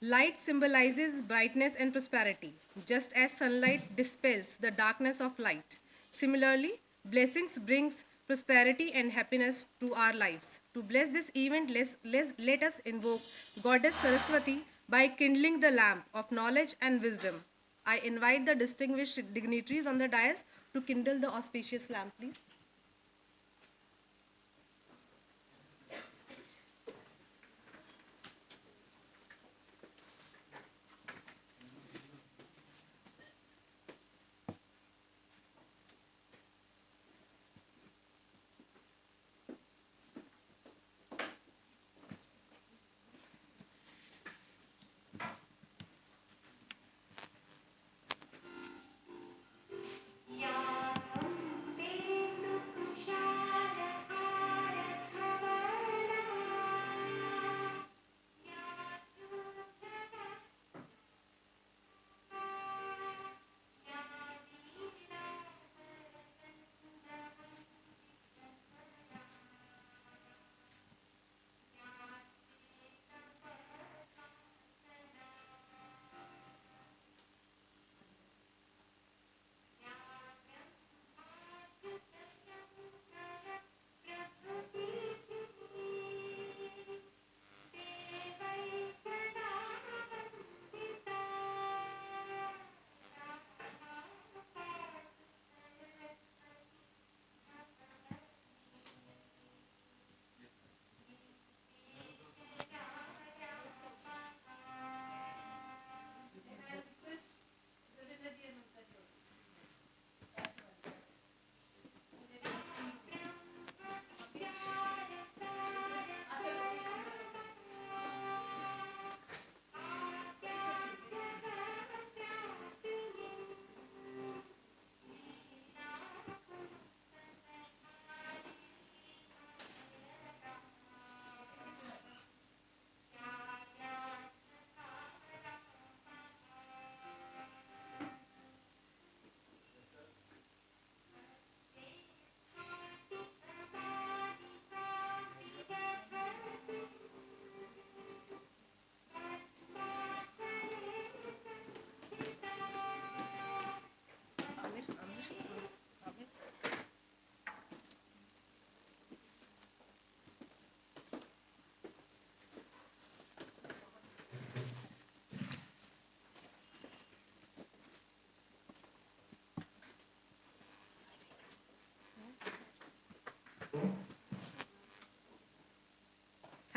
Light symbolizes brightness and prosperity, just as sunlight dispels the darkness of light. Similarly, blessings brings prosperity and happiness to our lives. To bless this event, let us invoke Goddess Saraswati by kindling the lamp of knowledge and wisdom. I invite the distinguished dignitaries on the dais to kindle the auspicious lamp, please.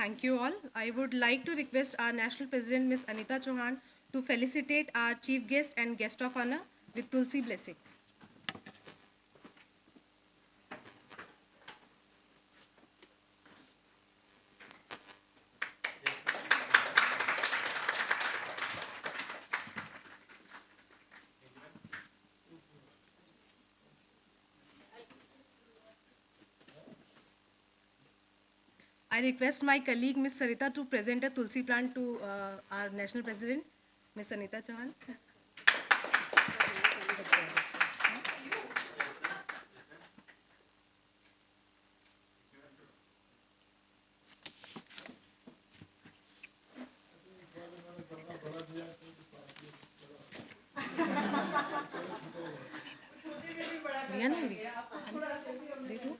Thank you all. I would like to request our National President, Ms. Anita Chauhan, to felicitate our Chief Guest and Guest of Honor with Tulsi blessings. I request my colleague, Ms. Sarita, to present a Tulsi plant to our National President, Ms. Anita Chauhan. दिया नहीं दे दो.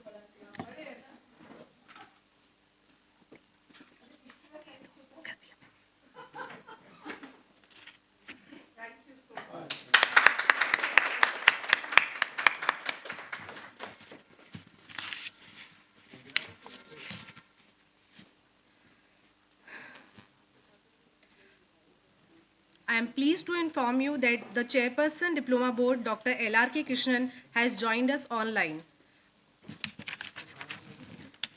I am pleased to inform you that the Chairperson Diploma Board, Dr. L.R.K. Krishnan, has joined us online.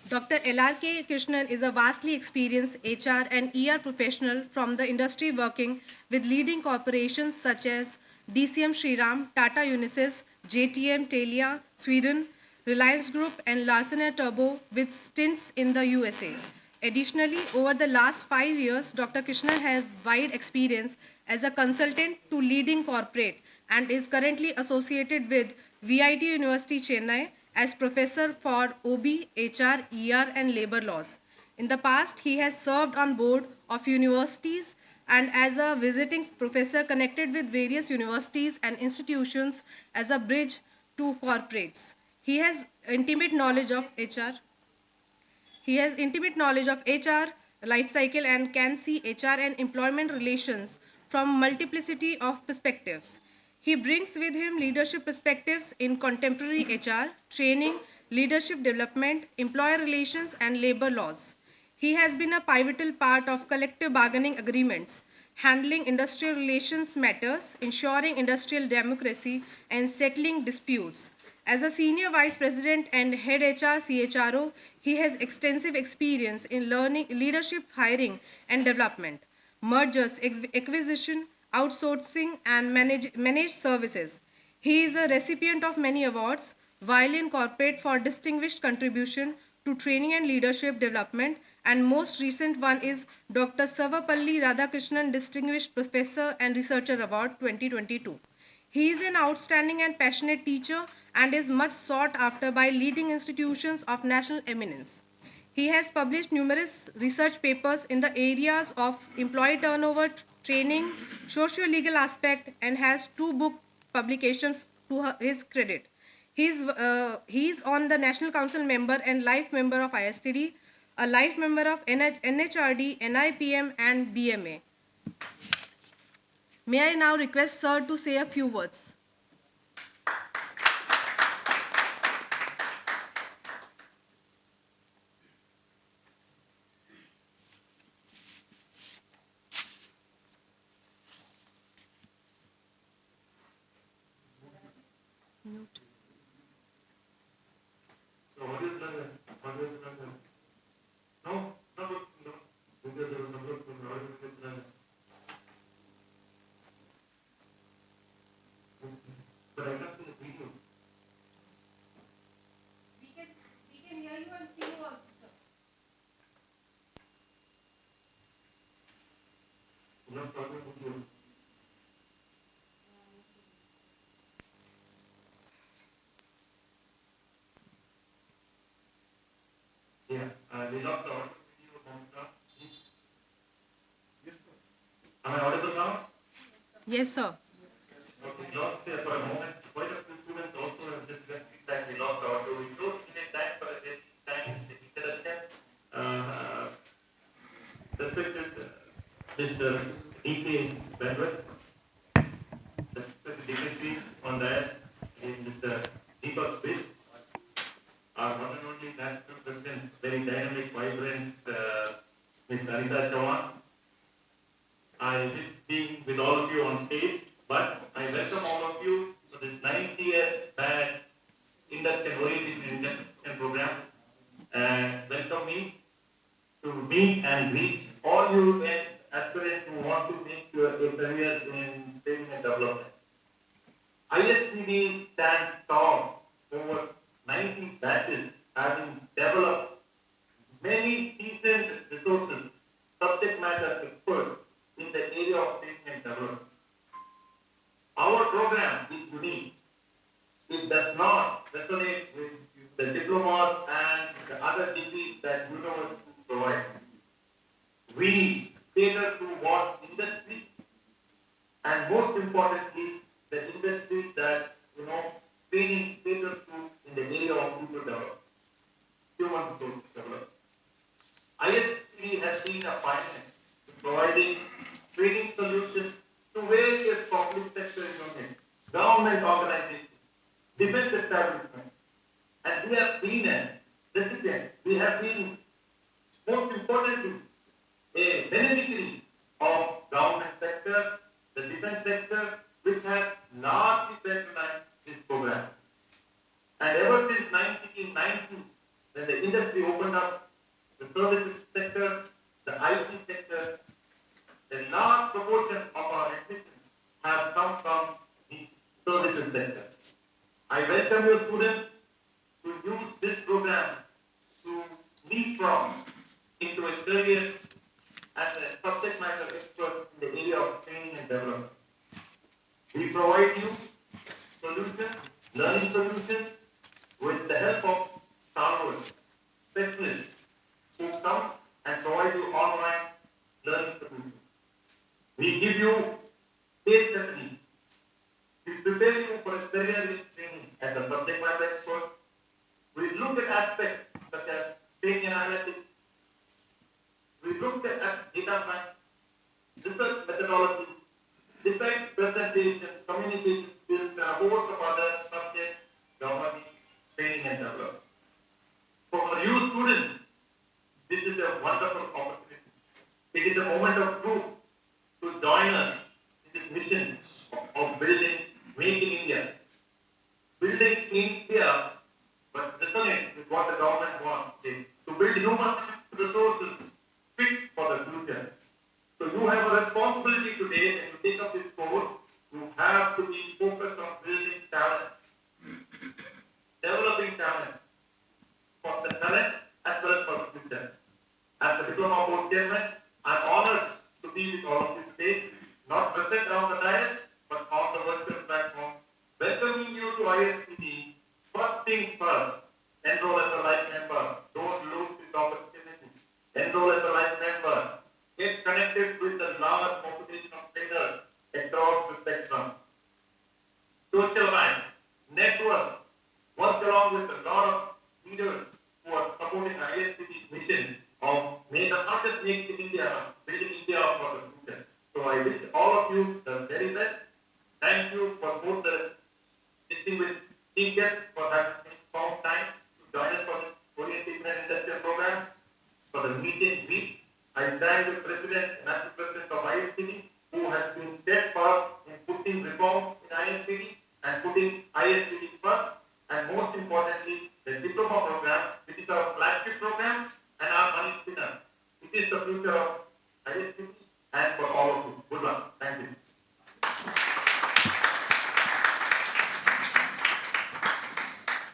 Dr. L.R.K. Krishnan is a vastly experienced HR and ER professional from the industry working with leading corporations such as DCM Shriram, Tata Unisys, JTM, Telia, Sweden, Reliance Group, and Larsen & Toubro with stints in the USA. Additionally, over the last 5 years, Dr. Krishnan has wide experience as a consultant to leading corporate and is currently associated with VIT University Chennai as professor for OB, HR, ER, and labor laws. In the past, he has served on board of universities and as a visiting professor connected with various universities and institutions as a bridge to corporates. He has intimate knowledge of HR. He has intimate knowledge of HR life cycle and can see HR and employment relations from multiplicity of perspectives. He brings with him leadership perspectives in contemporary HR, training, leadership development, employer relations, and labor laws. He has been a pivotal part of collective bargaining agreements, handling industrial relations matters, ensuring industrial democracy, and settling disputes. As a senior vice president and head HR CHRO, he has extensive experience in learning, leadership, hiring, and development, mergers, acquisition, outsourcing, and managed services. He is a recipient of many awards, while in corporate for distinguished contribution to training and leadership development, and most recent one is Dr. Savapalli Radhakrishnan Distinguished Professor and Researcher Award 2022. He is an outstanding and passionate teacher and is much sought after by leading institutions of national eminence. He has published numerous research papers in the areas of employee turnover, training, socio-legal aspect, and has two book publications to his credit. He is on the National Council member and life member of ISTD, a life member of NHRD, NIPM, and BMA. May I now request Sir to say a few words? Mute. So what is the no, no, no. Because there was a look from the audience. But I can't see the video. We can hear you and see you also, sir. No problem with you. Yeah, they lost the audio video from the. Yes, sir. Am I audible now? Yes, sir. Okay, lost there for a moment. Quite a few students also have just that they lost the audio. We don't need time for a time introduction. Respected Mr. D.K. Bedworth, respected dignitaries on that is Mr. Deepak Smith, our one and only national president, very dynamic, vibrant Ms. Anita Chauhan. I miss being with all of you on stage, but I welcome all of you for this 90th batch Induction Origin Induction program, and welcome me to meet and greet all you aspirants who want to make your career in training and development. ISTD stands tall over 90 batches, having developed many decent resources, subject matter experts in the area of training and development. Our program is unique. It does not resonate with the diplomas and the other degrees that universities provide. We cater to what industry, and most importantly, the industry that training caters to in the area of people development, human resource development. ISTD has been a pioneer in providing training solutions to various public sector units, government organizations, defense establishments, and we have been a recipient. We have been, most importantly, a beneficiary of government sector, the defense sector, which has largely patronized this program. And ever since 1990, when the industry opened up, the services sector, the IT sector, a large proportion of our admissions have come from the services sector. I welcome your students to use this program to leapfrog into a career as a subject matter expert in the area of training and development. We provide you solutions, learning solutions, with the help of scholars, specialists who come We give you case studies. We prepare you for a career in training as a subject matter expert. We look at aspects such as data analytics. We look at data science, research methodology, design presentation, communication skills, and a host of other subjects governing training and development. For you students, this is a wonderful opportunity. It is a moment of truth to join us in this mission of building Make in India. Building India, but resonate with what the government wants, is to build human resources fit for the future. So you have a responsibility today, and you take up this course, you have to be focused on building talent, developing talent, for the current as well as for the future. As the Diploma Board Chairman, I am honored to be with all of you today, not present on the dais, but on the virtual platform, welcoming you to ISPD. First things first, enroll as a life member. Don't lose this opportunity. Enroll as a life member. Get connected with the large population of traders across the spectrum. Socialize, network, work along with a lot of leaders who are supporting ISPD's mission of not just making India, building India for the future. So I wish all of you the very best. Thank you for both the distinguished speakers for having found time to join us for this orientation and industrial program. For the meeting week, I thank the President and National President of ISPD who has been steadfast in putting reforms in ISPD and putting ISPD first, and most importantly, the Diploma program, which is our flagship program and our money spinner. It is the future of ISPD and for all of you. Good luck. Thank you.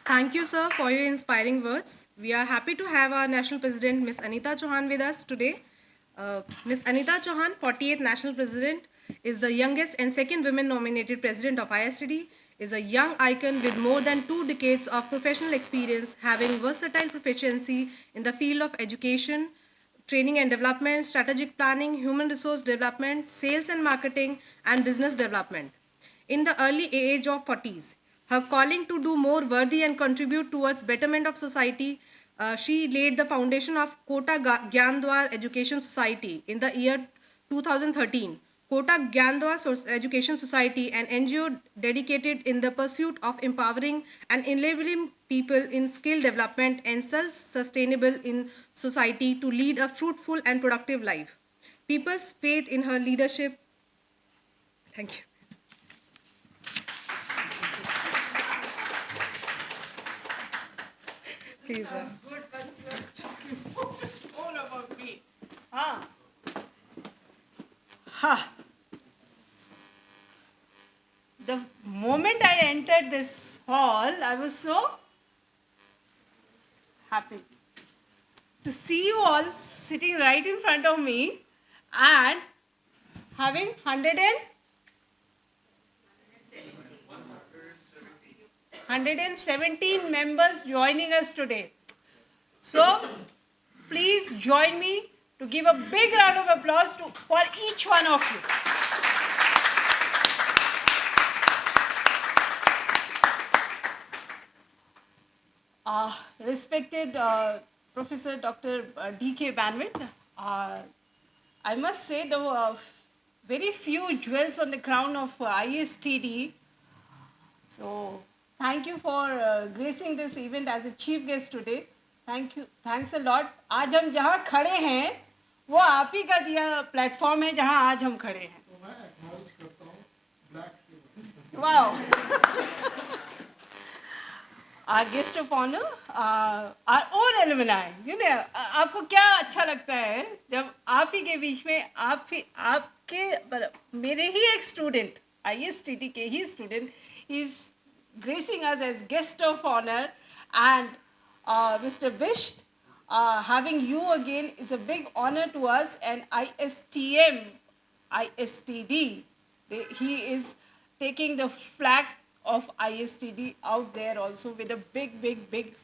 Thank you, sir, for your inspiring words. We are happy to have our National President, Ms. Anita Chauhan, with us today. Ms. Anita Chauhan, 48th National President, is the youngest and second women-nominated President of ISTD, is a young icon with more than 2 decades of professional experience, having versatile proficiency in the field of education, training and development, strategic planning, human resource development, sales and marketing, and business development. In the early age of 40s, her calling to do more worthy and contribute towards betterment of society, she laid the foundation of Kota Gyandwar Education Society in the year 2013. Kota Gyandwar Education Society, an NGO dedicated in the pursuit of empowering and enabling people in skill development and self-sustainable in society to lead a fruitful and productive life. People's faith in her leadership. Thank you. Please, sir. Good, but it's all about me. Ah. Ha. The moment I entered this hall, I was so happy to see you all sitting right in front of me and having 117 members joining us today. So, please join me to give a big round of applause for each one of you. Respected Professor Dr. D.K. Banwit, I must say the very few jewels on the crown of ISTD. So, thank you for gracing this event as a chief guest today. Thank you. Thanks a lot. आज हम जहाँ खड़े हैं वो आप ही का दिया platform है जहाँ आज हम खड़े हैं. Wow. Our guest of honor, our own alumni. You know, आपको क्या अच्छा लगता है जब आप ही के बीच में आपके मेरे ही एक स्टूडेंट ISTT के ही student is gracing us as guest of honor, and Mr. Bisht, having you again is a big honor to us, and ISTM, ISTD, he is taking the flag of ISTD out there also with a big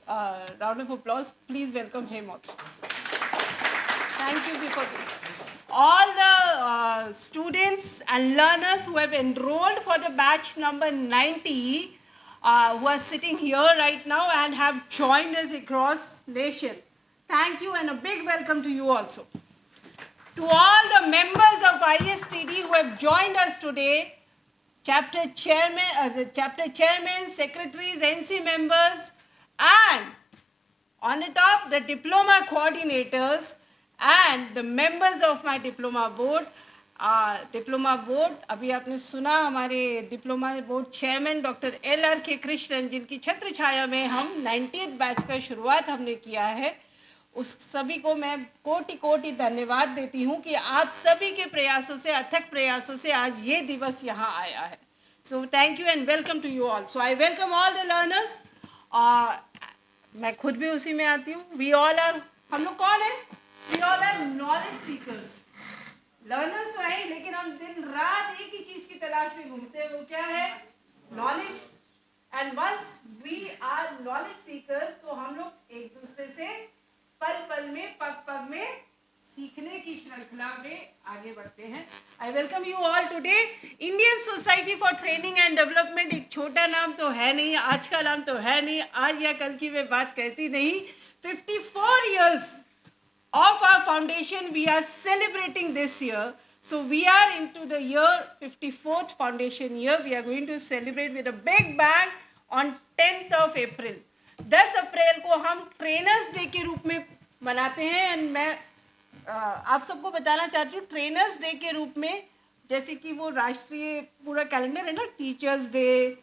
round of applause. Please welcome him also. Thank you for all the students and learners who have enrolled for the batch number 90, who are sitting here right now and have joined us across nation. Thank you and a big welcome to you also. To all the members of ISTD who have joined us today, chapter chairmen, secretaries, NC members, and on the top, the diploma coordinators and the members of my diploma board. अभी आपने सुना हमारे diploma board chairman doctor LRK Krishnan, जिनकी छत्र छाया में हम 90th batch का शुरुआत हमने किया है, उस सभी को मैं कोटि कोटि धन्यवाद देती हूँ कि आप सभी के प्रयासों से, अथक प्रयासों से आज ये दिवस यहाँ आया है. So thank you and welcome to you all. So I welcome all the learners. मैं खुद भी उसी में आती हूँ. We all are, हम लोग कौन है? We all are knowledge seekers. Learners तो है, लेकिन हम दिन रात एक ही चीज की तलाश में घूमते हैं. वो क्या है? Knowledge. And once we are knowledge seekers, तो हम लोग एक दूसरे से पल पल में, पग पग में सीखने की श्रृंखला में आगे बढ़ते हैं. I welcome you all today. Indian Society for Training and Development एक छोटा नाम तो है नहीं, आज का नाम तो है नहीं, आज या कल की मैं बात कहती नहीं. 54 years of our foundation we are celebrating this year. So we are into the year 54th foundation year. We are going to celebrate with a big bang on 10th of April. 10 अप्रैल को हम trainers day के रूप में मनाते हैं. And मैं आप सबको बताना चाहती हूँ, ट्रेनर्स डे के रूप में जैसे कि वो राष्ट्रीय पूरा कैलेंडर है ना, टीचर्स डे,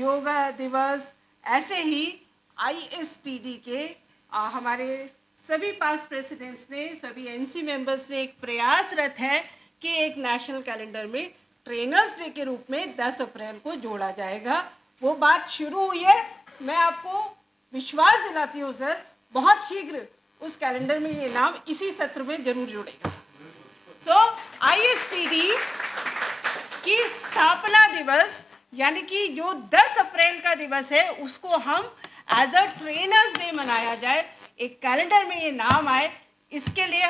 योगा दिवस, ऐसे ही ISTD के हमारे सभी पास्ट प्रेसिडेंट्स ने, सभी NC मेंबर्स ने एक प्रयासरत है कि एक नेशनल कैलेंडर में ट्रेनर्स डे के रूप में 10 अप्रैल को जोड़ा जाएगा. वो बात शुरू हुई है. मैं आपको विश्वास दिलाती हूँ सर, बहुत शीघ्र उस कैलेंडर में ये नाम इसी सत्र में जरूर जुड़ेगा. सो ISTD की स्थापना दिवस यानी कि जो 10 अप्रैल का दिवस है, उसको हम एज अ ट्रेनर्स डे मनाया जाए, एक कैलेंडर में ये नाम आए. इसके लिए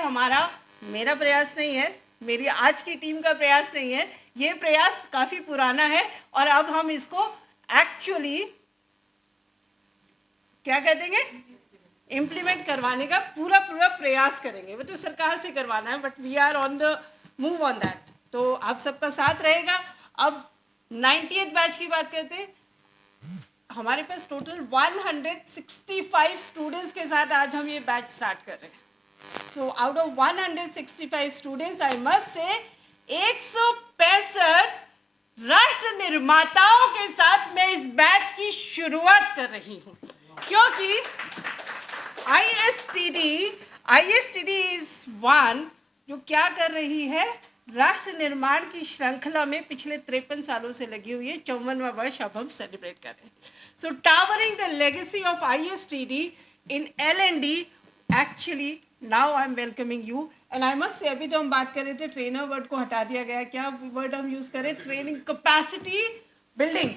मेरा प्रयास नहीं है, मेरी आज की टीम का प्रयास नहीं है, ये प्रयास काफ़ी पुराना है और अब हम इसको एक्चुअली क्या कह देंगे, इम्प्लीमेंट करवाने का पूरा प्रयास करेंगे. वो तो सरकार से करवाना है, but we are on the move on that. तो आप सबका साथ रहेगा. अब 90th बैच की बात करते हैं. हमारे पास टोटल 165 स्टूडेंट्स के साथ आज हम ये बैच स्टार्ट कर रहे हैं. So out of 165 students I must से 165 राष्ट्र निर्माताओं के साथ मैं इस बैच की शुरुआत कर रही हूँ, क्योंकि ISTD इज वन जो क्या कर रही है, राष्ट्र निर्माण की श्रृंखला में पिछले 53 सालों से लगी हुई है. 54वां वर्ष अब हम सेलिब्रेट कर रहे हैं. So towering the legacy of ISTD in L&D, actually now I am welcoming you. And I must say, अभी तो हम बात कर रहे थे, ट्रेनर वर्ड को हटा दिया गया. क्या वर्ड हम यूज करें? Training capacity building.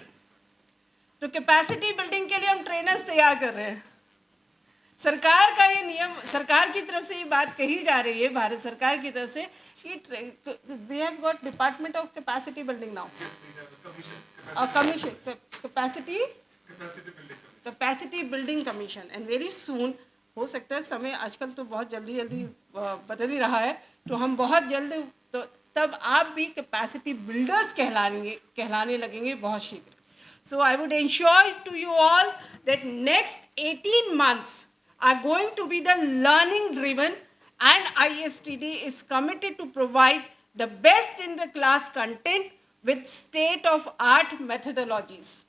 तो कैपेसिटी बिल्डिंग के लिए हम ट्रेनर्स तैयार कर रहे हैं. सरकार का ये नियम, सरकार की तरफ से ये बात कही जा रही है, भारत सरकार की तरफ से, कि we have got department of capacity building now, commission, capacity building commission. And very soon, हो सकता है, समय आजकल तो बहुत जल्दी बदल ही रहा है, तो हम बहुत जल्द, तो तब आप भी कैपेसिटी बिल्डर्स कहलाने लगेंगे बहुत शीघ्र. So I would ensure to you all that next 18 months are going to be the learning driven, and ISTD is committed to provide the best in the class content with state of art methodologies.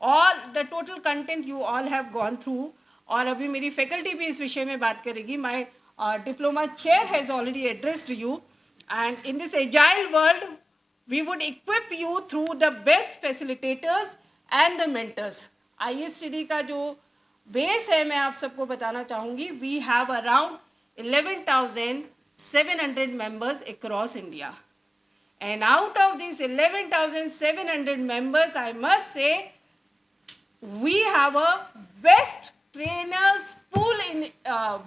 All the total content you all have gone through, और अभी मेरी faculty भी इस विषय में बात करेगी. My diploma chair has already addressed you, and in this agile world we would equip you through the best facilitators and the mentors. ISTD का जो बेस है, मैं आप सबको बताना चाहूँगी, we have around 11,700 members across India. And out of these 11,700 members, I must say, we have a best trainers pool in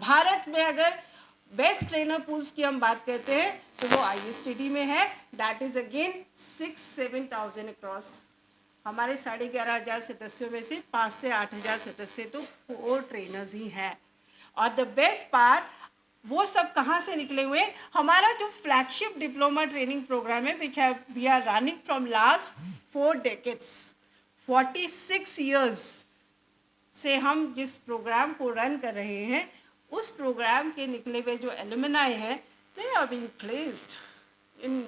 Bharat में. अगर बेस्ट ट्रेनर पूल्स की हम बात करते हैं तो वो ISTD में है. That is again 6-7,000 across. हमारे 11,500 सदस्यों में से 5 से 8,000 सदस्य तो 4 ट्रेनर्स ही हैं. और द बेस्ट पार्ट, वो सब कहाँ से निकले हुए? हमारा जो फ्लैगशिप डिप्लोमा ट्रेनिंग प्रोग्राम है, which we are running from last 4 decades, 46 years से हम जिस प्रोग्राम को रन कर रहे हैं, उस प्रोग्राम के निकले हुए जो एलुमनाई है, they are being placed in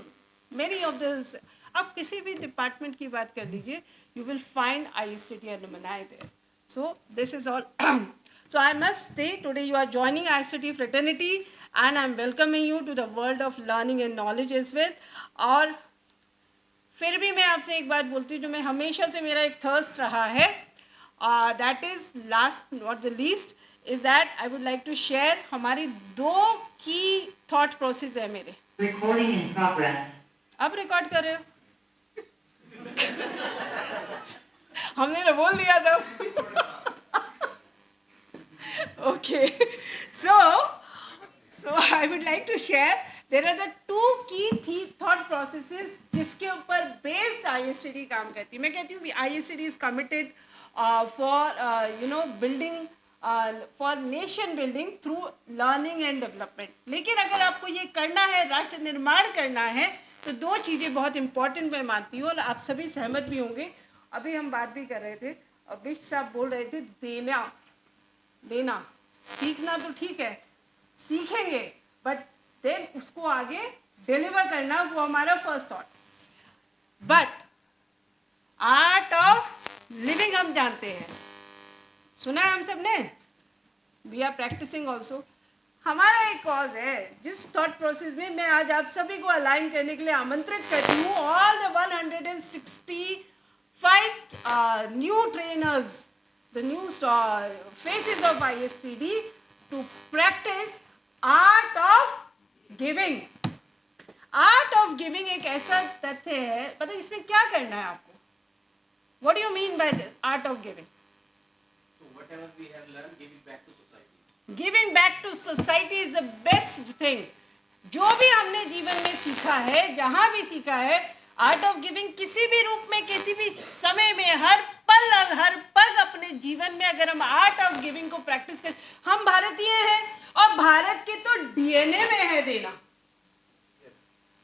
many of this. आप किसी भी डिपार्टमेंट की बात कर लीजिए, you will find ISTD alumni there. So this is all. So I must say today you are joining ISTD fraternity and I'm welcoming you to the world of learning and knowledge as well. और फिर भी मैं आपसे एक बात बोलती हूँ जो मैं हमेशा से मेरा एक थर्स्ट रहा है, that is last not the least is that I would like to share हमारी 2 की थॉट प्रोसेस है मेरे. Recording in progress. अब रिकॉर्ड कर रहे हो? हमने तो बोल दिया था. Okay, so I would like to share there are the 2 key thought processes जिसके ऊपर based ISTD काम करती है. मैं कहती हूँ ISTD is committed for building for nation building through learning and development. लेकिन अगर आपको ये करना है, राष्ट्र निर्माण करना है, तो 2 चीज़ें बहुत important मैं मानती हूँ और आप सभी सहमत भी होंगे. अभी हम बात भी कर रहे थे और बिष्ट साहब बोल रहे थे देना. सीखना तो ठीक है, सीखेंगे, बट देन उसको आगे डिलीवर करना, वो हमारा first thought. But art of living हम जानते हैं, सुना है हम सब ने, वी आर प्रैक्टिसिंग ऑल्सो. हमारा एक कॉज है जिस थॉट प्रोसेस में मैं आज आप सभी को अलाइन करने के लिए आमंत्रित करती हूँ. All the 165 new trainers, the new faces of ISTD to practice art of giving. Art of giving एक ऐसा तथ्य है, पता है इसमें क्या करना है आपको? What do you mean by the art of giving? So whatever we have learned, give it back to society. Giving back to society is the best thing. जो भी हमने जीवन में सीखा है, जहाँ भी सीखा है, आर्ट ऑफ गिविंग किसी भी रूप में, किसी भी समय में, हर पल और हर पग अपने जीवन में अगर हम आर्ट ऑफ गिविंग को प्रैक्टिस करें. हम भारतीय हैं और भारत के तो DNA में है देना,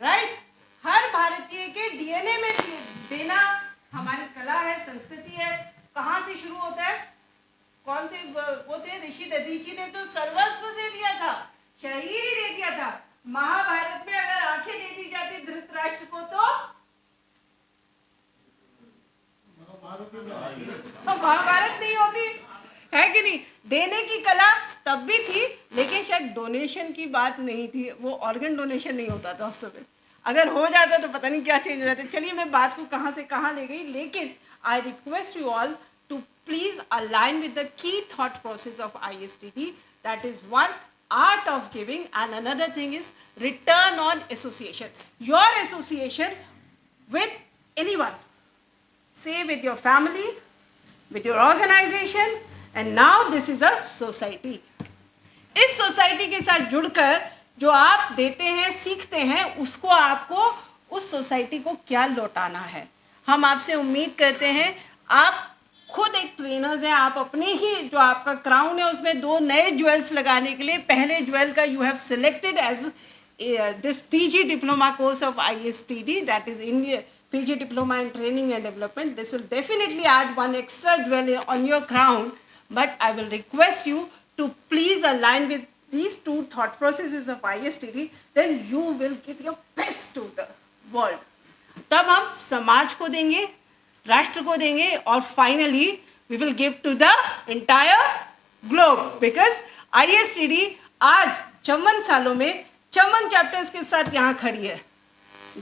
राइट? हर भारतीय के DNA में देना हमारी कला है, संस्कृति है. कहाँ से शुरू होता है? कौन से वो थे? ऋषि दधीची ने तो सर्वस्व दे दिया था, शरीर ही दे दिया था. महाभारत में अगर आंखें दे दी जाती धृतराष्ट्र को तो महाभारत नहीं होती, है कि नहीं? देने की कला तब भी थी, लेकिन शायद डोनेशन की बात नहीं थी. वो ऑर्गन डोनेशन नहीं होता था उस समय. अगर हो जाता तो पता नहीं क्या चेंज हो जाता. चलिए मैं बात को कहाँ से कहाँ ले गई, लेकिन I request you all to please align with the key thought process of ISTD. That is one, art of giving, and another thing is return on association. Your association with anyone, say with your family, with your organization, and now this is a society. इस society के साथ जुड़कर जो आप देते हैं, सीखते हैं, उसको आपको उस सोसाइटी को क्या लौटाना है. हम आपसे उम्मीद करते हैं, आप खुद एक ट्रेनर्स हैं, आप अपने ही जो आपका क्राउन है उसमें 2 नए ज्वेल्स लगाने के लिए, पहले ज्वेल का you have selected as this PG diploma course of ISTD, that is India PG diploma in training and development. This will definitely add 1 extra jewel on your crown, but I will request you to please align with these 2 thought processes of ISTD, then you will give your best to the world. तब हम समाज को देंगे, राष्ट्र को देंगे, और finally we will give to the entire globe, because ISTD आज 54 सालों में 54 चैप्टर्स के साथ यहाँ खड़ी है.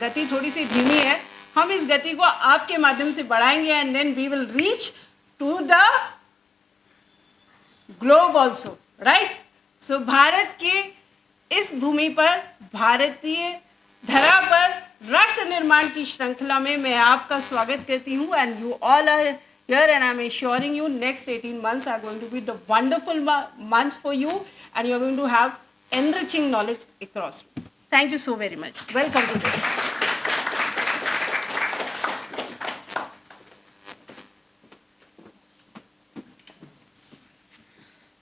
गति थोड़ी सी धीमी है, हम इस गति को आपके माध्यम से बढ़ाएंगे, and then we will reach to the globe also, right? So Bharat के इस भूमि पर, भारतीय धरा पर राष्ट्र निर्माण की श्रृंखला में मैं आपका स्वागत करती हूँ. And you all are here and I am assuring you next 18 months are going to be the wonderful months for you, and you are going to have enriching knowledge across. Thank you so very much. Welcome to this.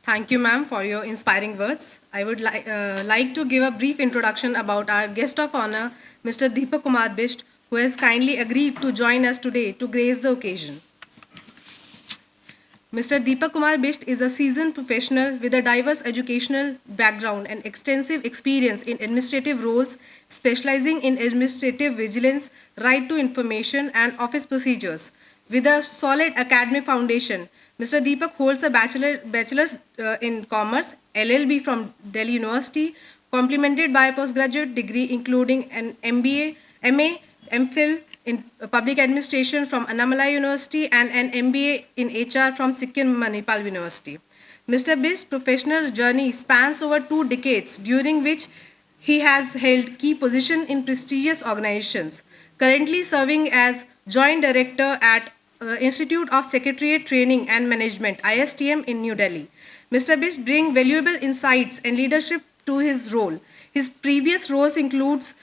Thank you, ma'am, for your inspiring words. I would like to give a brief introduction about our guest of honor, Mr. Deepak Kumar Bisht, who has kindly agreed to join us today to grace the occasion. Mr. Deepak Kumar Bisht is a seasoned professional with a diverse educational background and extensive experience in administrative roles, specializing in administrative vigilance, right to information, and office procedures. With a solid academic foundation, Mr. Deepak holds a bachelor's in commerce, LLB from Delhi University, complemented by a postgraduate degree including an MBA, MA, MPhil in public administration from Annamalai University and an MBA in HR from Sikkim Manipal University. Mr. Bisht's professional journey spans over 2 decades, during which he has held key positions in prestigious organizations, currently serving as Joint Director at Institute of Secretariat Training and Management, ISTM, in New Delhi. Mr. Bisht brings valuable insights and leadership to his role. His previous roles includes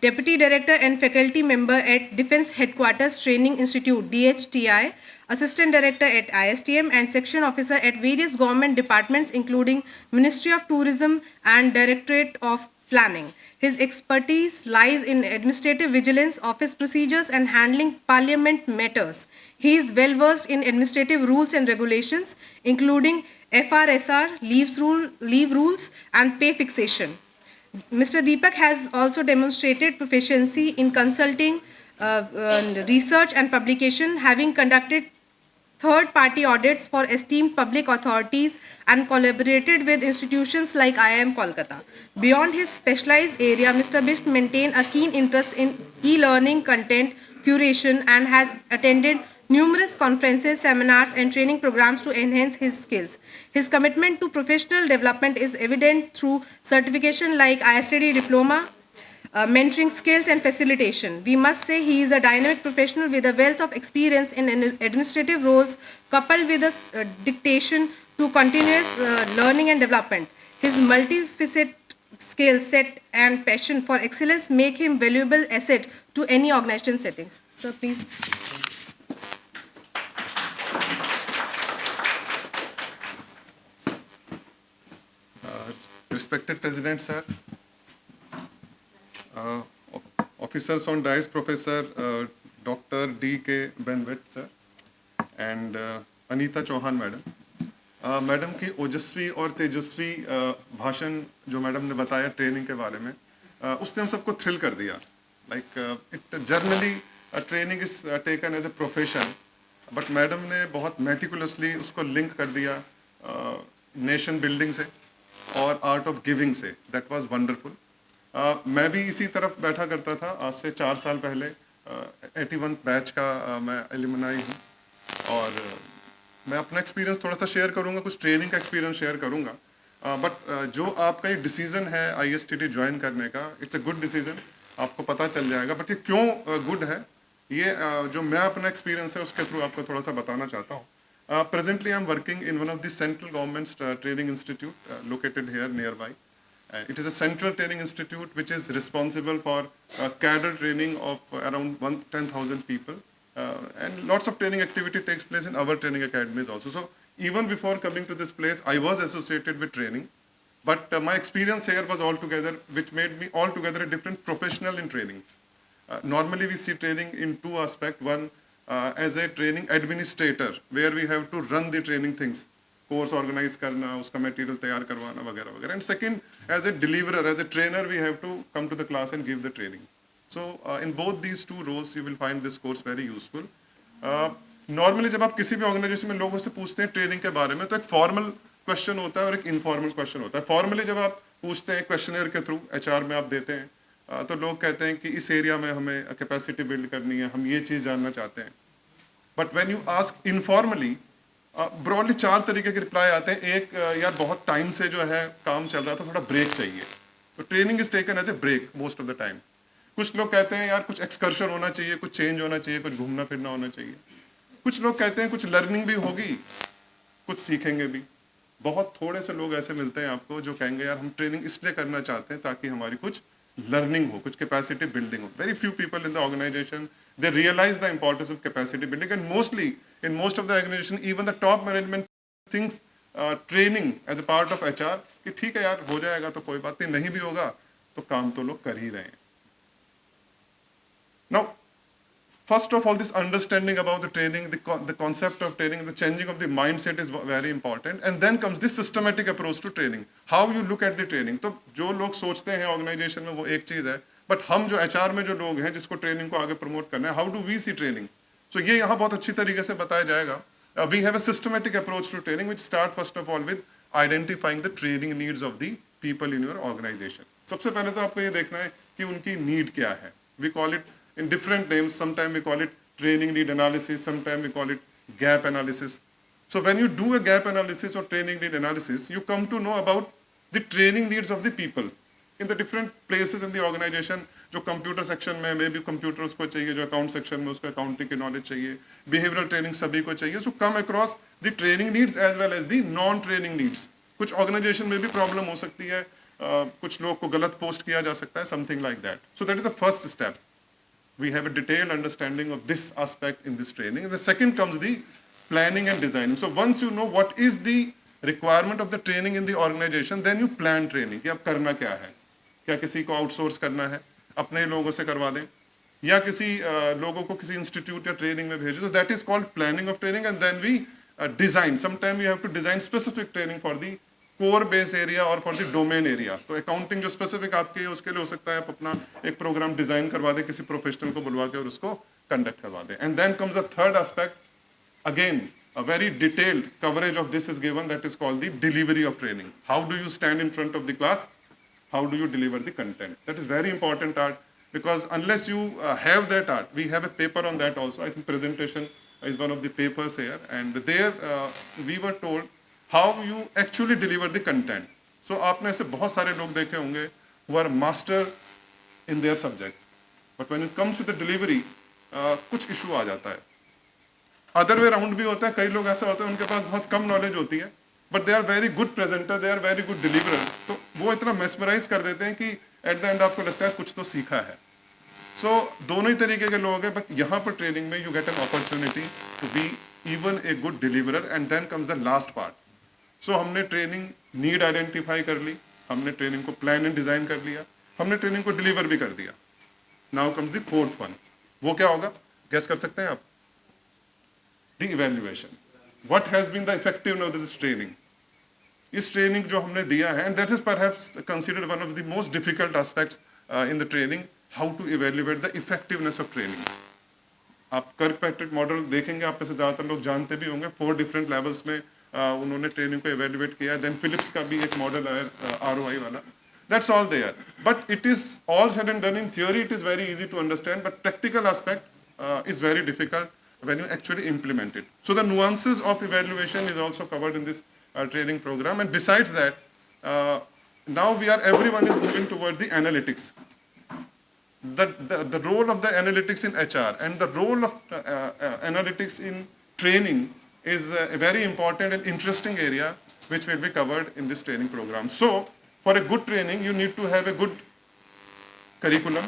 Deputy Director and Faculty Member at Defense Headquarters Training Institute, DHTI, Assistant Director at ISTM, and Section Officer at various government departments including Ministry of Tourism and Directorate of Planning. His expertise lies in administrative vigilance, office procedures, and handling parliament matters. He is well versed in administrative rules and regulations, including FRSR, leave rules, and pay fixation. Mr. Deepak has also demonstrated proficiency in consulting, research, and publication, having conducted third-party audits for esteemed public authorities and collaborated with institutions like IIM Kolkata. Beyond his specialized area, Mr. Bisht maintains a keen interest in e-learning content curation and has attended numerous conferences, seminars, and training programs to enhance his skills. His commitment to professional development is evident through certification like ISTD Diploma, mentoring skills, and facilitation. We must say he is a dynamic professional with a wealth of experience in administrative roles, coupled with a dictation to continuous learning and development. His multifaceted skill set and passion for excellence make him valuable asset to any organization settings. So please. Respected President, sir, officers on dais, Professor Dr. D.K. Benwet, sir, and Anita Chauhan, madam. Madam की ओजस्वी और तेजस्वी भाषण जो madam ने बताया training के बारे में, उसने हम सबको थ्रिल कर दिया. Like it generally training is taken as a profession, but madam ने बहुत मेटिकुलसली उसको लिंक कर दिया नेशन बिल्डिंग से और आर्ट ऑफ गिविंग से. That was wonderful. मैं भी इसी तरफ बैठा करता था आज से 4 साल पहले. 81 बैच का मैं एलुमनाई हूँ और मैं अपना एक्सपीरियंस थोड़ा सा शेयर करूँगा, कुछ ट्रेनिंग का एक्सपीरियंस शेयर करूँगा. बट जो आपका ये डिसीजन है ISTD ज्वाइन करने का, इट्स अ गुड डिसीजन, आपको पता चल जाएगा. बट ये क्यों गुड है, ये जो मैं अपना एक्सपीरियंस है उसके थ्रू आपको थोड़ा सा बताना चाहता हूँ. Presently, I am working in one of the central government's training institute located here nearby. It is a central training institute which is responsible for cadre training of around 10,000 people. And lots of training activity takes place in our training academies also. So even before coming to this place, I was associated with training. But my experience here was altogether, which made me altogether a different professional in training. Normally, we see training in 2 aspects. One, as a training administrator, where we have to run the training things, course organize karna, uska material तैयार करवाना वगैरह वगैरह. And second, as a deliverer, as a trainer, we have to come to the class and give the training. So in both these 2 roles, you will find this course very useful. Normally, जब आप किसी भी organisation में लोगों से पूछते हैं training के बारे में, तो एक फॉर्मल क्वेश्चन होता है और एक इनफॉर्मल क्वेश्चन होता है. फॉर्मली जब आप पूछते हैं क्वेश्चनर के थ्रू HR में आप देते हैं, तो लोग कहते हैं कि इस एरिया में हमें कैपेसिटी बिल्ड करनी है, हम ये चीज़ जानना चाहते हैं. But when you ask informally, broadly 4 तरीके के रिप्लाई आते हैं. एक, यार बहुत टाइम से जो है काम चल रहा था, थोड़ा ब्रेक चाहिए. तो training is taken as a break most of the time. कुछ लोग कहते हैं यार कुछ एक्सकर्शन होना चाहिए, कुछ चेंज होना चाहिए, कुछ घूमना फिरना होना चाहिए. कुछ लोग कहते हैं कुछ लर्निंग भी होगी, कुछ सीखेंगे भी. बहुत थोड़े से लोग ऐसे मिलते हैं आपको जो कहेंगे यार हम ट्रेनिंग इसलिए करना चाहते हैं ताकि हमारी कुछ learning हो, कुछ capacity building हो. Very few people in the organization, they realize the importance of capacity building, and mostly in most of the organization, even the top management thinks training as a part of HR कि ठीक है यार हो जाएगा तो कोई बात नहीं भी होगा तो काम तो लोग कर ही रहे हैं. Now, first of all, this understanding about the training, the concept of training, the changing of the mindset is very important. And then comes this systematic approach to training. How you look at the training. तो जो लोग सोचते हैं organisation में वो एक चीज़ है, but हम जो HR में जो लोग हैं जिसको ट्रेनिंग को आगे प्रमोट करना है, how do we see training? So ये यहाँ बहुत अच्छी तरीके से बताया जाएगा. We have a systematic approach to training which start first of all with identifying the training needs of the people in your organization. सबसे पहले तो आपको ये देखना है कि उनकी need क्या है. We call it in different names. Sometimes we call it training need analysis. Sometimes we call it gap analysis. So when you do a gap analysis or training need analysis, you come to know about the training needs of the people in the different places in the organization. जो computer section में may be computer उसको चाहिए, जो account section में उसको accounting की knowledge चाहिए, behavioural training सभी को चाहिए. So come across the training needs as well as the non training needs. कुछ ऑर्गेनाइजेशन में भी प्रॉब्लम हो सकती है, कुछ लोग को गलत पोस्ट किया जा सकता है, something like that. So that is the first step. We have a detailed understanding of this aspect in this training. And the second comes the planning and designing. So once you know what is the requirement of the training in the organization, then you plan training. कि अब करना क्या है? क्या किसी को outsource करना है, अपने लोगों से करवा दें, या किसी लोगों को किसी इंस्टीट्यूट या ट्रेनिंग में भेजें. So that is called planning of training. And then we design. Sometimes we have to design specific training for the core base area और फॉर द डोमेन एरिया. तो अकाउंटिंग जो स्पेसिफिक आपके है उसके लिए हो सकता है आप अपना एक प्रोग्राम डिजाइन करवा दें किसी प्रोफेशनल को बुलवा के और उसको कंडक्ट करवा दें. And then comes the third aspect. Again a very detailed coverage of this is given, that is called the delivery of training. How do you stand in front of the class? How do you deliver the content? That is very important art, because unless you have that art, we have a paper on that also. I think presentation is one of the papers here, and there we were told how you actually deliver the content. So आपने ऐसे बहुत सारे लोग देखे होंगे who are master in their subject, but when it comes to the delivery कुछ issue आ जाता है. अदर वे राउंड भी होता है, कई लोग ऐसे होते हैं उनके पास बहुत कम नॉलेज होती है but they are very good presenter, they are very good deliverer. तो वो इतना मेस्मराइज कर देते हैं कि एट द एंड आपको लगता है कुछ तो सीखा है. सो दोनों ही तरीके के लोग हैं, बट यहाँ पर ट्रेनिंग में you get an opportunity to be even a good deliverer. And then comes the last part. So हमने ट्रेनिंग नीड आइडेंटिफाई कर ली, हमने ट्रेनिंग को प्लान एंड डिजाइन कर लिया, हमने ट्रेनिंग को डिलीवर भी कर दिया. Now comes the fourth one. वो क्या होगा, गेस कर सकते हैं आप? The evaluation. What has been the effectiveness of this training? इस ट्रेनिंग जो हमने दिया है, and that is perhaps considered one of the most difficult aspects in the training, how to evaluate the effectiveness of training. आप कर्कपैट्रिक model देखेंगे, आप में से ज़्यादातर लोग जानते भी होंगे. 4 different levels में उन्होंने ट्रेनिंग को evaluate किया. Then Phillips का भी एक मॉडल है ROI वाला. That's all there. But it is all said and done in theory. It is very easy to understand, but practical aspect is very difficult when you actually implement it. So the nuances of evaluation is also covered in this training program. And besides that, now everyone is moving toward the analytics. The role of the analytics in HR and the role of analytics in training is a very important and interesting area which will be covered in this training program. So for a good training, you need to have a good curriculum.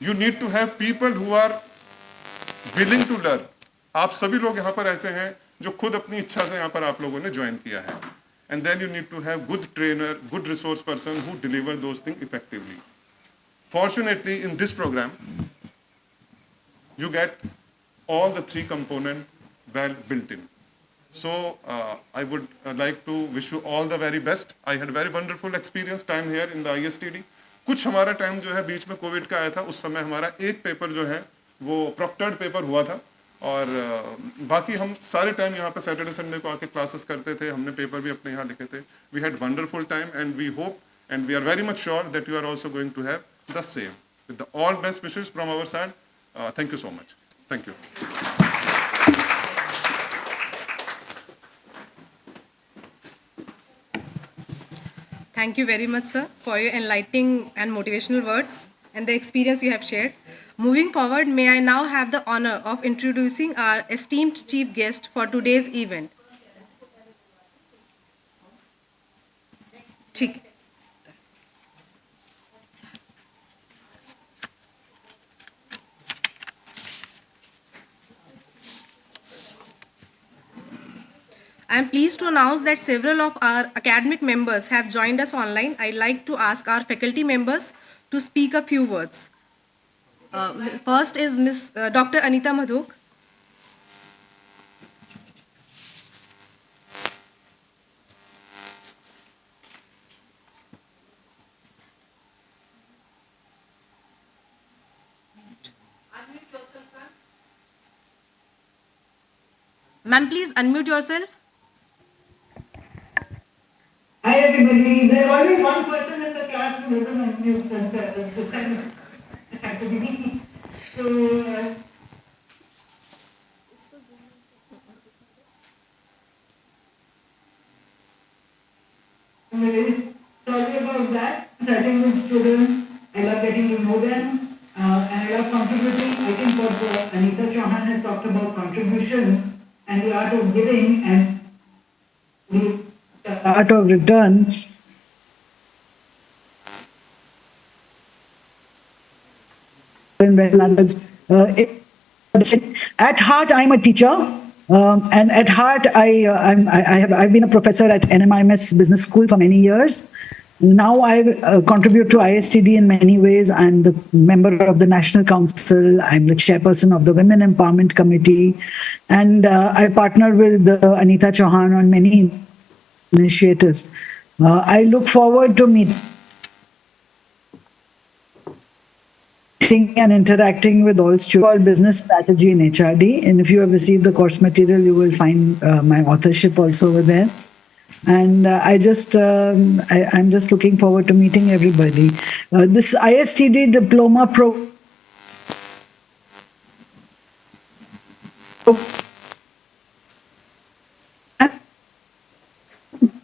You need to have people who are willing to learn. आप सभी लोग यहाँ पर ऐसे हैं जो खुद अपनी इच्छा से यहाँ पर आप लोगों ने ज्वाइन किया है. And then you need to have good trainer, good resource person who deliver those things effectively. Fortunately, in this program, you get all the 3 components well built in. So I would like to wish you all the very best. I had a very wonderful experience time here in the ISTD. कुछ हमारा time जो है बीच में Covid का आया था, उस समय हमारा एक पेपर जो है वो प्रॉक्टर्ड पेपर हुआ था, और बाकी हम सारे टाइम यहाँ पे सैटरडे संडे को आके क्लासेस करते थे. हमने पेपर भी अपने यहाँ लिखे थे. We had wonderful time and we hope and we are very much sure that you are also going to have the same. With the all best wishes from our side. Thank you so much. Thank you. Thank you very much, sir, for your enlightening and motivational words and the experience you have shared. Moving forward, may I now have the honor of introducing our esteemed chief guest for today's event. ठीक है. I'm pleased to announce that several of our academic members have joined us online. I'd like to ask our faculty members to speak a few words. First is Ms. Dr. Anita Madhok. Ma'am, please unmute yourself. Hi everybody. There's always one person in the class who doesn't unmute themselves. This time it had to be me. So, anyways, sorry about that. Chatting with students, I love getting to know them, and I love contributing. I think what Anita Chauhan has talked about contribution and the art of giving and the art of return. When others, at heart, I'm a teacher, and at heart, I've been a professor at NMIMS Business School for many years. Now I contribute to ISTD in many ways. I'm the member of the National Council. I'm the chairperson of the Women Empowerment Committee, and I partner with Anita Chauhan on many initiatives. I look forward to meeting and interacting with all students called Business Strategy in HRD. And if you have received the course material, you will find my authorship also over there. And I'm just looking forward to meeting everybody. This ISTD diploma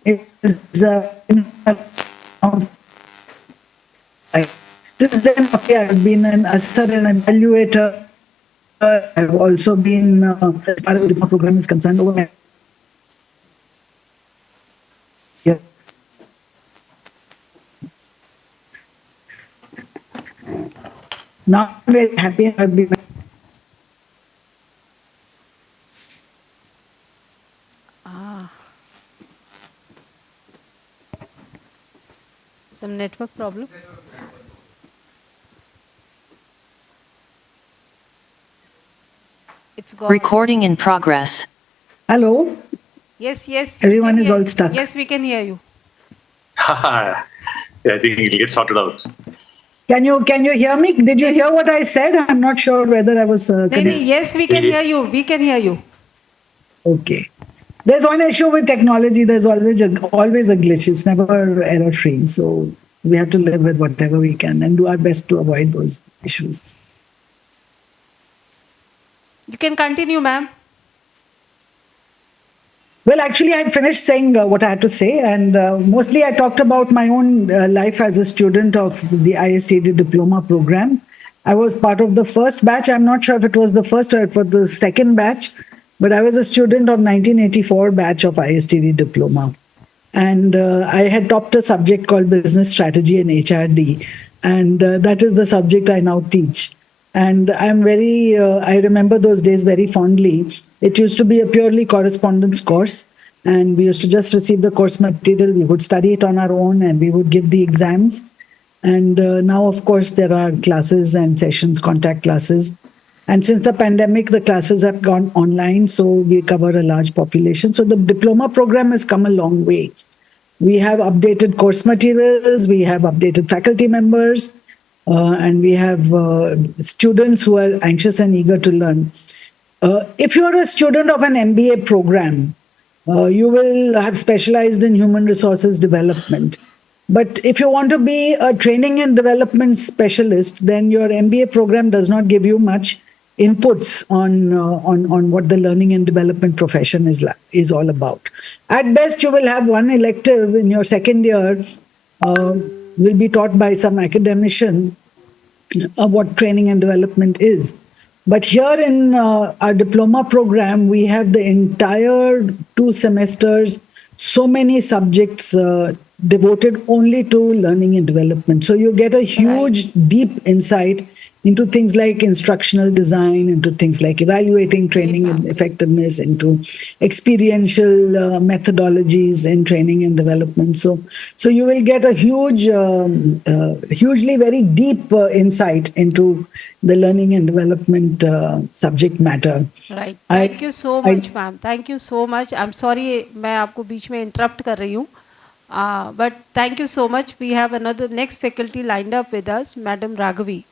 is since then, okay, I've been an assessor and evaluator. I've also been, as far as the program is concerned, over my yeah. Now I'm very happy I've been. Some network problem. It's gone. Recording in progress. Hello? Yes, yes. Everyone is all stuck. Yes, we can hear you. Yeah, I think it'll get sorted out. Can you hear me? Did you hear what I said? I'm not sure whether I was connected. Yes, we can hear you. We can hear you. Okay. There's one issue with technology. There's always a glitch. It's never error free. So we have to live with whatever we can and do our best to avoid those issues. You can continue, ma'am. Well, actually, I had finished saying what I had to say, and mostly I talked about my own life as a student of the ISTD Diploma program. I was part of the first batch. I'm not sure if it was the first or it was the second batch, but I was a student of 1984 batch of ISTD Diploma. And I had topped a subject called Business Strategy in HRD, and that is the subject I now teach. And I remember those days very fondly. It used to be a purely correspondence course, and we used to just receive the course material. We would study it on our own, and we would give the exams. And now, of course, there are classes and sessions, contact classes. And since the pandemic, the classes have gone online, so we cover a large population. So the diploma program has come a long way. We have updated course materials, we have updated faculty members, and we have students who are anxious and eager to learn. If you are a student of an MBA program, you will have specialized in human resources development. But if you want to be a training and development specialist, then your MBA program does not give you much inputs on what the learning and development profession is all about. At best, you will have one elective in your second year, will be taught by some academician what training and development is. But here in our diploma program, we have the entire 2 semesters, so many subjects devoted only to learning and development. So you get a huge, deep insight into things like instructional design, into things like evaluating training and effectiveness, into experiential methodologies in training and development. So you will get a hugely very deep insight into the learning and development subject matter. Right. I- Thank you so I- much, ma'am. Thank you so much. I'm sorry मैं आपको बीच में interrupt कर रही हूँ. But thank you so much. We have another next faculty lined up with us, Madam Raghavi.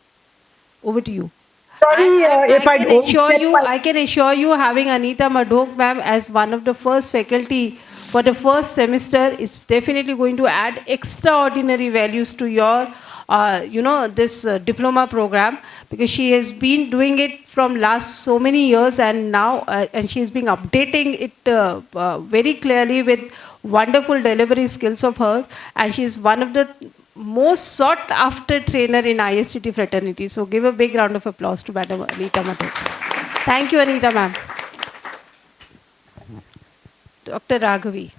Over to you. Sorry if I can don't assure get you, my- I can assure you, having Anita Madhok ma'am as one of the first faculty for the first semester, it's definitely going to add extraordinary values to your, this diploma program, because she has been doing it from last so many years, and now, and she has been updating it very clearly with wonderful delivery skills of her, and she is one of the most sought after trainer in ISTT fraternity. So give a big round of applause to Madam Anita Madhok. Thank you, Anita ma'am. Dr. Raghavi.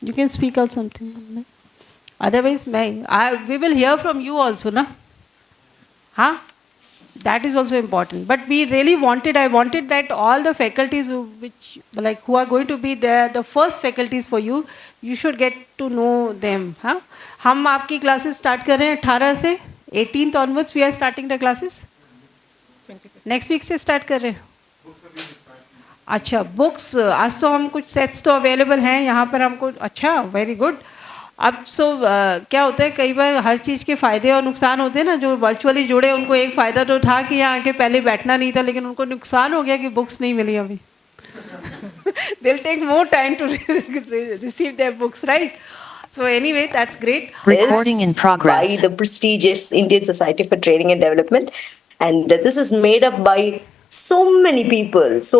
You can speak out something. Otherwise, we will hear from you also, na? Huh? That is also important. But we really I wanted that all the faculties who are going to be there, the first faculties for you, you should get to know them. Huh? हम आपकी classes start कर रहे हैं 18 से 18th onwards we are starting the classes. Next week से start कर रहे हैं. अच्छा बुक्स आज तो हम कुछ सेट्स तो अवेलेबल हैं यहाँ पर हमको. अच्छा वेरी गुड. अब क्या होता है कई बार हर चीज़ के फ़ायदे और नुकसान होते हैं ना. जो वर्चुअली जुड़े उनको एक फ़ायदा तो था कि यहाँ आके पहले बैठना नहीं था, लेकिन उनको नुकसान हो गया कि बुक्स नहीं मिली अभी. They'll take more time to receive their books, right? So anyway, that's great. Recording in progress. By the prestigious Indian Society for Training and Development, and this is made up by so many people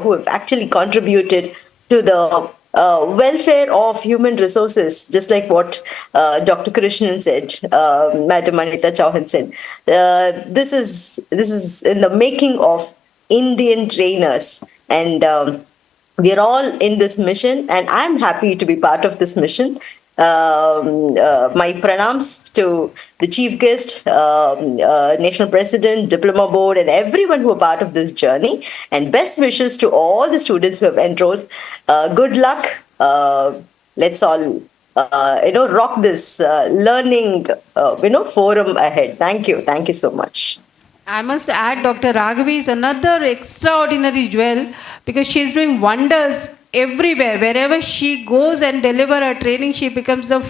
who have actually contributed to the welfare of human resources, just like what Dr. Krishnan said, Madam Anita Chauhan said. This is in the making of Indian trainers, and we are all in this mission, and I'm happy to be part of this mission. My pranams to the chief guest, national president, diploma board, and everyone who are part of this journey, and best wishes to all the students who have enrolled. Good luck. Let's all rock this learning forum ahead. Thank you so much. I must add, Dr. Raghavi is another extraordinary jewel, because she is doing wonders everywhere. Wherever she goes and deliver her training, she becomes the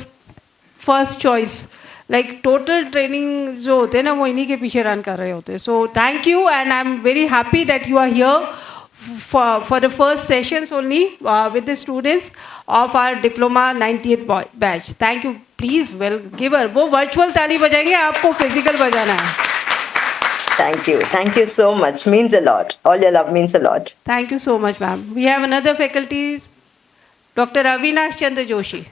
first choice. Like total training जो होते हैं ना वो इन्हीं के पीछे run कर रहे होते हैं. So thank you, and I'm very happy that you are here for the first sessions only with the students of our diploma 90th batch. Thank you. Please give her. वो virtual ताली बजाएंगे, आपको physical बजाना है. Thank you so much. Means a lot. All your love means a lot. Thank you so much, ma'am. We have another faculty, Dr. Avinash Chandra Joshi.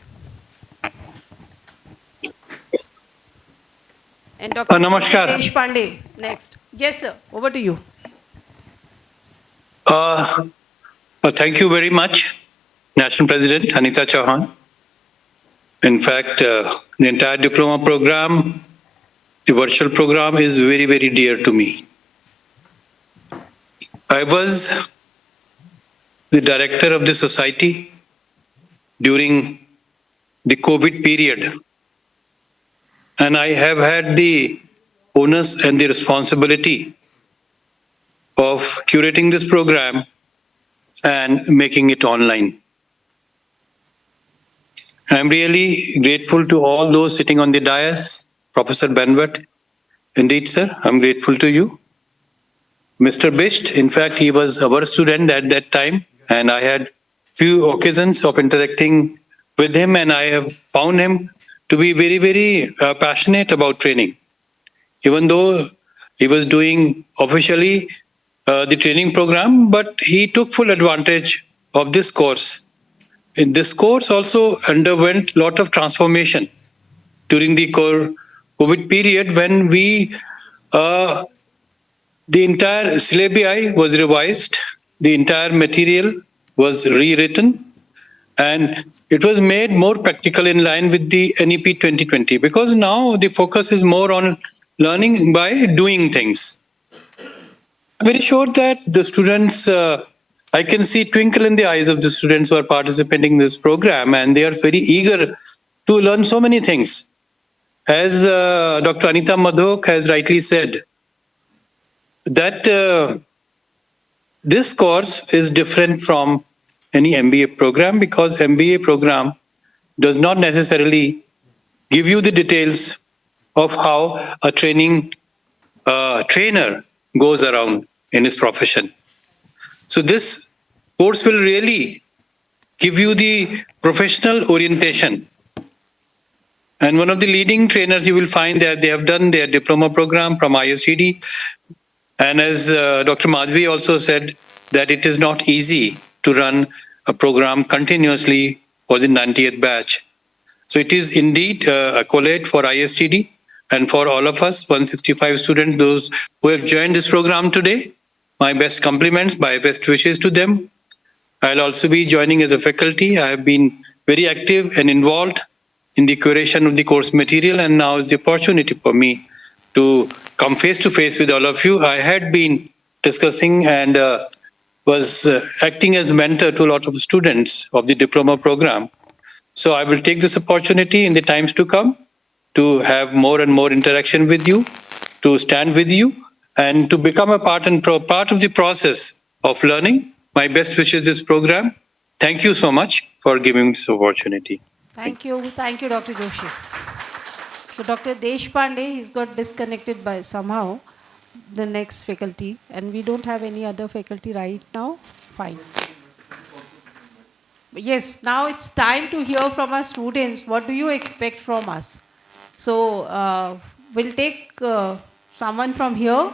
And Dr. Namaskar. Deshpande next. Yes, sir. Over to you. Thank you very much, National President Anita Chauhan. In fact, the entire diploma program, the virtual program, is very, very dear to me. I was the director of the society during the COVID period, and I have had the onus and the responsibility of curating this program and making it online. I'm really grateful to all those sitting on the dais. Professor Benwet, indeed, sir, I'm grateful to you. Mr. Bisht, in fact, he was our student at that time, and I had few occasions of interacting with him, and I have found him to be very, very passionate about training. Even though he was doing officially the training program, but he took full advantage of this course this course also underwent a lot of transformation during the COVID period when the entire syllabi was revised, the entire material was rewritten, and it was made more practical in line with the NEP 2020, because now the focus is more on learning by doing things. I'm very sure that the students, I can see twinkle in the eyes of the students who are participating in this program, and they are very eager to learn so many things. As Dr. Anita Madhok has rightly said, that this course is different from any MBA program, because MBA program does not necessarily give you the details of how a trainer goes around in his profession. So this course will really give you the professional orientation. And one of the leading trainers, you will find that they have done their diploma program from ISTD. And as Dr. Madhvi also said, that it is not easy to run a program continuously for the 90th batch. So it is indeed a accolade for ISTD and for all of us, 165 students, those who have joined this program today. My best compliments, my best wishes to them. I'll also be joining as a faculty. I have been very active and involved in the curation of the course material, and now is the opportunity for me to come face to face with all of you. I had been discussing and was acting as mentor to a lot of students of the diploma program. So I will take this opportunity in the times to come to have more and more interaction with you, to stand with you, and to become a part of the process of learning. My best wishes this program. Thank you so much for giving this opportunity. Thank you, Dr. Joshi. So Dr. Deshpande, he's got disconnected by somehow the next faculty, and we don't have any other faculty right now. Fine. Yes, now it's time to hear from our students. What do you expect from us? So we'll take someone from here.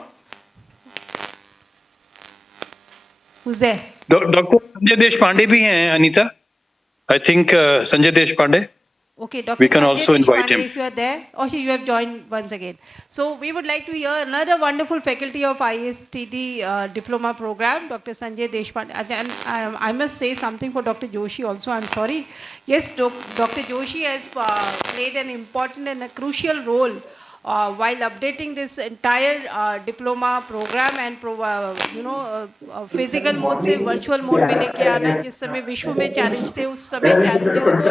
Who's there? Dr. Sanjay Deshpande bhi hain, Anita. I think Sanjay Deshpande. Okay, Dr. We can Sanjay also invite Deshpande, him. if you are there. Oh, you have joined once again. So we would like to hear another wonderful faculty of ISTD diploma program, Dr. Sanjay Deshpande. And I must say something for Dr. Joshi also. I'm sorry. Yes, Dr. Joshi has played an important and a crucial role while updating this entire diploma program and physical mode से virtual mode में लेके आना, जिस समय विश्व में challenge थे उस समय चैलेंजेस को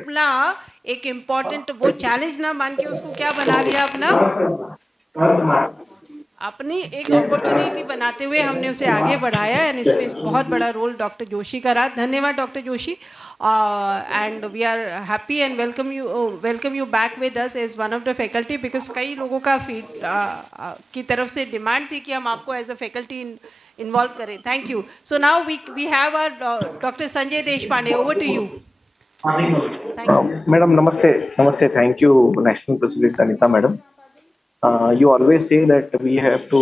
अपना एक इम्पॉर्टेंट वो चैलेंज ना मान के उसको क्या बना लिया अपनी एक अपॉर्चुनिटी बनाते हुए हमने उसे आगे बढ़ाया, एंड इसमें बहुत बड़ा रोल डॉक्टर जोशी का रहा. धन्यवाद doctor Joshi, and we are happy and welcome you back with us as one of the faculty, because कई लोगों का की तरफ से डिमांड थी कि हम आपको एज अ फैकल्टी इन्वॉल्व करें. Thank you. So now we have our doctor Sanjay Deshpande. Over to you. Madam, namaste. Namaste. Thank you, National President Anita, madam. You always say that we have to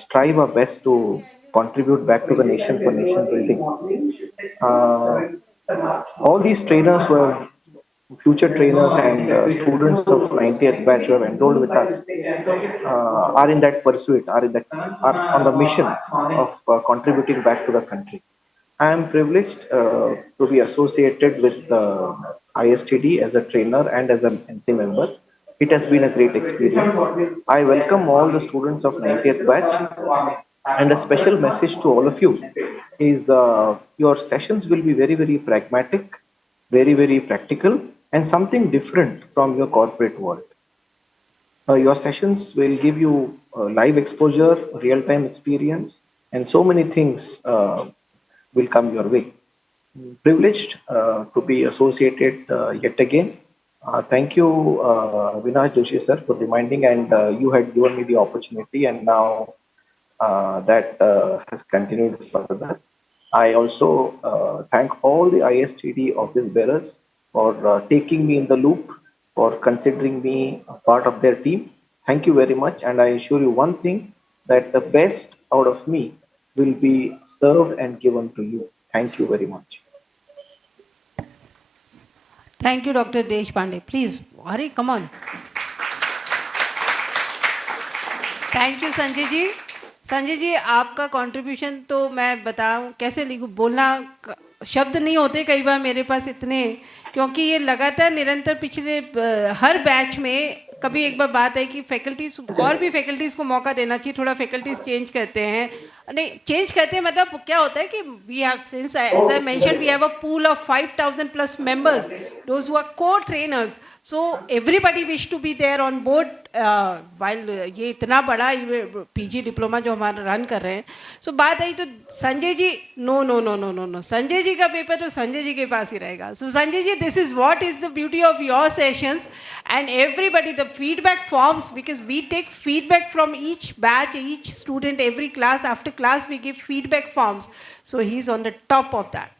strive our best to contribute back to the nation for nation building. All these trainers who are future trainers and students of 90th batch who have enrolled with us are in that pursuit, are on the mission of contributing back to the country. I am privileged to be associated with ISTD as a trainer and as an NC member. It has been a great experience. I welcome all the students of 90th batch, and a special message to all of you is your sessions will be very, very pragmatic, very, very practical, and something different from your corporate world. Your sessions will give you live exposure, real-time experience, and so many things will come your way. Privileged to be associated yet again. Thank you, Avinash Joshi sir, for reminding, and you had given me the opportunity, and now that has continued further. I also thank all the ISTD office bearers for taking me in the loop, for considering me a part of their team. Thank you very much, and I assure you one thing, that the best out of me will be served and given to you. Thank you very much. Thank you, Dr. Deshpande. Please, hurry, come on. Thank you Sanjay ji. Sanjay ji, आपका contribution तो मैं बताऊं कैसे लिखूं, बोलना शब्द नहीं होते कई बार मेरे पास इतने, क्योंकि ये लगातार निरंतर पिछले हर बैच में कभी एक बार बात है कि फैकल्टीज और भी फैकल्टीज़ को मौका देना चाहिए, थोड़ा फैकल्टीज चेंज करते हैं, नहीं चेंज करते हैं मतलब क्या होता है कि we have since as I mention we have a pool of 5,000 plus members those who are co trainers, so everybody wish to be there on board while ये इतना बड़ा पीजी डिप्लोमा जो हमारा रन कर रहे हैं. सो बात आई तो Sanjay ji, no no no no no no, Sanjay ji का पेपर तो संजय जी के पास ही रहेगा. So Sanjay ji, this is what is the beauty of your sessions and everybody the feedback forms, because we take feedback from each batch, each student, every class, after class we give feedback forms, so he's on the top of that.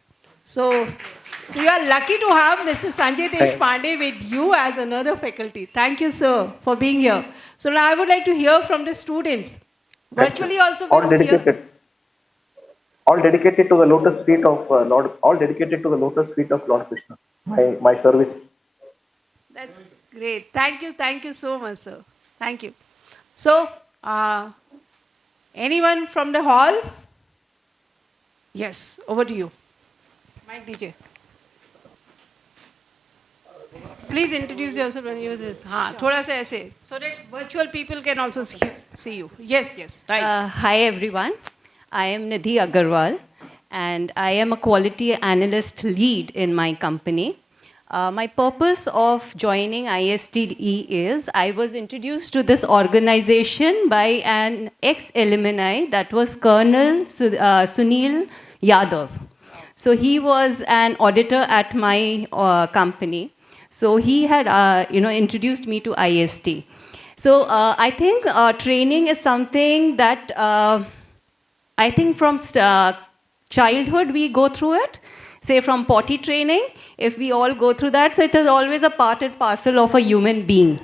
So you are lucky to have Mr. Sanjay Deshpande with you as another faculty. Thank you, sir, for being here. So now I would like to hear from the students virtually also. All dedicated, all dedicated to the lotus feet of Lord, all dedicated to the lotus feet of Lord Krishna. My service. That's great. Thank you so much, sir. Thank you. So, anyone from the hall? Yes, over to you. Mike DJ. Please introduce yourself when you use this. Thoda sa aise, so that virtual people can also see you. Yes, right. Hi everyone. I am Nidhi Agarwal and I am a quality analyst lead in my company. My purpose of joining ISTE is I was introduced to this organization by an ex-alumni, that was Colonel Sunil Yadav. So he was an auditor at my company. So he had introduced me to IST. So I think training is something that I think from childhood we go through it. Say from potty training, if we all go through that, so it is always a part and parcel of a human being.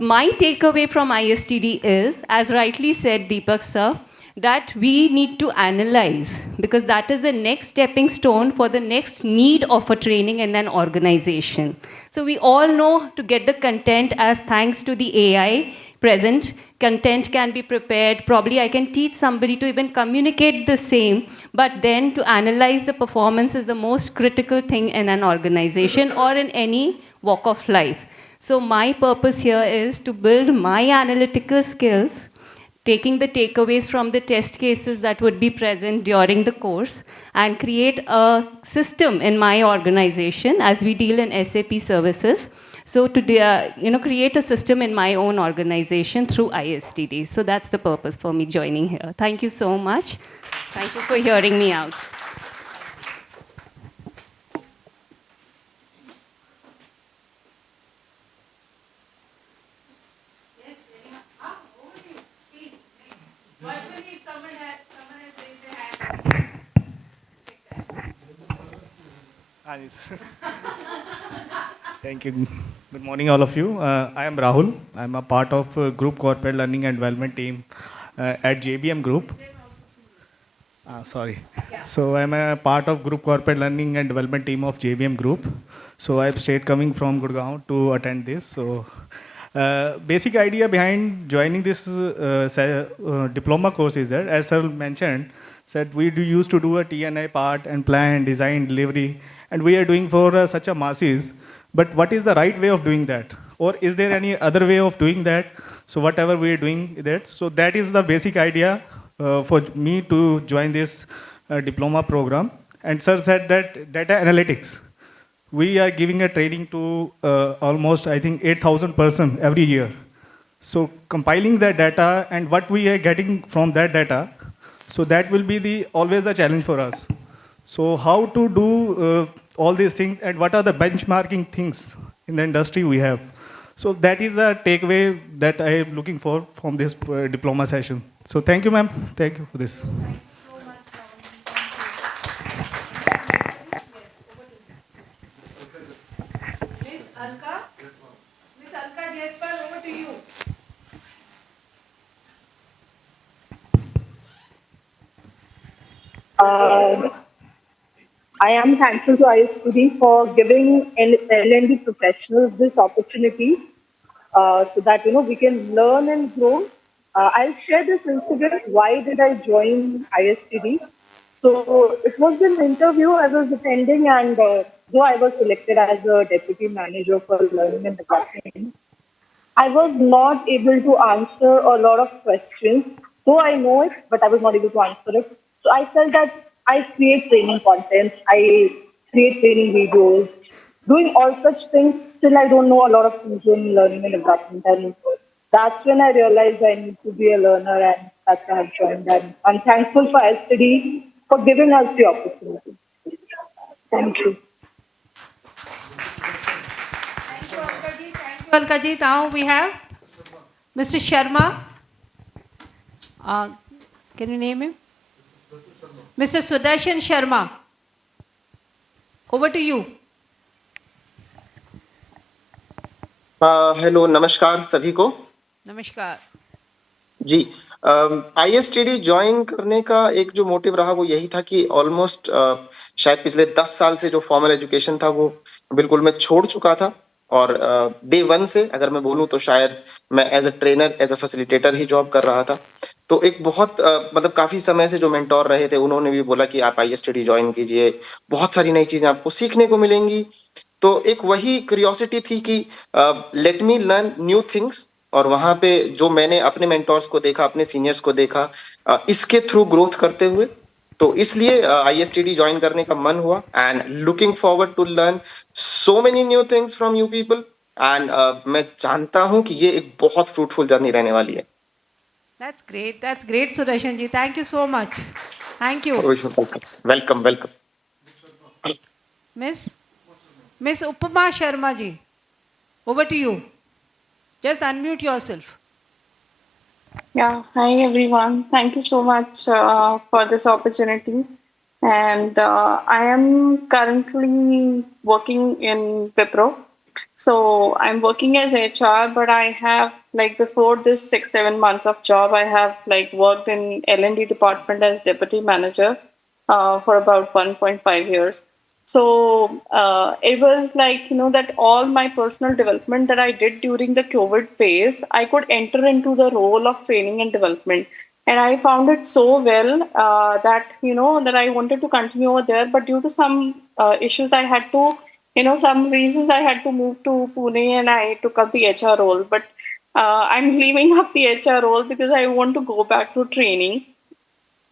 My takeaway from ISTD is, as rightly said Deepak sir, that we need to analyze, because that is the next stepping stone for the next need of a training in an organization. So we all know to get the content, as thanks to the AI present, content can be prepared. Probably I can teach somebody to even communicate the same, but then to analyze the performance is the most critical thing in an organization or in any walk of life. So my purpose here is to build my analytical skills, taking the takeaways from the test cases that would be present during the course, and create a system in my organization as we deal in SAP services. So to create a system in my own organization through ISTD. So that's the purpose for me joining here. Thank you so much. Thank you for hearing me out. Thank you. Good morning, all of you. I am Rahul. I'm a part of Group Corporate Learning and Development team at JBM Group. So I'm a part of Group Corporate Learning and Development team of JBM Group. So I've straight coming from Gurgaon to attend this. So basic idea behind joining this diploma course is that, as Sir mentioned, said we used to do a TNI part and plan, design, delivery, and we are doing for such a masses. But what is the right way of doing that? Or is there any other way of doing that? So whatever we are doing that. So that is the basic idea for me to join this diploma program. And sir said that data analytics, we are giving a training to almost, I think, 8,000 persons every year. So compiling that data and what we are getting from that data, so that will be always the challenge for us. So how to do all these things, and what are the benchmarking things in the industry we have. So that is the takeaway that I am looking for from this diploma session. So thank you, ma'am. Thank you for this. Thank you so much, Miss Alka? Miss Alka Jaiswal, over to you. I am thankful to ISTD for giving LND professionals this opportunity so that we can learn and grow. I'll share this incident. Why did I join ISTD? So it was an interview I was attending, and though I was selected as a deputy manager for learning and development, I was not able to answer a lot of questions, though I know it, but I was not able to answer it. So I felt that I create training contents, I create training videos, doing all such things. Still, I don't know a lot of things in learning and development. And that's when I realized I need to be a learner, and that's why I've joined. And I'm thankful for ISTD for giving us the opportunity. Thank you. Alka ji, now we have Mr. Sharma. Can you name him? Mr. Sudarshan Sharma. Over to you. Hello नमस्कार सभी को नमस्कार जी आईएसटीडी join करने का एक जो motive रहा वो यही था कि ऑलमोस्ट शायद पिछले 10 साल से जो फॉर्मल एजुकेशन था वो बिल्कुल मैं छोड़ चुका था और डे वन से अगर मैं बोलूं तो शायद मैं as a trainer as a facilitator ही जॉब कर रहा था तो एक बहुत मतलब काफी समय से जो मेंटोर रहे थे उन्होंने भी बोला कि आप आईएसटीडी ज्वाइन कीजिए बहुत सारी नई चीजें आपको सीखने को मिलेंगी तो एक वही क्यूरियोसिटी थी कि let me learn new things और वहां पे जो मैंने अपने मेंटोर्स को देखा अपने सीनियर्स को देखा इसके थ्रू ग्रोथ करते हुए तो इसलिए आईएसटीडी ज्वाइन करने का मन हुआ and looking forward to learn so many new things from you people and मैं जानता हूं कि ये एक बहुत फ्रूटफुल जर्नी रहने वाली है That's great, Sudarshan ji. Thank you so much. Thank you. Welcome welcome Miss Upama Sharma ji. Over to you. Just unmute yourself. Yeah, hi everyone. Thank you so much for this opportunity. And I am currently working in Wipro. So I'm working as HR, but I have like before this 6-7 months of job, I have like worked in L&D department as deputy manager for about 1.5 years. So it was like, that all my personal development that I did during the COVID phase, I could enter into the role of training and development. And I found it so well that, that I wanted to continue over there. But due to some issues, I had to, some reasons I had to move to Pune and I took up the HR role. But I'm leaving up the HR role because I want to go back to training.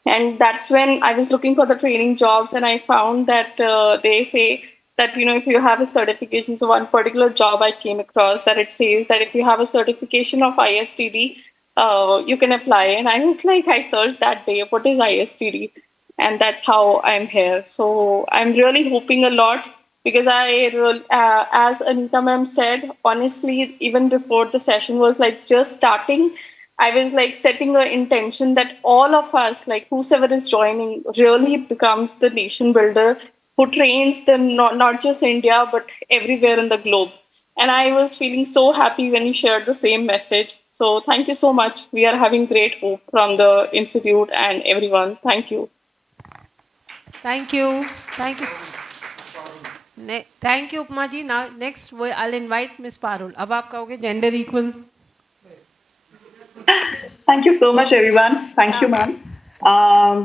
And that's when I was looking for the training jobs, and I found that they say that if you have a certification, so one particular job I came across that it says that if you have a certification of ISTD, you can apply. And I was like, I searched that day, what is ISTD? And that's how I'm here. So I'm really hoping a lot because as Anita ma'am said, honestly, even before the session was like just starting, I was like setting an intention that all of us, like whosoever is joining, really becomes the nation builder who trains them not just India, but everywhere in the globe. And I was feeling so happy when you shared the same message. So thank you so much. We are having great hope from the Institute and everyone. Thank you. Thank you. Thank you. Thank you, Upma ji. Now, next, I'll invite Miss Parul. अब आप कहोगे gender equal. Thank you so much, everyone. Thank you, ma'am.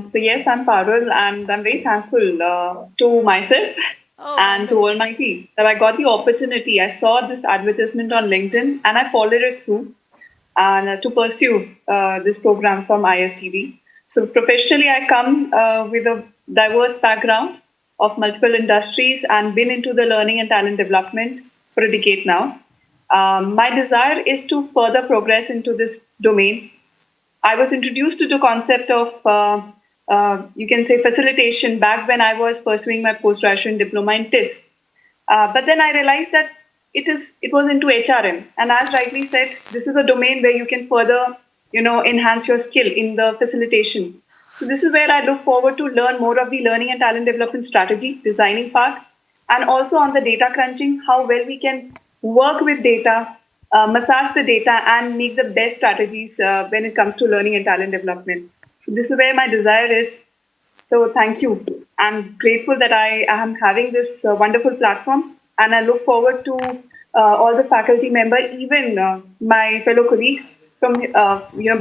So yes, I'm Parul, and I'm very thankful to myself and to all my team that I got the opportunity. I saw this advertisement on LinkedIn, and I followed it through and to pursue this program from ISTD. So professionally, I come with a diverse background of multiple industries and been into the learning and talent development for a decade now. My desire is to further progress into this domain. I was introduced to the concept of, you can say, facilitation back when I was pursuing my post-graduate diploma in TIS. But then I realized that it was into HRM. And as rightly said, this is a domain where you can further, enhance your skill in the facilitation. So this is where I look forward to learn more of the learning and talent development strategy, designing part, and also on the data crunching, how well we can work with data, massage the data, and make the best strategies when it comes to learning and talent development. So this is where my desire is So thank you. I'm grateful that I am having this wonderful platform, and I look forward to all the faculty members, even my fellow colleagues from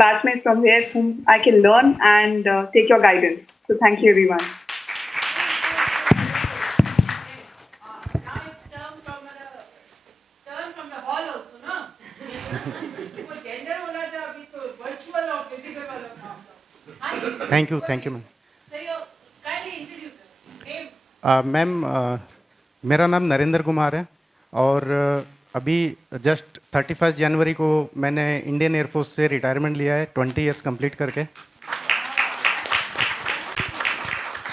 batchmates from here, whom I can learn and take your guidance. So thank you, everyone. Turn from the hall also, no? वो gender बोला था अभी तो virtual और physical वाला काम था. Thank you, ma'am. So you kindly introduce us. Name. Ma'am मेरा नाम नरेंद्र कुमार है और अभी जस्ट 31 जनवरी को मैंने इंडियन एयरफोर्स से रिटायरमेंट लिया है 20 इयर्स कंप्लीट करके.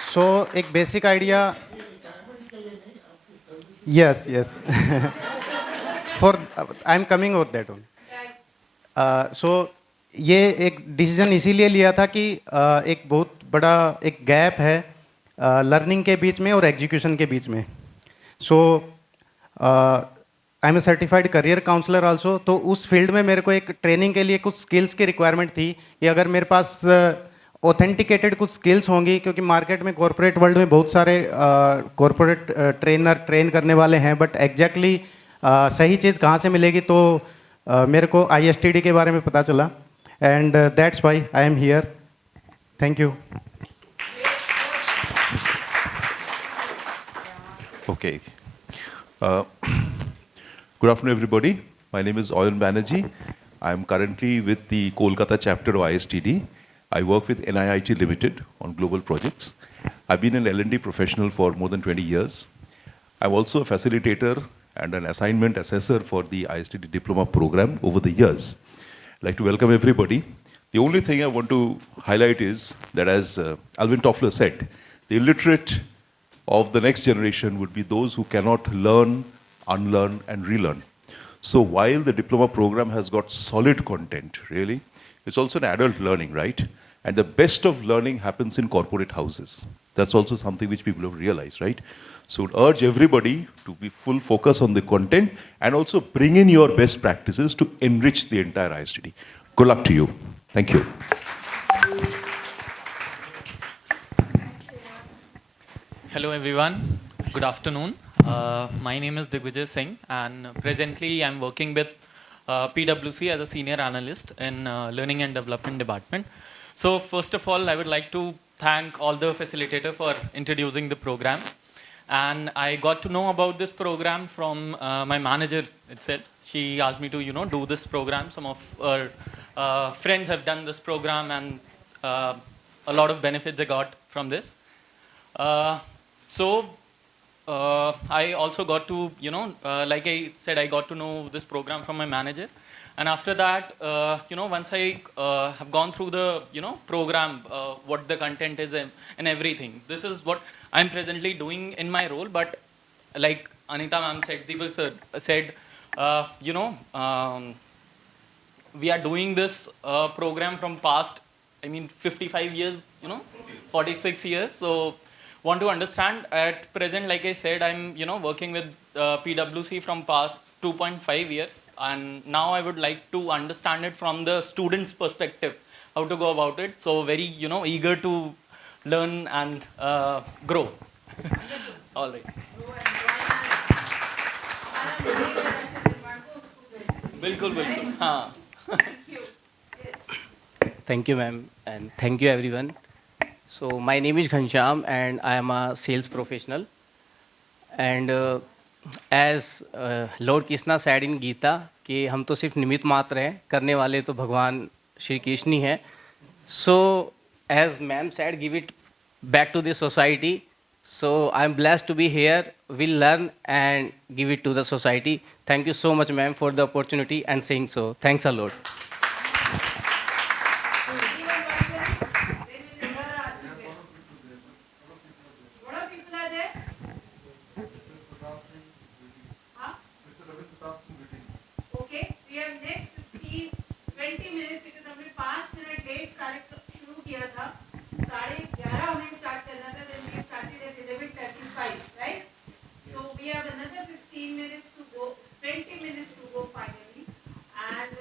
सो एक basic idea. Yes for I am coming over that one. So ये एक डिसीजन इसीलिए लिया था कि एक बहुत बड़ा एक गैप है लर्निंग के बीच में और एग्जीक्यूशन के बीच में. So I am a certified career counsellor also. तो उस फील्ड में मेरे को एक ट्रेनिंग के लिए कुछ स्किल्स की रिक्वायरमेंट थी कि अगर मेरे पास ऑथेंटिकेटेड कुछ स्किल्स होंगी, क्योंकि मार्केट में कॉरपोरेट वर्ल्ड में बहुत सारे कॉरपोरेट ट्रेनर ट्रेन करने वाले हैं, बट एग्जैक्टली सही चीज़ कहाँ से मिलेगी. तो मेरे को ISTD के बारे में पता चला and that's why I am here. Thank you. Okay. Good afternoon, everybody. My name is Oyan Banerjee. I am currently with the Kolkata chapter of ISTD. I work with NIIT Limited on global projects. I've been an L&D professional for more than 20 years. I'm also a facilitator and an assignment assessor for the ISTD Diploma program over the years. I'd like to welcome everybody. The only thing I want to highlight is that, as Alvin Toffler said, the illiterate of the next generation would be those who cannot learn, unlearn, and relearn. So while the diploma program has got solid content, really, it's also an adult learning, right? And the best of learning happens in corporate houses. That's also something which people have realized, right? So I would urge everybody to be full focus on the content and also bring in your best practices to enrich the entire ISTD. Good luck to you. Thank you. Hello everyone, good afternoon. My name is Digvijay Singh and presently I'm working with PwC as a senior analyst in Learning and Development Department. So first of all, I would like to thank all the facilitator for introducing the program. And I got to know about this program from my manager itself. She asked me to, do this program. Some of her friends have done this program and a lot of benefits I got from this. So I also got to, like I said, I got to know this program from my manager. And after that, once I have gone through the, program, what the content is and everything, this is what I'm presently doing in my role. But like Anita ma'am said, Deepak sir said, we are doing this program from past, 55 years, 46 years. So want to understand at present, like I said, I'm working with PwC from past 2.5 years, and now I would like to understand it from the student's perspective, how to go about it. So very eager to learn and grow. All right. बिल्कुल बिल्कुल हाँ. Thank you, ma'am, and thank you, everyone. So my name is Ghanshyam, and I am a sales professional. And as Lord Krishna said in Gita, कि हम तो सिर्फ निमित्त मात्र हैं, करने वाले तो भगवान श्री कृष्ण ही हैं. So as ma'am said, give it back to the society. So I'm blessed to be here. We'll learn and give it to the society. Thank you so much, ma'am, for the opportunity and saying so. Thanks a lot. Okay, we have next 15-20 minutes because हमने 5 minute late कार्यक्रम शुरू किया था. 11:30 हमें start करना था. Then we started at 11:35, right? So we have another 15 minutes to go, 20 minutes to go finally. And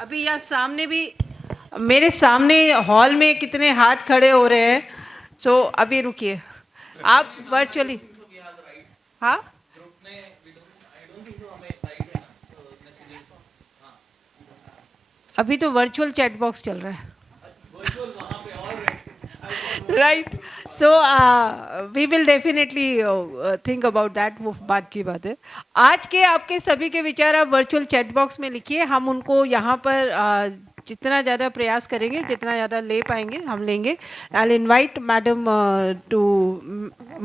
अभी यहाँ सामने भी मेरे सामने हॉल में कितने हाथ खड़े हो रहे हैं. सो अभी रुकिए, आप वर्चुअली. हाँ, अभी तो वर्चुअल चैट बॉक्स चल रहा है. Right. So we will definitely think about that. वो बात की बात है. आज के आपके सभी के विचार आप वर्चुअल चैट बॉक्स में लिखिए. हम उनको यहाँ पर जितना ज़्यादा प्रयास करेंगे, जितना ज़्यादा ले पाएंगे हम लेंगे. I will invite madam to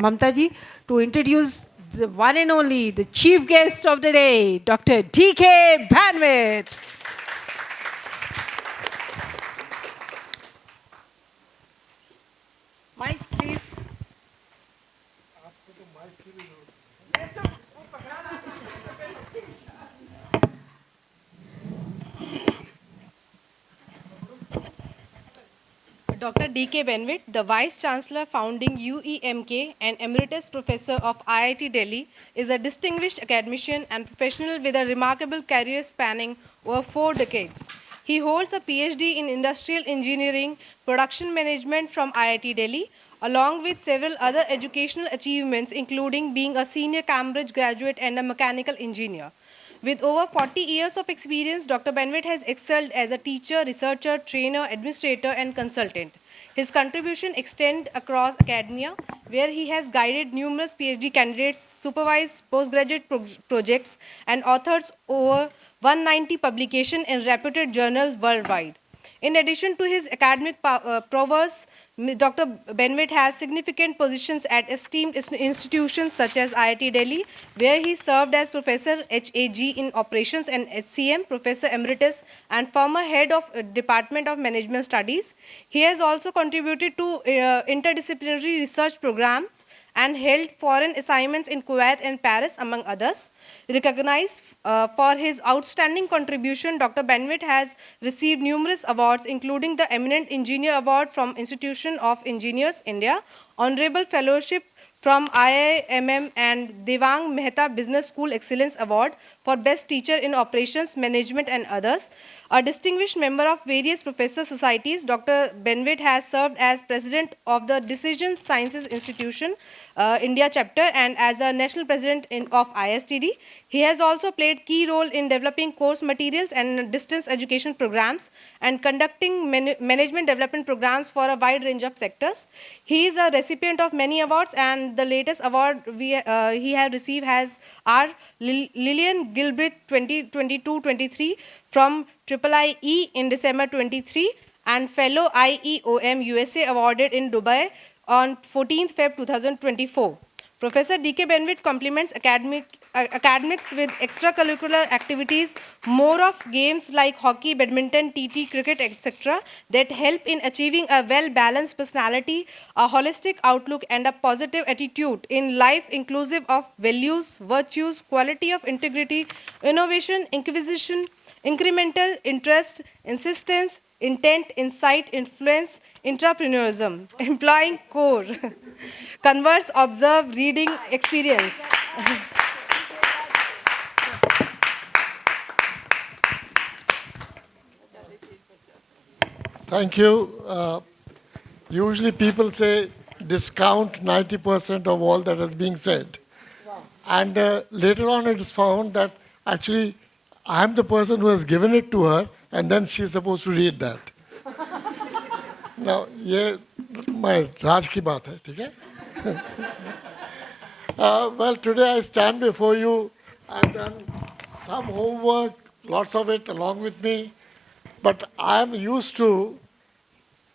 Mamta ji to introduce the one and only, the chief guest of the day, Dr. D.K. Banwit. Mike, please. Dr. D.K. Benwit, the Vice Chancellor founding UEMK and Emeritus Professor of IIT Delhi, is a distinguished academician and professional with a remarkable career spanning over 4 decades. He holds a PhD in Industrial Engineering, Production Management from IIT Delhi, along with several other educational achievements, including being a senior Cambridge graduate and a mechanical engineer. With over 40 years of experience, Dr. Benwit has excelled as a teacher, researcher, trainer, administrator, and consultant. His contribution extend across academia, where he has guided numerous PhD candidates, supervised postgraduate projects, and authored over 190 publications in reputed journals worldwide. In addition to his academic prowess, Dr. Benwit has significant positions at esteemed institutions such as IIT Delhi, where he served as Professor HAG in Operations and HCM, Professor Emeritus, and former head of Department of Management Studies. He has also contributed to interdisciplinary research programs and held foreign assignments in Kuwait and Paris, among others. Recognized for his outstanding contribution, Dr. Benwit has received numerous awards, including the Eminent Engineer Award from Institution of Engineers, India, Honorable Fellowship from IIMM and Devang Mehta Business School Excellence Award for Best Teacher in Operations, Management, and others. A distinguished member of various professor societies, Dr. Benwit has served as President of the Decision Sciences Institution, India chapter, and as a National President of ISTD. He has also played key role in developing course materials and distance education programs and conducting management development programs for a wide range of sectors. He is a recipient of many awards, and the latest award he has received has our Lillian Gilbert 2022-23 from IIIE in December 23 and Fellow IEOM USA awarded in Dubai on 14th Feb 2024. Professor D.K. Benwit complements academics with extracurricular activities, more of games like hockey, badminton, TT, cricket, etc. that help in achieving a well-balanced personality, a holistic outlook, and a positive attitude in life inclusive of values, virtues, quality of integrity, innovation, inquisition, incremental interest, insistence, intent, insight, influence, entrepreneurism, employing core, converse, observe, reading, experience. Thank you. Usually people say discount 90% of all that is being said. And later on it is found that actually I'm the person who has given it to her and then she's supposed to read that. Now, ये my Raj की बात है, ठीक है? Well, today I stand before you. I've done some homework, lots of it along with me. But I'm used to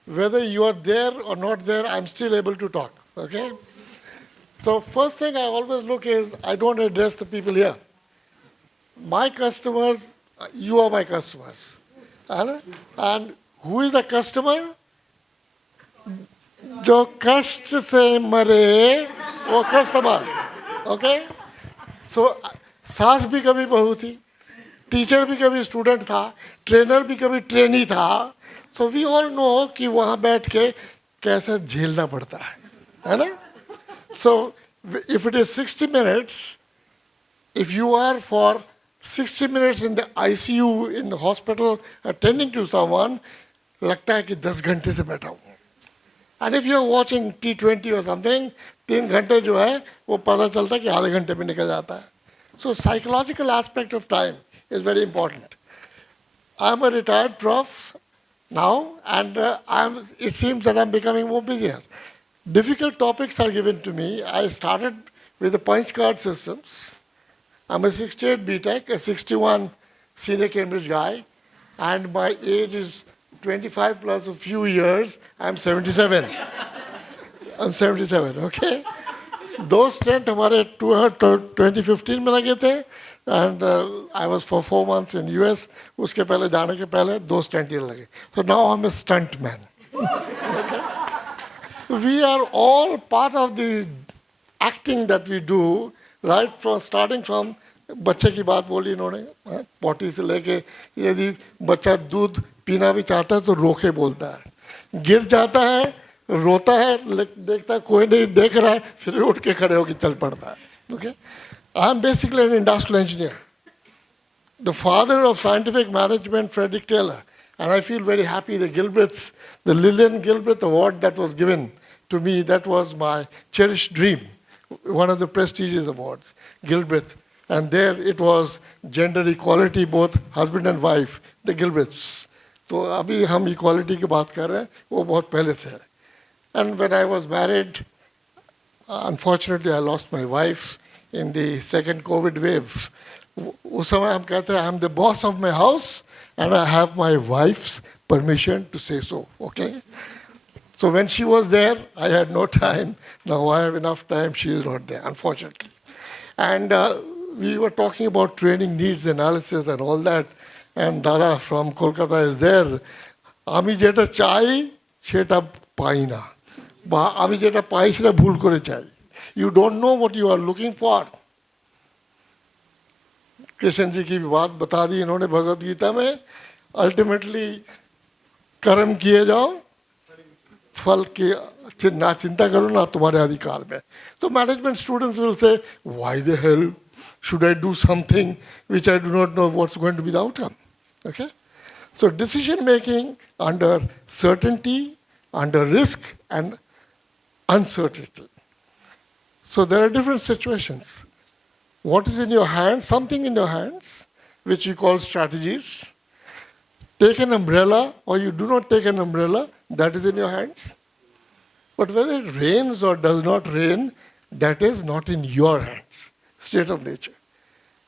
whether you are there or not there, I'm still able to talk, okay? So first thing I always look is, I don't address the people here. My customers, you are my customers. And who is the customer? जो कष्ट से मरे वो customer, okay? सो सास भी कभी बहू थी, टीचर भी कभी स्टूडेंट था, ट्रेनर भी कभी ट्रेनी था. सो वी ऑल नो कि वहाँ बैठ के कैसे झेलना पड़ता है ना? So if it is 60 minutes, if you are for 60 minutes in the ICU in the hospital attending to someone, लगता है कि 10 घंटे से बैठा हूँ. And if you're watching T20 or something, 3 घंटे जो है वो पता चलता है कि आधे घंटे में निकल जाता है. So psychological aspect of time is very important. I'm a retired prof now, and it seems that I'm becoming more busier. Difficult topics are given to me. I started with the punch card systems. I'm a 68 BTech, a 61 senior Cambridge guy, and my age is 25 plus a few years. I'm 77. I'm 77, okay? Those tent हमारे 2015 में लगे थे, and I was for 4 months in US. उसके पहले जाने के पहले 2 tent ये लगे. So now I'm a stunt man. Okay? We are all part of the acting that we do, right from starting from बच्चे की बात बोली इन्होंने, पॉटी से लेके यदि बच्चा दूध पीना भी चाहता है तो रोके बोलता है, गिर जाता है रोता है, देखता है कोई नहीं देख रहा है, फिर उठ के खड़े होकर चल पड़ता है. Okay? I'm basically an industrial engineer, the father of scientific management, Frederick Taylor, and I feel very happy the Gilbreth's, the Lillian Gilbreth Award that was given to me, that was my cherished dream, one of the prestigious awards, Gilbreth. And there it was gender equality, both husband and wife, the Gilbreths. तो अभी हम equality की बात कर रहे हैं, वो बहुत पहले से है. And when I was married, unfortunately I lost my wife in the second COVID wave. उस समय हम कहते हैं I'm the boss of my house and I have my wife's permission to say so. Okay? So when she was there, I had no time. Now I have enough time. She is not there, unfortunately. And we were talking about training needs analysis and all that. And Dada from Kolkata is there. Ami jeta chai, cheta paina. Ami jeta pai cheta bhul kore chai. You don't know what you are looking for. Krishna ji की बात बता दी इन्होंने भगवत गीता में. Ultimately, कर्म किए जाओ, फल की ना चिंता करो ना तुम्हारे अधिकार में. So management students will say, why the hell should I do something which I do not know what's going to be the outcome? Okay? So decision making under certainty, under risk, and uncertainty. So there are different situations. What is in your hands? Something in your hands, which we call strategies. Take an umbrella or you do not take an umbrella, that is in your hands. But whether it rains or does not rain, that is not in your hands. State of nature.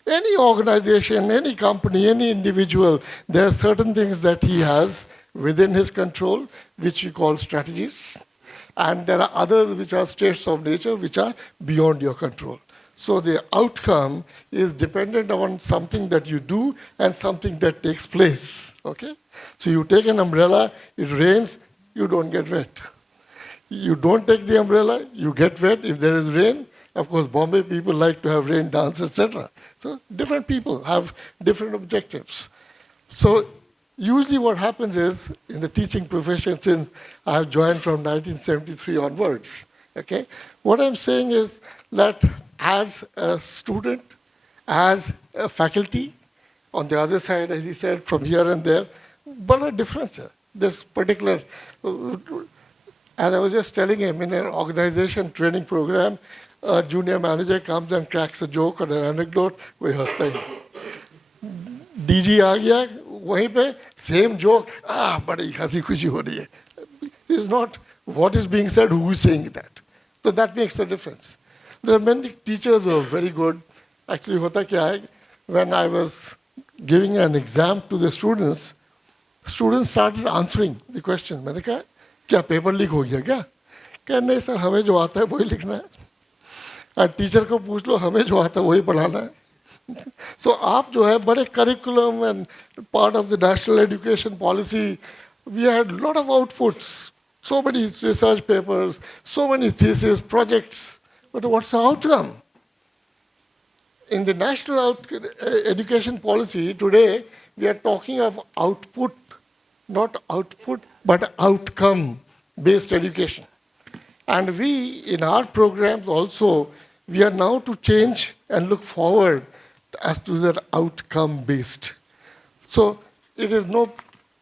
Any organization, any company, any individual, there are certain things that he has within his control, which we call strategies. And there are others which are states of nature, which are beyond your control. So the outcome is dependent on something that you do and something that takes place. Okay? So you take an umbrella, it rains, you don't get wet. You don't take the umbrella, you get wet if there is rain. Of course, Bombay people like to have rain dance, etc. So different people have different objectives. So usually what happens is, in the teaching profession, since I have joined from 1973 onwards, okay, what I'm saying is that as a student, as a faculty, on the other side, as he said, from here and there, but a difference. This particular, as I was just telling him, in an organization training program, a junior manager comes and cracks a joke or an anecdote, वही हंसता ही. DG आ गया, वहीं पे same joke, बड़ी हंसी खुशी हो रही है. It's not what is being said, who is saying that. So that makes a difference. There are many teachers who are very good. Actually, होता क्या है, when I was giving an exam to the students started answering the question. मैंने कहा, क्या paper leak हो गया क्या? कहा नहीं सर, हमें जो आता है वही लिखना है. और टीचर को पूछ लो, हमें जो आता है वही पढ़ाना है. So आप जो है बड़े curriculum and part of the national education policy, we had a lot of outputs, so many research papers, so many thesis, projects. But what's the outcome? In the national education policy today, we are talking of output, not output, but outcome-based education. And we, in our programs also, we are now to change and look forward as to their outcome based. So it is no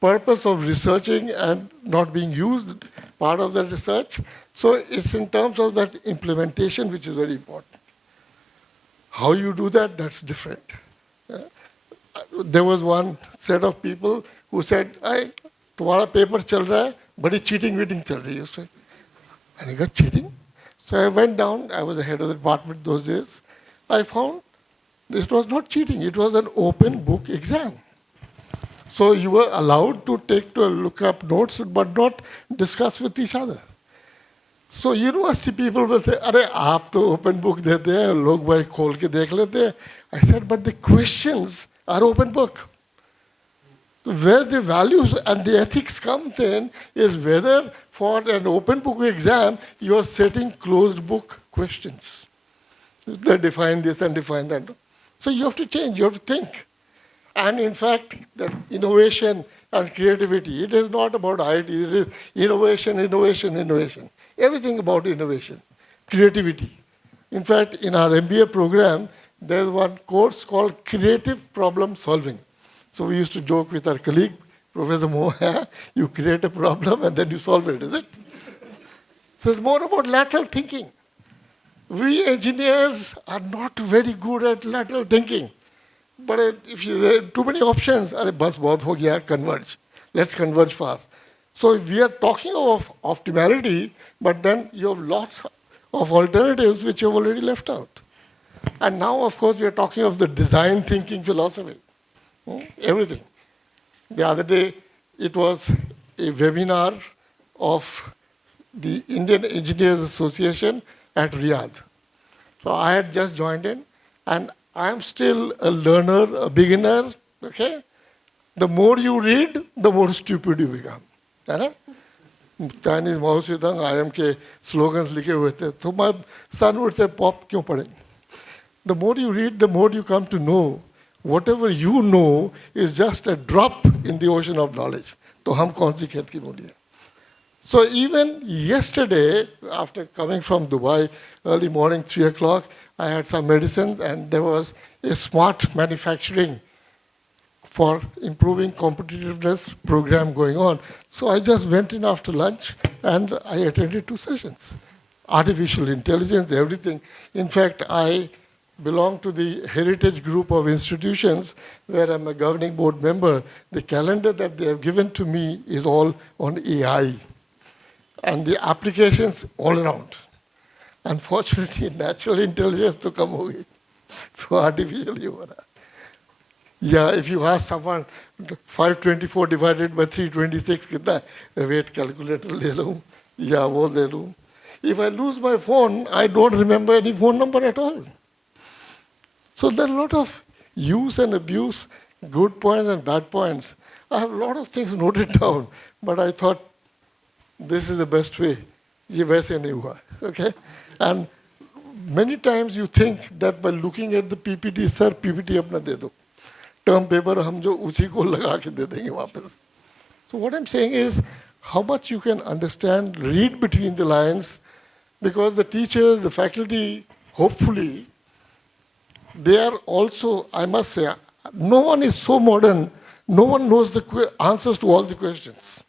purpose of researching and not being used, part of the research. So it's in terms of that implementation which is very important. How you do that, that's different. There was one set of people who said, तुम्हारा paper चल रहा है, बड़ी cheating वीटिंग चल रही है उसमें. And I got cheating. So I went down, I was the head of the department those days. I found it was not cheating, it was an open book exam. So you were allowed to take to look up notes, but not discuss with each other. So university people will say, "Arey, aap to open book dete hain, log bhai khol ke dekh lete hain." I said, but the questions are open book. Where the values and the ethics come then is whether for an open book exam you are setting closed book questions. They define this and define that. So you have to change, you have to think. And in fact, the innovation and creativity, it is not about IT, it is innovation, innovation, innovation. Everything about innovation, creativity. In fact, in our MBA program, there's one course called Creative Problem Solving. So we used to joke with our colleague, Professor Moha, you create a problem and then you solve it, is it? So it's more about lateral thinking. We engineers are not very good at lateral thinking. But if there are too many options, bas bahut ho gaya, converge. Let's converge fast. So we are talking of optimality, but then you have lots of alternatives which you have already left out. And now, of course, we are talking of the design thinking philosophy. Everything. The other day, it was a webinar of the Indian Engineers Association at Riyadh. So I had just joined in, and I'm still a learner, a beginner, okay? The more you read, the more stupid you become. Right? Chinese Mao Zedong, I am ke slogans likhe hue the. So my son would say, Pop, kyun padhe? The more you read, the more you come to know. Whatever you know is just a drop in the ocean of knowledge. So hum kaun si khet ki moli hai? So even yesterday, after coming from Dubai, early morning, 3 o'clock, I had some medicines and there was a smart manufacturing for improving competitiveness program going on. So I just went in after lunch and I attended 2 sessions. Artificial intelligence, everything. In fact, I belong to the heritage group of institutions where I'm a governing board member. The calendar that they have given to me is all on AI. And the applications all around. Unfortunately, natural intelligence to come over. So artificial ही हो रहा. Yeah, if you ask someone 524 divided by 326 कितना weight calculator ले लूँ या वो ले लूँ. If I lose my phone, I don't remember any phone number at all. So there are a lot of use and abuse, good points and bad points. I have a lot of things noted down, but I thought this is the best way. ये वैसे नहीं हुआ, okay? And many times you think that by looking at the PPT, sir, PPT अपना दे दो. Term paper हम जो उसी को लगा के दे देंगे वापस. So what I'm saying is how much you can understand, read between the lines, because the teachers, the faculty, hopefully, they are also, I must say, no one is so modern, no one knows the answers to all the questions.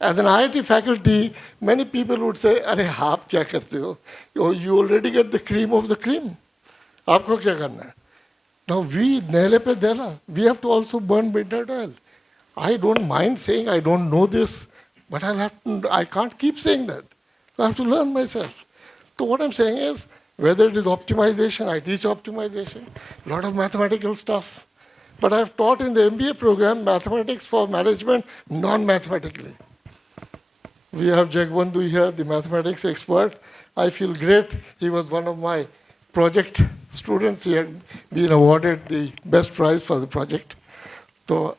As an IIT faculty, many people would say, "Arey, aap kya karte ho? You already get the cream of the cream. Aapko kya karna hai?" Now we, nehle pe dela, we have to also burn midnight oil. I don't mind saying I don't know this, but I can't keep saying that. I have to learn myself. So what I'm saying is, whether it is optimization, I teach optimization, a lot of mathematical stuff. But I've taught in the MBA program mathematics for management non-mathematically. We have Jagbandhu here, the mathematics expert. I feel great. He was one of my project students. He had been awarded the best prize for the project. So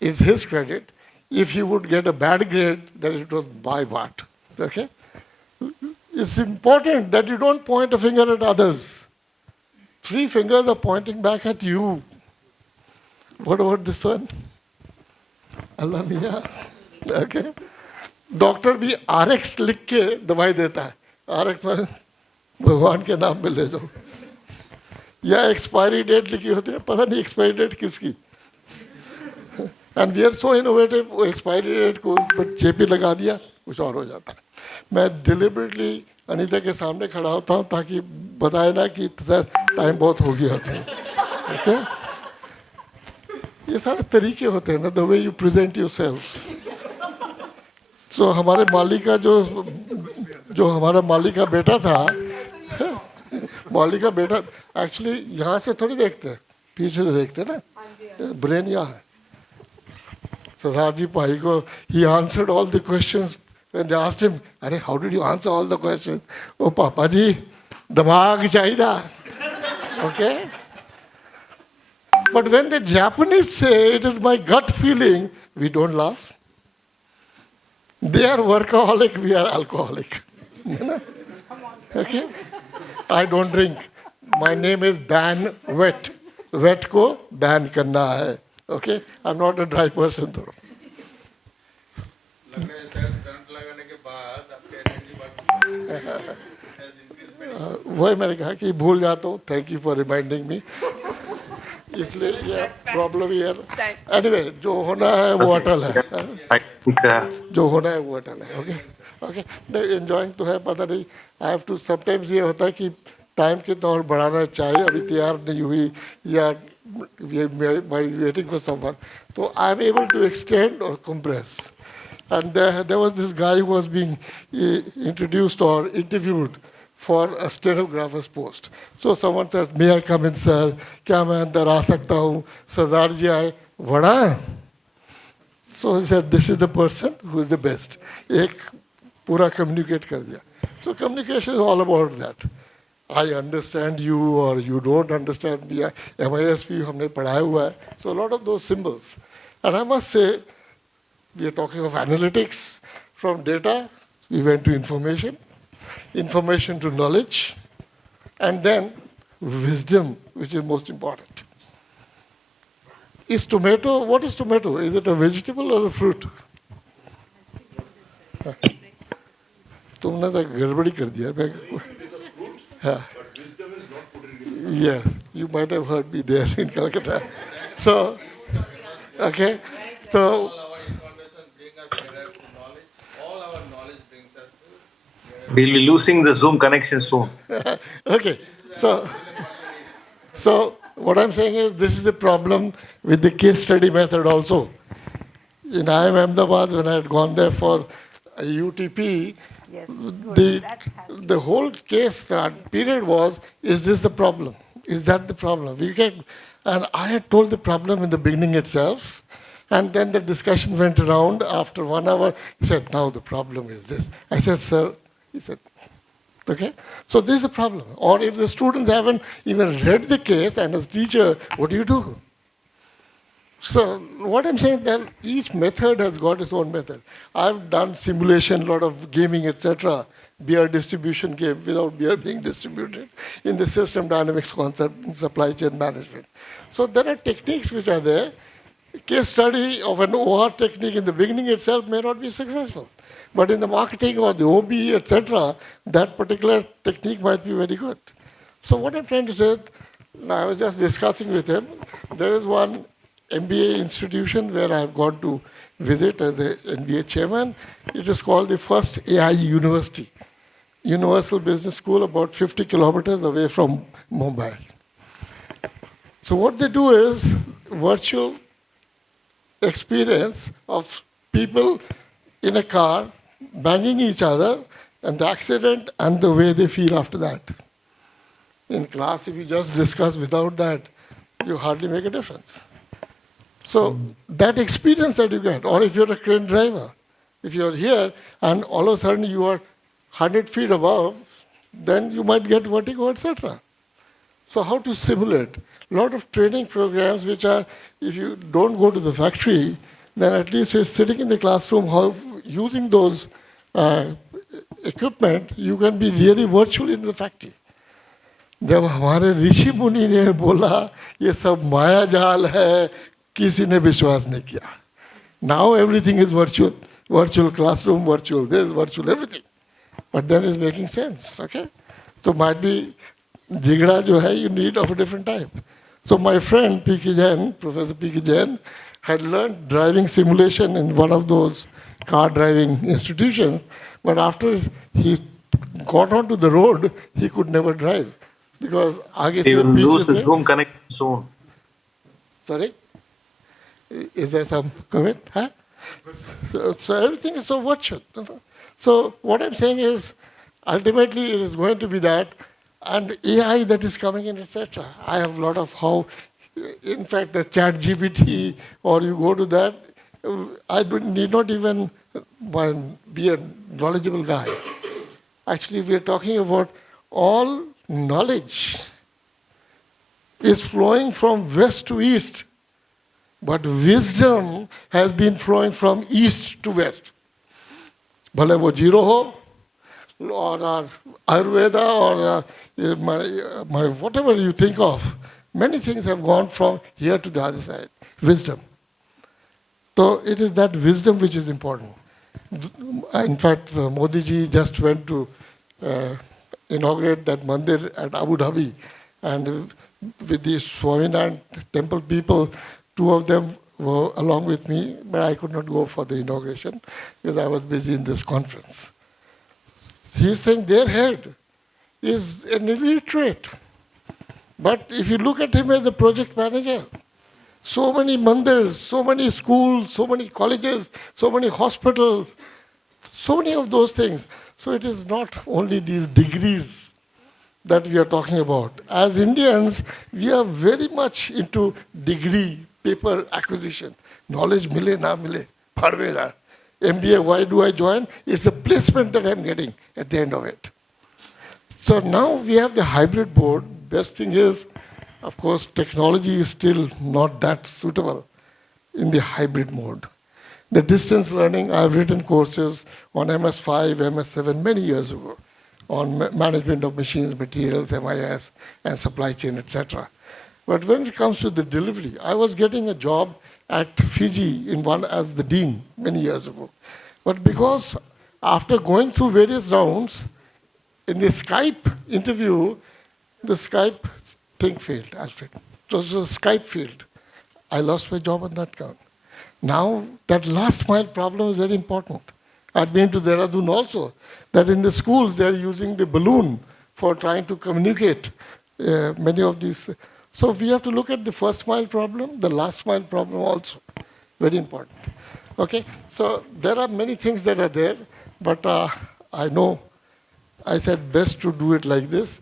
it's his credit. If he would get a bad grade, then it was by what? Okay? It's important that you don't point a finger at others. 3 fingers are pointing back at you. What about this one? Allah Mia. Okay? Doctor भी RX लिख के दवाई देता है. RX में भगवान के नाम पे ले जाओ. या एक्सपायरी डेट लिखी होती है, पता नहीं एक्सपायरी डेट किसकी. And we are so innovative, वो एक्सपायरी डेट को जेपी लगा दिया, कुछ और हो जाता है. मैं डिलिबरेटली अनीता के सामने खड़ा होता हूँ ताकि बताए ना कि सर टाइम बहुत हो गया था. ओके, ये सारे तरीके होते हैं ना, the way you present yourself. So हमारे माली का जो हमारा माली का बेटा था, माली का बेटा एक्चुअली यहाँ से थोड़ी देखते हैं, पीछे से देखते हैं ना, ब्रेन यहाँ है. सरदार जी भाई को he answered all the questions when they asked him, अरे how did you answer all the questions? ओ पापा जी दिमाग चाहिए. Okay? But when the Japanese say it is my gut feeling, we don't laugh. They are workaholic, we are alcoholic. Okay? I don't drink. My name is ban wet. Wet को ban करना है. Okay? I'm not a dry person though. वही मैंने कहा कि भूल जाता हूँ. Thank you for reminding me. इसलिए ये प्रॉब्लम यार. एनीवे, जो होना है वो अटल है. जो होना है वो अटल है. ओके ओके, एंजॉइंग तो है, पता नहीं. आई हैव टू समटाइम्स ये होता है कि टाइम कितना और बढ़ाना चाहिए, अभी तैयार नहीं हुई या वेटिंग फॉर समवन, तो I am able to extend और compress. And there was this guy who was being introduced or interviewed for a stenographer's post. So someone said, may I come in, sir? क्या मैं अंदर आ सकता हूँ? सरदार जी आए, vada. So he said, this is the person who is the best. एक पूरा communicate कर दिया. So communication is all about that. I understand you or you don't understand me. MISP हमने पढ़ाया हुआ है. So a lot of those symbols. And I must say, we are talking of analytics. From data, we went to information, information to knowledge, and then wisdom, which is most important. Is tomato, what is tomato? Is it a vegetable or a fruit? तुमने तो गड़बड़ी कर दिया. Yes, you might have heard me there in Calcutta. So, okay, so. We'll be losing the Zoom connection soon. Okay, so what I'm saying is this is the problem with the case study method also. In IIM Ahmedabad, when I had gone there for a UTP, the whole case period was, is this the problem? Is that the problem? And I had told the problem in the beginning itself, and then the discussion went around. After 1 hour, he said, now the problem is this. I said, sir, he said, okay, so this is the problem. Or if the students haven't even read the case, and as teacher, what do you do? So what I'm saying that each method has got its own method. I've done simulation, a lot of gaming, etc., beer distribution game without beer being distributed in the system dynamics concept in supply chain management. So there are techniques which are there. Case study of an OR technique in the beginning itself may not be successful. But in the marketing or the OB, etc., that particular technique might be very good. So what I'm trying to say, I was just discussing with him, there is one MBA institution where I've gone to visit as the MBA chairman. It is called the first AI University, Universal Business School, about 50 kilometers away from Mumbai. So what they do is virtual experience of people in a car banging each other and the accident and the way they feel after that. In class, if you just discuss without that, you hardly make a difference. So that experience that you get, or if you're a crane driver, if you're here and all of a sudden you are 100 feet above, then you might get vertigo, etc. So how to simulate? A lot of training programs which are, if you don't go to the factory, then at least you're sitting in the classroom, how, using those equipment, you can be really virtual in the factory. जब हमारे ऋषि मुनि ने बोला ये सब माया जाल है, किसी ने विश्वास नहीं किया. Now everything is virtual, virtual classroom, virtual this, virtual everything. But then it's making sense, okay? So might be Jigra jo hai, you need of a different type. So my friend P.K. Jain, Professor P.K. Jain, had learned driving simulation in one of those car driving institutions, but after he got onto the road, he could never drive because आगे He से will पीछे lose his से. Zoom connection soon. Sorry, is there some comment? Huh? So everything is so virtual. So what I'm saying is, ultimately it is going to be that, and AI that is coming in, etc. I have a lot of how, in fact, the Chat GPT, or you go to that, I need not even be a knowledgeable guy. Actually, we are talking about all knowledge is flowing from west to east, but wisdom has been flowing from east to west. भले वो zero हो or Ayurveda or whatever you think of, many things have gone from here to the other side. Wisdom. So it is that wisdom which is important. In fact, Modi ji just went to inaugurate that mandir at Abu Dhabi, and with the Swaminarayan temple people, two of them were along with me, but I could not go for the inauguration because I was busy in this conference. He's saying their head is an illiterate. But if you look at him as a project manager, so many mandirs, so many schools, so many colleges, so many hospitals, so many of those things. So it is not only these degrees that we are talking about. As Indians, we are very much into degree, paper acquisition. Knowledge mile na mile, padvega. MBA, why do I join? It's a placement that I'm getting at the end of it. So now we have the hybrid board. Best thing is, of course, technology is still not that suitable in the hybrid mode. The distance learning, I've written courses on MS5, MS7 many years ago on management of machines, materials, MIS, and supply chain, etc. But when it comes to the delivery, I was getting a job at Fiji in one as the dean many years ago. But because after going through various rounds, in the Skype interview, the Skype thing failed, Alfred. It was a Skype failed. I lost my job on that count. Now, that last mile problem is very important. I've been to Dehradun also, that in the schools they're using the balloon for trying to communicate many of these. So we have to look at the first mile problem, the last mile problem also. Very important. Okay, so there are many things that are there, but I know I said best to do it like this.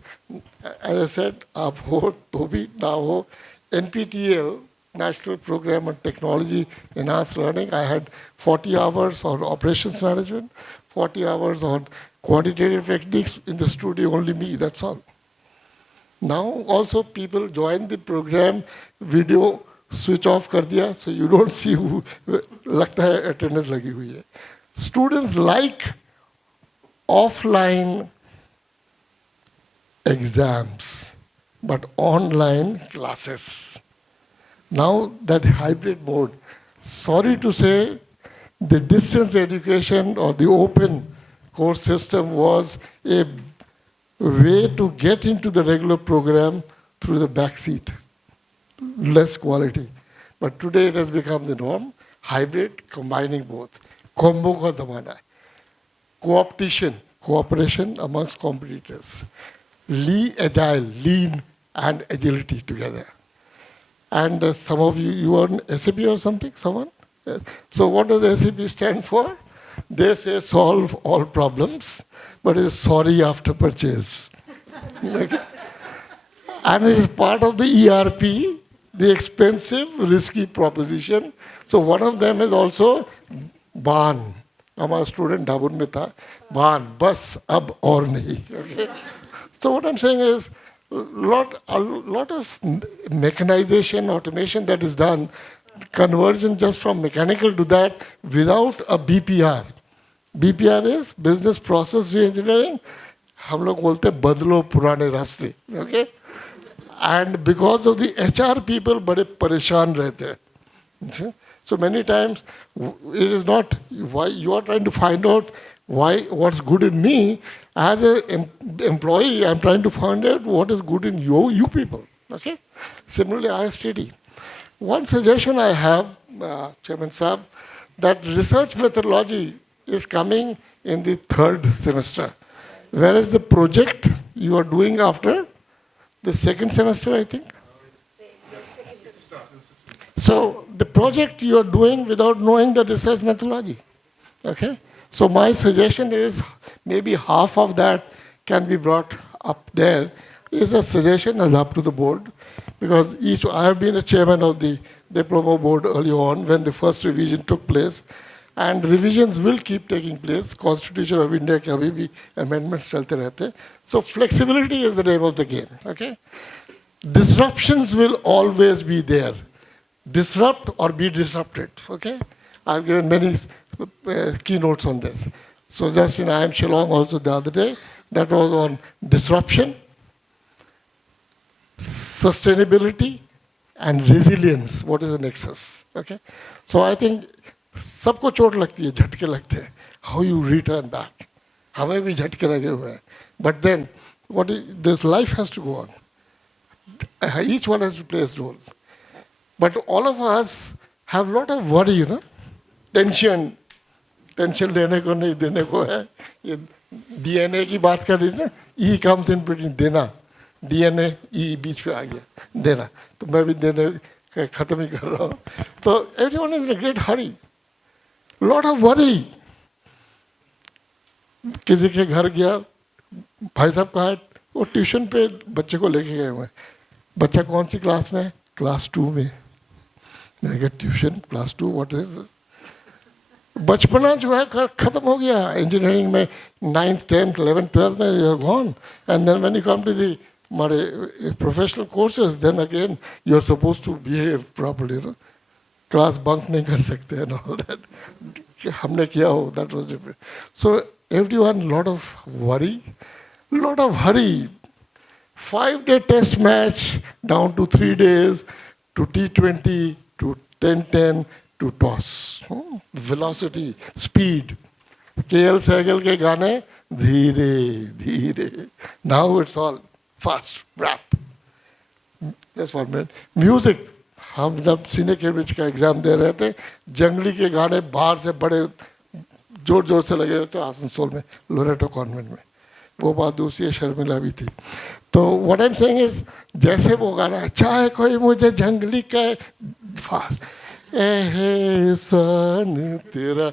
As I said, आप हो तो भी ना हो, NPTEL, National Program on Technology Enhanced Learning, I had 40 hours on operations management, 40 hours on quantitative techniques in the studio, only me, that's all. Now also people join the program, video switch off कर दिया, so you don't see who, लगता है attendance लगी हुई है. Students like offline exams, but online classes. Now that hybrid mode, sorry to say, the distance education or the open course system was a way to get into the regular program through the back seat, less quality. But today it has become the norm, hybrid, combining both. Combo ka zamana hai. Co-optation, cooperation amongst competitors. Lean and agility together. And some of you are on SAP or something, someone? So what does SAP stand for? They say solve all problems, but it's sorry after purchase. Okay. And it is part of the ERP, the expensive, risky proposition. So one of them is also BAN. हमारा student ढाबुन में था बान बस अब और नहीं. Okay. So what I'm saying is a lot of mechanization, automation that is done, conversion just from mechanical to that without a BPR. BPR is business process reengineering. हम लोग बोलते हैं बदलो पुराने रास्ते. Okay. And because of the HR people बड़े परेशान रहते हैं. So many times it is not why you are trying to find out Why? What's good in me? As an employee, I'm trying to find out what is good in you people. Okay. Similarly, ISTD. One suggestion I have, Chairman Saab, that research methodology is coming in the 3rd semester, whereas the project you are doing after the 2nd semester, I think. So the project you are doing without knowing the research methodology. Okay? So my suggestion is maybe half of that can be brought up there. Is a suggestion as up to the board, because I have been a chairman of the diploma board early on when the first revision took place, and revisions will keep taking place. Constitution of India के अभी भी amendments चलते रहते. So flexibility is the name of the game. Okay? Disruptions will always be there. Disrupt or be disrupted. Okay? I've given many keynotes on this. So just in IIM Shillong also the other day, that was on disruption, sustainability, and resilience. What is the nexus? Okay? So I think सबको चोट लगती है, झटके लगते हैं. How you return back? हमें भी झटके लगे हुए हैं. But then, this life has to go on. Each one has to play its role. But all of us have a lot of worry, you know, tension देने को नहीं देने को है. ये DNA की बात कर रही थी ना, E comes in between देना, DNA E बीच में आ गया देना, तो मैं भी देने खत्म ही कर रहा हूँ. So everyone is in a great hurry, lot of worry. किसी के घर गया, भाई साहब कहा वो ट्यूशन पे बच्चे को लेके गए हुए हैं. बच्चा कौन सी क्लास में है? क्लास 2 में. मैंने कहा tuition class 2, what is this? बचपना जो है खत्म हो गया. इंजीनियरिंग में 9th 10th 11th 12th में you are gone, and then when you come to the professional courses, then again you are supposed to behave properly. Class bunk नहीं कर सकते एंड ऑल दैट. हमने किया हो, that was different. So everyone lot of worry, lot of hurry. 5-day test match down to 3 days, to T20, to 10-10, to toss. Velocity, speed. KL Sehgal ke gaane, dheere, dheere. Now it's all fast, rap. That's what meant. Music. हम जब senior Cambridge का exam दे रहे थे, जंगली के गाने बाहर से बड़े जोर जोर से लगे होते आसनसोल में, लोरेटो कॉन्वेंट में. वो बात दूसरी है, शर्मिला भी थी. तो what I am saying is, जैसे वो गाना है, चाहे कोई मुझे जंगली कहे, फास्ट एहसान तेरा,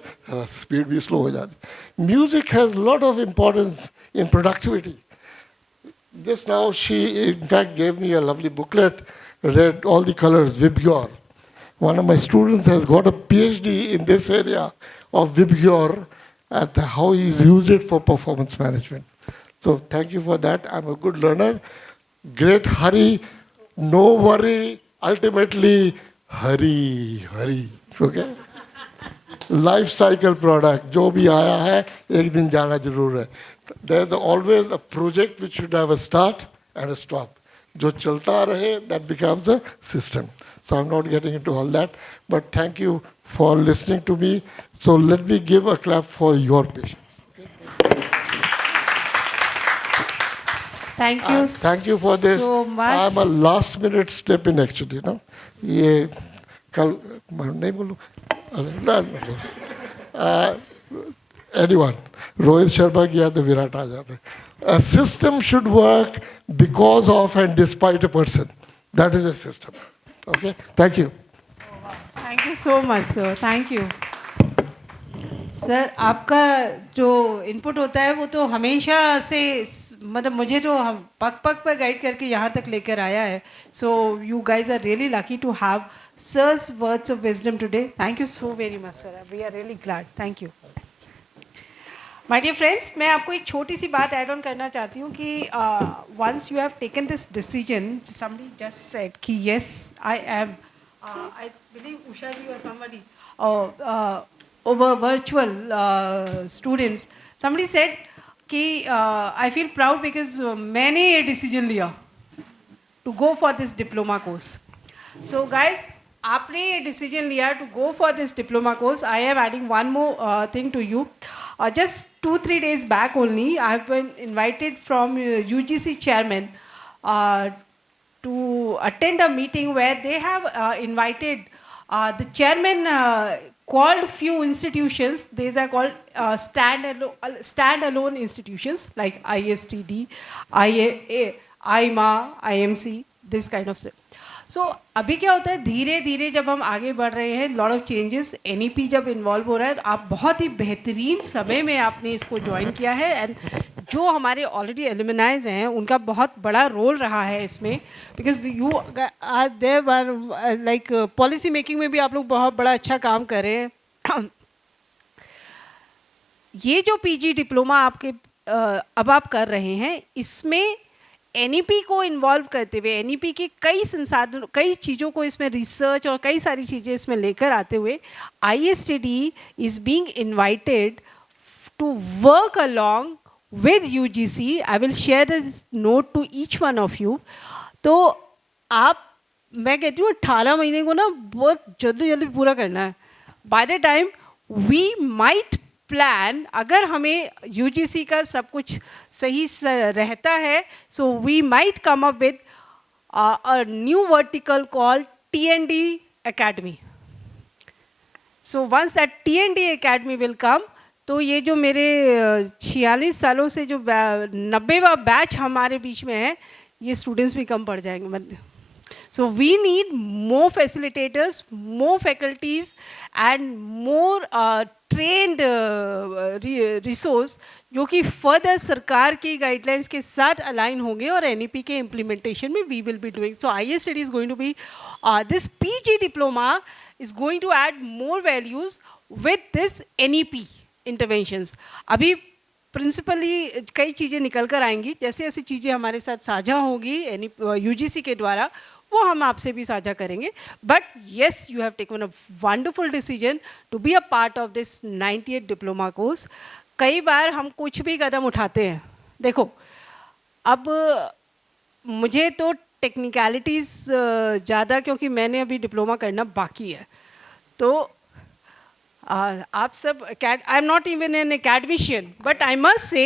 स्पीड भी स्लो हो जाती. Music has lot of importance in productivity. This now, she in fact gave me a lovely booklet, read all the colors, Vibgyor. One of my students has got a PhD in this area of Vibgyor, at how he's used it for performance management. So thank you for that. I'm a good learner. Great hurry, no worry, ultimately hurry, hurry. Okay? Life cycle product, जो भी आया है, एक दिन जाना जरूर है. There's always a project which should have a start and a stop. जो चलता रहे, that becomes a system. So I'm not getting into all that, but thank you for listening to me. So let me give a clap for your patience. Thank you. Thank you for this. So much. I'm a last minute step in actually, no? ये कल नहीं बोलूँ. Anyone, Rohit Sharma किया तो विराट आ जाता है. A system should work because of and despite a person. That is a system. Okay, thank you. Thank you so much, sir. Thank you. Sir, आपका जो इनपुट होता है वो तो हमेशा से, मतलब मुझे तो हम पग पग पर गाइड करके यहाँ तक लेकर आया है. So you guys are really lucky to have sir's words of wisdom today. Thank you so very much sir. We are really glad. Thank you. My dear friends, मैं आपको एक छोटी सी बात ऐड ऑन करना चाहती हूँ कि once you have taken this decision, somebody just said कि yes I am, I believe Usha ji और somebody over virtual students, somebody said कि I feel proud because मैंने ये decision लिया to go for this diploma course. So guys, आपने ये decision लिया to go for this diploma course. I am adding one more thing to you. Just 2-3 days back only, I have been invited from UGC chairman to attend a meeting where they have invited the chairman called few institutions. These are called standalone institutions like ISTD, IA, IMA, IMC, this kind of stuff. सो अभी क्या होता है, धीरे धीरे जब हम आगे बढ़ रहे हैं, लॉट ऑफ चेंजेस, एनईपी जब इन्वॉल्व हो रहा है, आप बहुत ही बेहतरीन समय में आपने इसको ज्वाइन किया है. एंड जो हमारे ऑलरेडी एलुमनाइज हैं उनका बहुत बड़ा रोल रहा है इसमें, because you are there like policy making में भी आप लोग बहुत बड़ा अच्छा काम कर रहे हैं. ये जो पीजी डिप्लोमा आपके अब आप कर रहे हैं, इसमें एनईपी को इन्वॉल्व करते हुए, एनईपी के कई संसाधन, कई चीज़ों को इसमें रिसर्च और कई सारी चीज़ें इसमें लेकर आते हुए, ISTD is being invited to work along with UGC. I will share this note to each one of you. तो आप, मैं कहती हूँ 18 महीने को ना बहुत जल्दी जल्दी पूरा करना है. By the time we might plan, अगर हमें UGC का सब कुछ सही रहता है, so we might come up with a new vertical called TND Academy. So once that TND Academy will come, तो ये जो मेरे 46 सालों से जो 90वां बैच हमारे बीच में है, ये स्टूडेंट्स भी कम पड़ जाएंगे. So we need more facilitators, more faculties and more trained resource, जो कि फर्दर सरकार की गाइडलाइंस के साथ अलाइन होंगे और एनईपी के इम्प्लीमेंटेशन में we will be doing. So ISTD is going to be, this PG diploma is going to add more values with this NEP interventions. अभी प्रिंसिपली कई चीज़ें निकल कर आएंगी, जैसे ऐसी चीज़ें हमारे साथ साझा होंगी UGC के द्वारा, वो हम आपसे भी साझा करेंगे. But yes, you have taken a wonderful decision to be a part of this 98 diploma course. कई बार हम कुछ भी कदम उठाते हैं. देखो, अब मुझे तो टेक्निकलिटीज़ ज़्यादा, क्योंकि मैंने अभी डिप्लोमा करना बाकी है, तो आप सब, I am not even an academician, but I must से,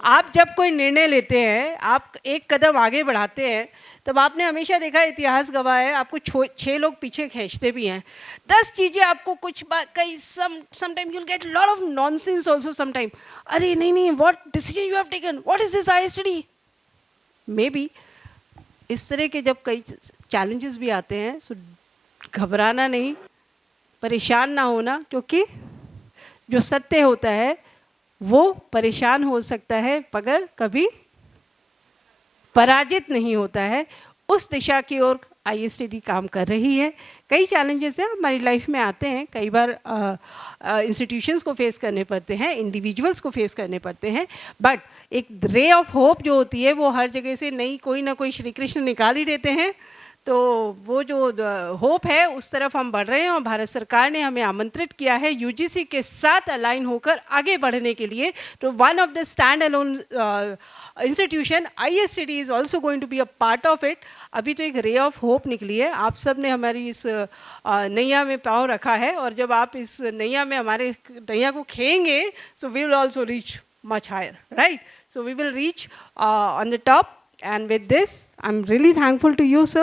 आप जब कोई निर्णय लेते हैं, आप एक कदम आगे बढ़ाते हैं, तब आपने हमेशा देखा, इतिहास गवाह है, आपको 6 लोग पीछे खींचते भी हैं. 10 चीज़ें आपको कुछ कई sometime you will get lot of nonsense also sometime. अरे नहीं, what decision you have taken, what is this ISTD. May be इस तरह के जब कई चैलेंजेस भी आते हैं, सो घबराना नहीं, परेशान ना होना, क्योंकि जो सत्य होता है वो परेशान हो सकता है मगर कभी पराजित नहीं होता है. उस दिशा की ओर ISTD काम कर रही है. कई चैलेंजेस हैं हमारी लाइफ में आते हैं, कई बार इंस्टीट्यूशंस को फेस करने पड़ते हैं, इंडिविजुअल्स को फेस करने पड़ते हैं, बट एक रे ऑफ होप जो होती है वो हर जगह से नहीं, कोई ना कोई श्री कृष्ण निकाल ही देते हैं. तो वो जो होप है उस तरफ हम बढ़ रहे हैं, और भारत सरकार ने हमें आमंत्रित किया है UGC के साथ अलाइन होकर आगे बढ़ने के लिए. तो one of the stand alone institution ISTD is also going to be a part of it. अभी तो एक रे ऑफ होप निकली है, आप सब ने हमारी इस नैया में पाँव रखा है, और जब आप इस नैया में हमारे नैया को खेएंगे, so we will also reach much higher, right? So we will reach on the top. And with this, I'm really thankful to you, sir.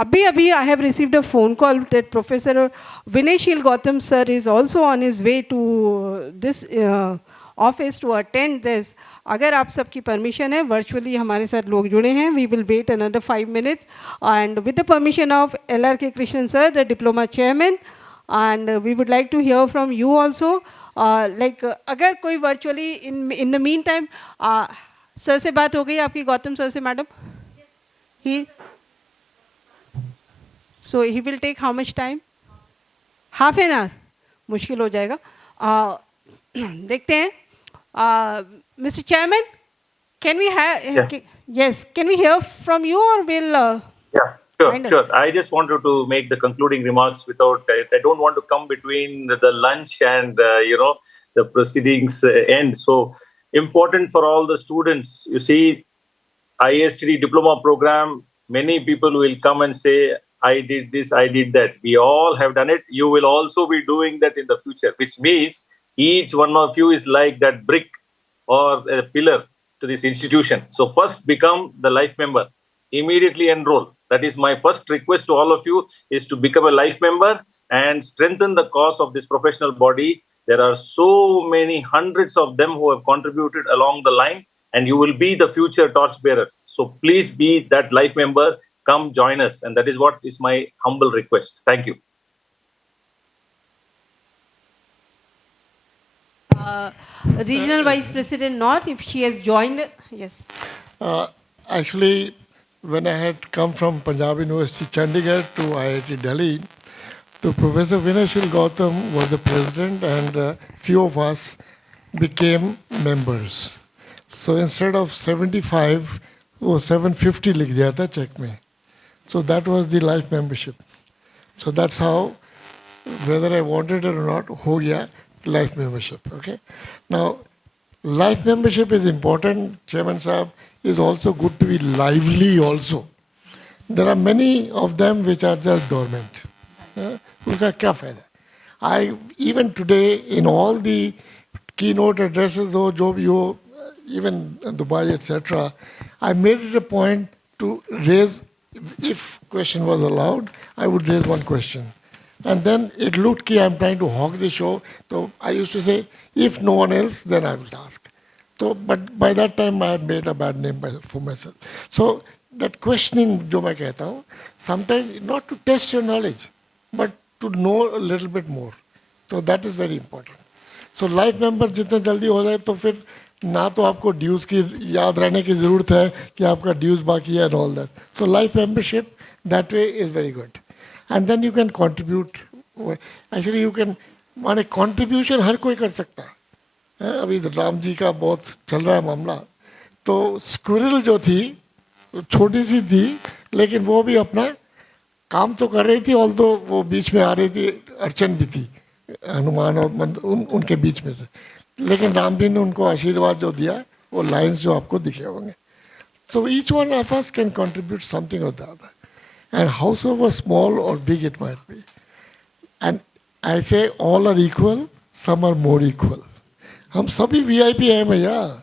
Abhi I have received a phone call that Professor Vinayshil Gautam sir is also on his way to this office to attend this. अगर आप सबकी permission है, virtually हमारे साथ लोग जुड़े हैं. We will wait another 5 minutes, and with the permission of LRK Krishnan sir, the diploma chairman, and we would like to hear from you also. Like अगर कोई virtually in the meantime, sir से बात हो गई आपकी, Gautam sir से, madam? He will take how much time? Half an hour? मुश्किल हो जाएगा. देखते हैं. Mister chairman, can we have, yes, can we hear from you, और will Sure. I just wanted to make the concluding remarks without, I don't want to come between the lunch and, the proceedings end. So, important for all the students. You see, ISTD diploma program, many people will come and say, I did this, I did that. We all have done it. You will also be doing that in the future, which means each one of you is like that brick or a pillar to this institution. So first become the life member. Immediately enroll. That is my first request to all of you, is to become a life member and strengthen the cause of this professional body. There are so many hundreds of them who have contributed along the line, and you will be the future torchbearers. So please be that life member. Come join us. And that is what is my humble request. Thank you. Regional Vice President North, if she has joined, yes. Actually, when I had come from Punjab University, Chandigarh to IIT Delhi, so Professor Vinayshil Gautam was the president, and few of us became members. So instead of 75, वो 750 लिख दिया था check में. So that was the life membership. So that's how, whether I wanted it or not, हो गया life membership. Okay. Now, life membership is important, Chairman Sahab. Is also good to be lively also. There are many of them which are just dormant. उनका क्या फायदा? I even today in all the keynote addresses हो जो भी हो, even Dubai etc. I made it a point to raise, if question was allowed, I would raise one question. And then it looked like I'm trying to hog the show. So I used to say, if no one else, then I will ask. So, but by that time I had made a bad name for myself. So that questioning, जो मैं कहता हूँ, sometimes not to test your knowledge, but to know a little bit more. So that is very important. So life member जितना जल्दी हो जाए तो फिर ना तो आपको dues की याद रहने की ज़रूरत है कि आपका dues बाकी है and all that. So life membership that way is very good. And then you can contribute. Actually you can, माने contribution हर कोई कर सकता है. अभी राम जी का बहुत चल रहा है मामला. तो स्क्विरल जो थी छोटी सी थी, लेकिन वो भी अपना काम तो कर रही थी, ऑल तो वो बीच में आ रही थी, अर्चन भी थी हनुमान और उनके बीच में से. लेकिन राम जी ने उनको आशीर्वाद जो दिया, वो लाइंस जो आपको दिखे होंगे. So each one of us can contribute something or the other, and howsoever small or big it might be. And I say all are equal, some are more equal. हम सभी वीआईपी हैं भैया.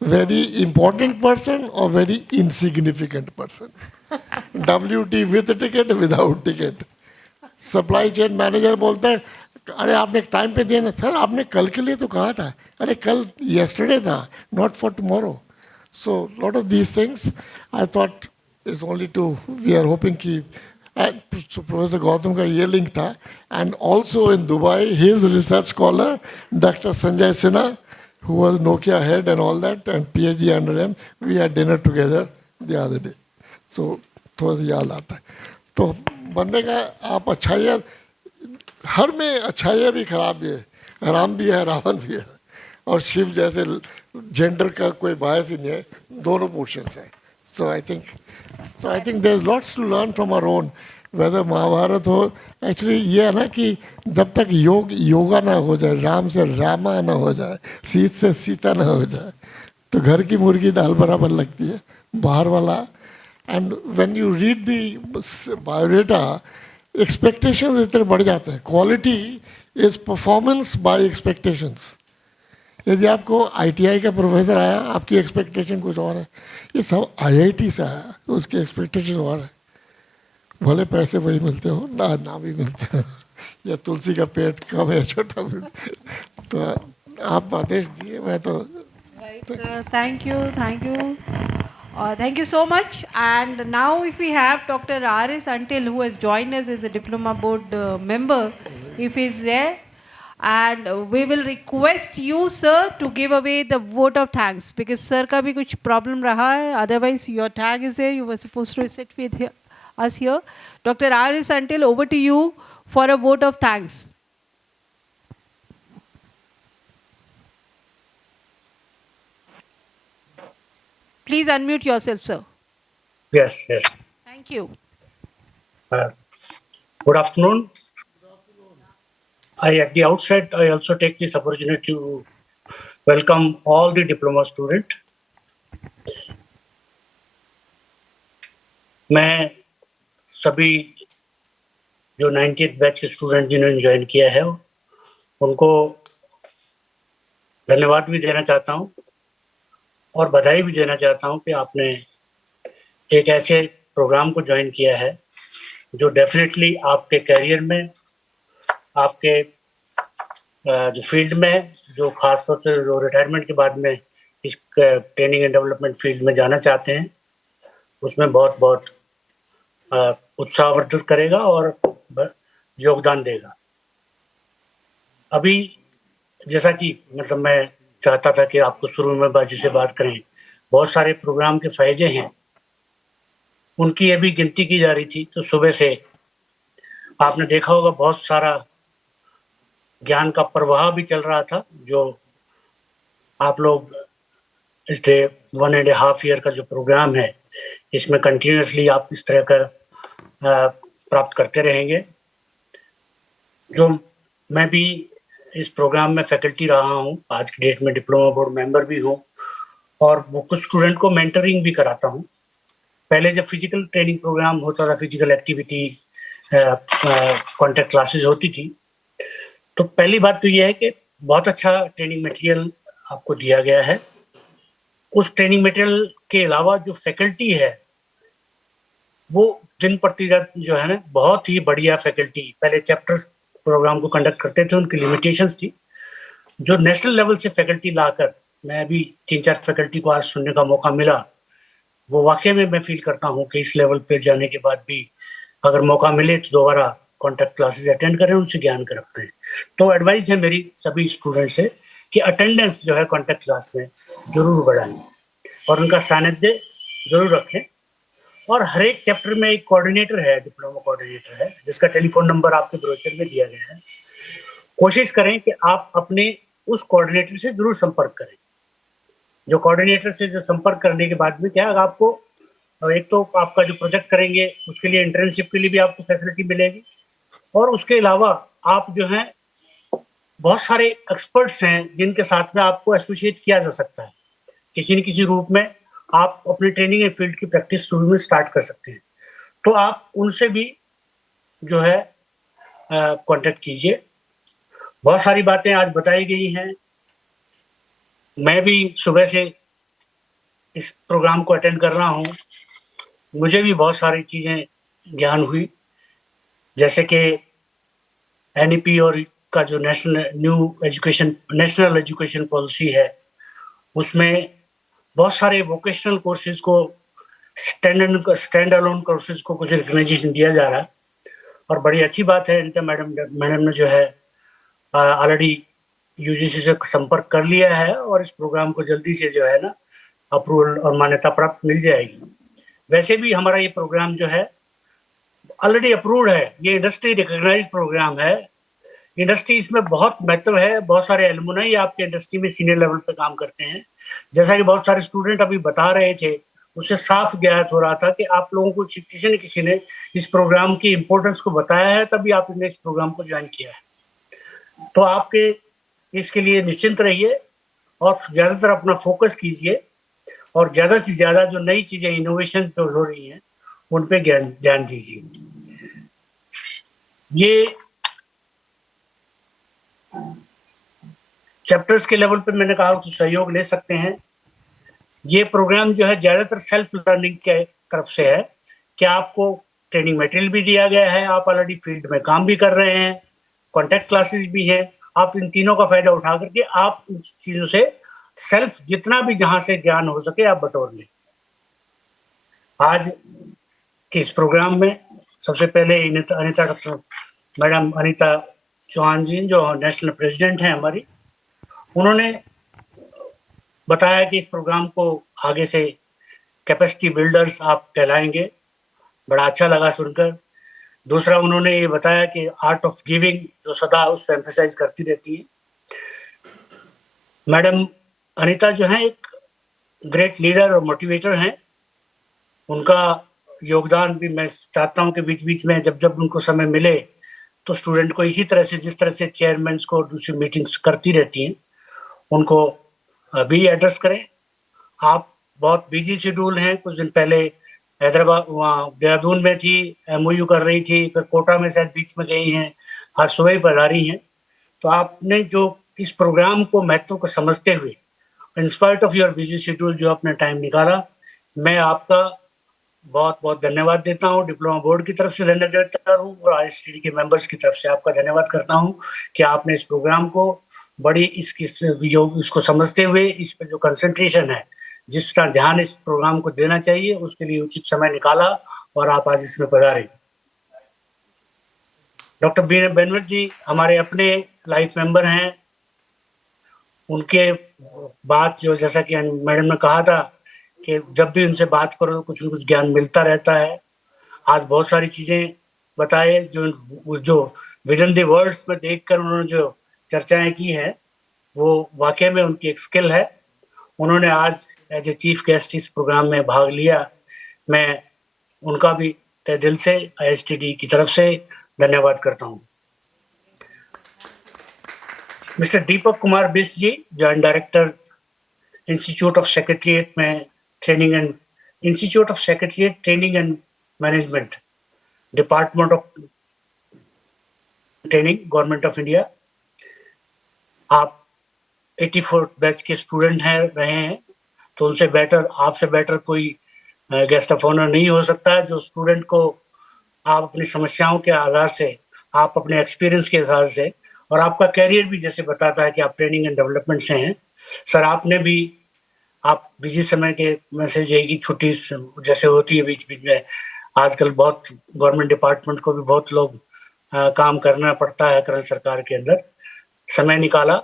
Very important person or very insignificant person. WT with ticket, without ticket. Supply chain manager बोलता है, अरे आपने time पे दिया ना सर, आपने कल के लिए तो कहा था. अरे कल yesterday था, not for tomorrow. So lot of these things I thought is only to, we are hoping कि so Professor Gautam का ये link था, and also in Dubai his research scholar Dr. Sanjay Sinha, who was Nokia head and all that, and PhD under him, we had dinner together the other day. So थोड़ा सा याद आता है. तो बंदे का आप अच्छाइयाँ, हर में अच्छाइयाँ भी खराब भी है, राम भी है रावण भी है, और शिव जैसे जेंडर का कोई बायस ही नहीं है, दोनों पोर्शंस हैं. So I think there's lots to learn from our own. Whether Mahabharat हो, एक्चुअली ये है ना कि जब तक योगा ना हो जाए, राम से रामा ना हो जाए, सीत से सीता ना हो जाए, तो घर की मुर्गी दाल बराबर लगती है. बाहर वाला, and when you read the biodata, expectations इतने बढ़ जाते हैं. Quality is performance by expectations. यदि आपको आईटीआई का प्रोफेसर आया, आपकी एक्सपेक्टेशन कुछ और है. ये सब आईआईटी से आया, उसकी एक्सपेक्टेशन और है. भले पैसे वही मिलते हो ना भी मिलते हो, या तुलसी का पेड़ कम है छोटा भी. तो आप आदेश दिए, मैं तो. Thank you. Thank you so much. And now if we have Dr. R.S. Until, who has joined us as a diploma board member, if he's there, and we will request you, sir, to give away the vote of thanks, because sir का भी कुछ problem रहा है. Otherwise your tag is there, you were supposed to sit with us here. Dr. R.S. Until, over to you for a vote of thanks. Please unmute yourself, sir. Yes. Thank you. Good afternoon. At the outset, I also take this opportunity to welcome all the diploma students. मैं सभी जो 90th batch के student जिन्होंने join किया है उनको धन्यवाद भी देना चाहता हूँ और बधाई भी देना चाहता हूँ कि आपने एक ऐसे प्रोग्राम को ज्वाइन किया है जो डेफिनेटली आपके करियर में, आपके जो फील्ड में है, जो खासतौर से जो रिटायरमेंट के बाद में इस ट्रेनिंग एंड डेवलपमेंट फील्ड में जाना चाहते हैं, उसमें बहुत बहुत उत्साहवर्धित करेगा और योगदान देगा। अभी जैसा कि मतलब मैं चाहता था कि आपको शुरू में बाजी से बात करें, बहुत सारे प्रोग्राम के फायदे हैं, उनकी अभी गिनती की जा रही थी। तो सुबह से आपने देखा होगा बहुत सारा ज्ञान का प्रवाह भी चल रहा था, जो आप लोग इस 1.5 ईयर का जो प्रोग्राम है, इसमें कंटिन्यूअसली आप इस तरह का प्राप्त करते रहेंगे। जो मैं भी इस प्रोग्राम में फैकल्टी रहा हूँ, आज की डेट में डिप्लोमा बोर्ड मेंबर भी हूँ और वो कुछ स्टूडेंट को मेंटरिंग भी कराता हूँ। पहले जब फिजिकल ट्रेनिंग प्रोग्राम होता था, फिजिकल एक्टिविटी कॉन्टैक्ट क्लासेस होती थी, तो पहली बात तो ये है कि बहुत अच्छा ट्रेनिंग मटेरियल आपको दिया गया है। उस ट्रेनिंग मटेरियल के अलावा जो फैकल्टी है वो दिन प्रतिदिन जो है ना बहुत ही बढ़िया फैकल्टी, पहले चैप्टर्स प्रोग्राम को कंडक्ट करते थे, उनकी लिमिटेशंस थी, जो नेशनल लेवल से फैकल्टी लाकर, मैं भी 3-4 फैकल्टी को आज सुनने का मौका मिला, वो वाकई में मैं फील करता हूँ कि इस लेवल पे जाने के बाद भी अगर मौका मिले तो दोबारा कॉन्टैक्ट क्लासेस अटेंड करें, उनसे ज्ञान ग्रहण करें। तो एडवाइस है मेरी सभी स्टूडेंट से कि अटेंडेंस जो है कॉन्टैक्ट क्लास में जरूर बढ़ाएं और उनका सानिध्य जरूर रखें। और हर एक चैप्टर में एक कोऑर्डिनेटर है, डिप्लोमा कोऑर्डिनेटर है, जिसका टेलीफोन नंबर आपके ब्रोचर में दिया गया है। कोशिश करें कि आप अपने उस कोऑर्डिनेटर से जरूर संपर्क करें। जो कोऑर्डिनेटर से जो संपर्क करने के बाद में क्या आपको एक तो आपका जो प्रोजेक्ट करेंगे उसके लिए इंटर्नशिप के लिए भी आपको फैसिलिटी मिलेगी, और उसके अलावा आप जो है बहुत सारे एक्सपर्ट्स हैं जिनके साथ में आपको एसोसिएट किया जा सकता है। किसी न किसी रूप में आप अपनी ट्रेनिंग फील्ड की प्रैक्टिस शुरू में स्टार्ट कर सकते हैं, तो आप उनसे भी जो है कांटेक्ट कीजिए। बहुत सारी बातें आज बताई गई हैं। मैं भी सुबह से इस प्रोग्राम को अटेंड कर रहा हूँ, मुझे भी बहुत सारी चीज़ें ज्ञान हुई, जैसे कि एनईपी और का जो नेशनल एजुकेशन पॉलिसी है, उसमें बहुत सारे वोकेशनल कोर्सेज को स्टैंड अलोन कोर्सेज को कुछ रिकग्नाइजेशन दिया जा रहा है, और बड़ी अच्छी बात है। अनिता मैडम ने जो है ऑलरेडी यूजीसी से संपर्क कर लिया है और इस प्रोग्राम को जल्दी से जो है ना अप्रूवल और मान्यता प्राप्त मिल जाएगी। वैसे भी हमारा ये प्रोग्राम जो है ऑलरेडी अप्रूव्ड है, ये इंडस्ट्री रिकग्नाइज्ड प्रोग्राम है। इंडस्ट्री इसमें बहुत महत्व है, बहुत सारे एलुमनाई आपके इंडस्ट्री में सीनियर लेवल पे काम करते हैं। जैसा कि बहुत सारे स्टूडेंट अभी बता रहे थे, उससे साफ ज्ञात हो रहा था कि आप लोगों को किसी न किसी ने इस प्रोग्राम की इम्पोर्टेंस को बताया है, तभी आपने इस प्रोग्राम को ज्वाइन किया है। तो आपके इसके लिए निश्चिंत रहिए और ज़्यादातर अपना फोकस कीजिए और ज़्यादा से ज़्यादा जो नई चीज़ें इनोवेशन जो हो रही हैं उन पे ध्यान दीजिए। ये चैप्टर्स के लेवल पे मैंने कहा तो सहयोग ले सकते हैं। ये प्रोग्राम जो है ज़्यादातर सेल्फ लर्निंग के तरफ से है कि आपको ट्रेनिंग मटेरियल भी दिया गया है, आप ऑलरेडी फील्ड में काम भी कर रहे हैं, कॉन्टैक्ट क्लासेस भी हैं, आप इन तीनों का फायदा उठा करके आप इन चीज़ों से सेल्फ जितना भी जहां से ज्ञान हो सके आप बटोर लें। आज के इस प्रोग्राम में सबसे पहले अनिता डॉक्टर मैडम अनिता चौहान जी जो नेशनल प्रेसिडेंट हैं हमारी, उन्होंने बताया कि इस प्रोग्राम को आगे से कैपेसिटी बिल्डर्स आप कहलाएंगे, बड़ा अच्छा लगा सुनकर। दूसरा उन्होंने ये बताया कि आर्ट ऑफ गिविंग जो सदा उस पर एम्फेसाइज करती रहती है। मैडम अनिता जो है एक ग्रेट लीडर और मोटिवेटर हैं, उनका योगदान भी मैं चाहता हूं कि बीच बीच में जब जब उनको समय मिले तो स्टूडेंट को इसी तरह से जिस तरह से चेयरमैन को दूसरी मीटिंग्स करती रहती हैं उनको भी एड्रेस करें। आप बहुत बिजी शेड्यूल हैं, कुछ दिन पहले हैदराबाद, वहाँ देहरादून में थी, एमओयू कर रही थी, फिर कोटा में शायद बीच में गई हैं, आज सुबह ही पधारी हैं। तो आपने जो इस प्रोग्राम को महत्व को समझते हुए, in spite of your busy schedule जो आपने टाइम निकाला, मैं आपका बहुत-बहुत धन्यवाद देता हूँ। डिप्लोमा बोर्ड की तरफ से धन्यवाद देता हूँ और आईएसटीडी के मेंबर्स की तरफ से आपका धन्यवाद करता हूँ कि आपने इस प्रोग्राम को बड़ी इसको समझते हुए इस पे जो कंसंट्रेशन है, जिसका ध्यान इस प्रोग्राम को देना चाहिए, उसके लिए उचित समय निकाला और आप आज इसमें पधारे। डॉक्टर बेनवर्ट जी हमारे अपने लाइफ मेंबर हैं। उनके बात जो जैसा कि मैडम ने कहा था कि जब भी उनसे बात करो कुछ न कुछ ज्ञान मिलता रहता है। आज बहुत सारी चीज़ें बताए जो विद इन द वर्ड्स में देखकर उन्होंने जो चर्चाएँ की हैं, वो वाक़ई में उनकी एक स्किल है। उन्होंने आज एज़ ए चीफ गेस्ट इस प्रोग्राम में भाग लिया। मैं उनका भी तहे दिल से आईएसटीडी की तरफ से धन्यवाद करता हूँ। Mister Deepak Kumar Bisht ji, joint director institute of secretariat training and management, department of training, government of India. आप 84 बैच के स्टूडेंट रहे हैं, तो उनसे बेटर, आपसे बेटर कोई गेस्ट ऑफ ऑनर नहीं हो सकता है, जो स्टूडेंट को आप अपनी समस्याओं के आधार से, आप अपने एक्सपीरियंस के हिसाब से, और आपका कैरियर भी जैसे बताता है कि आप ट्रेनिंग एंड डेवलपमेंट से हैं। सर आपने भी, आप बिजी समय के मैसेज यही छुट्टी जैसे होती है बीच-बीच में, आजकल बहुत गवर्नमेंट डिपार्टमेंट को भी बहुत लोग काम करना पड़ता है करंट सरकार के अंदर, समय निकाला।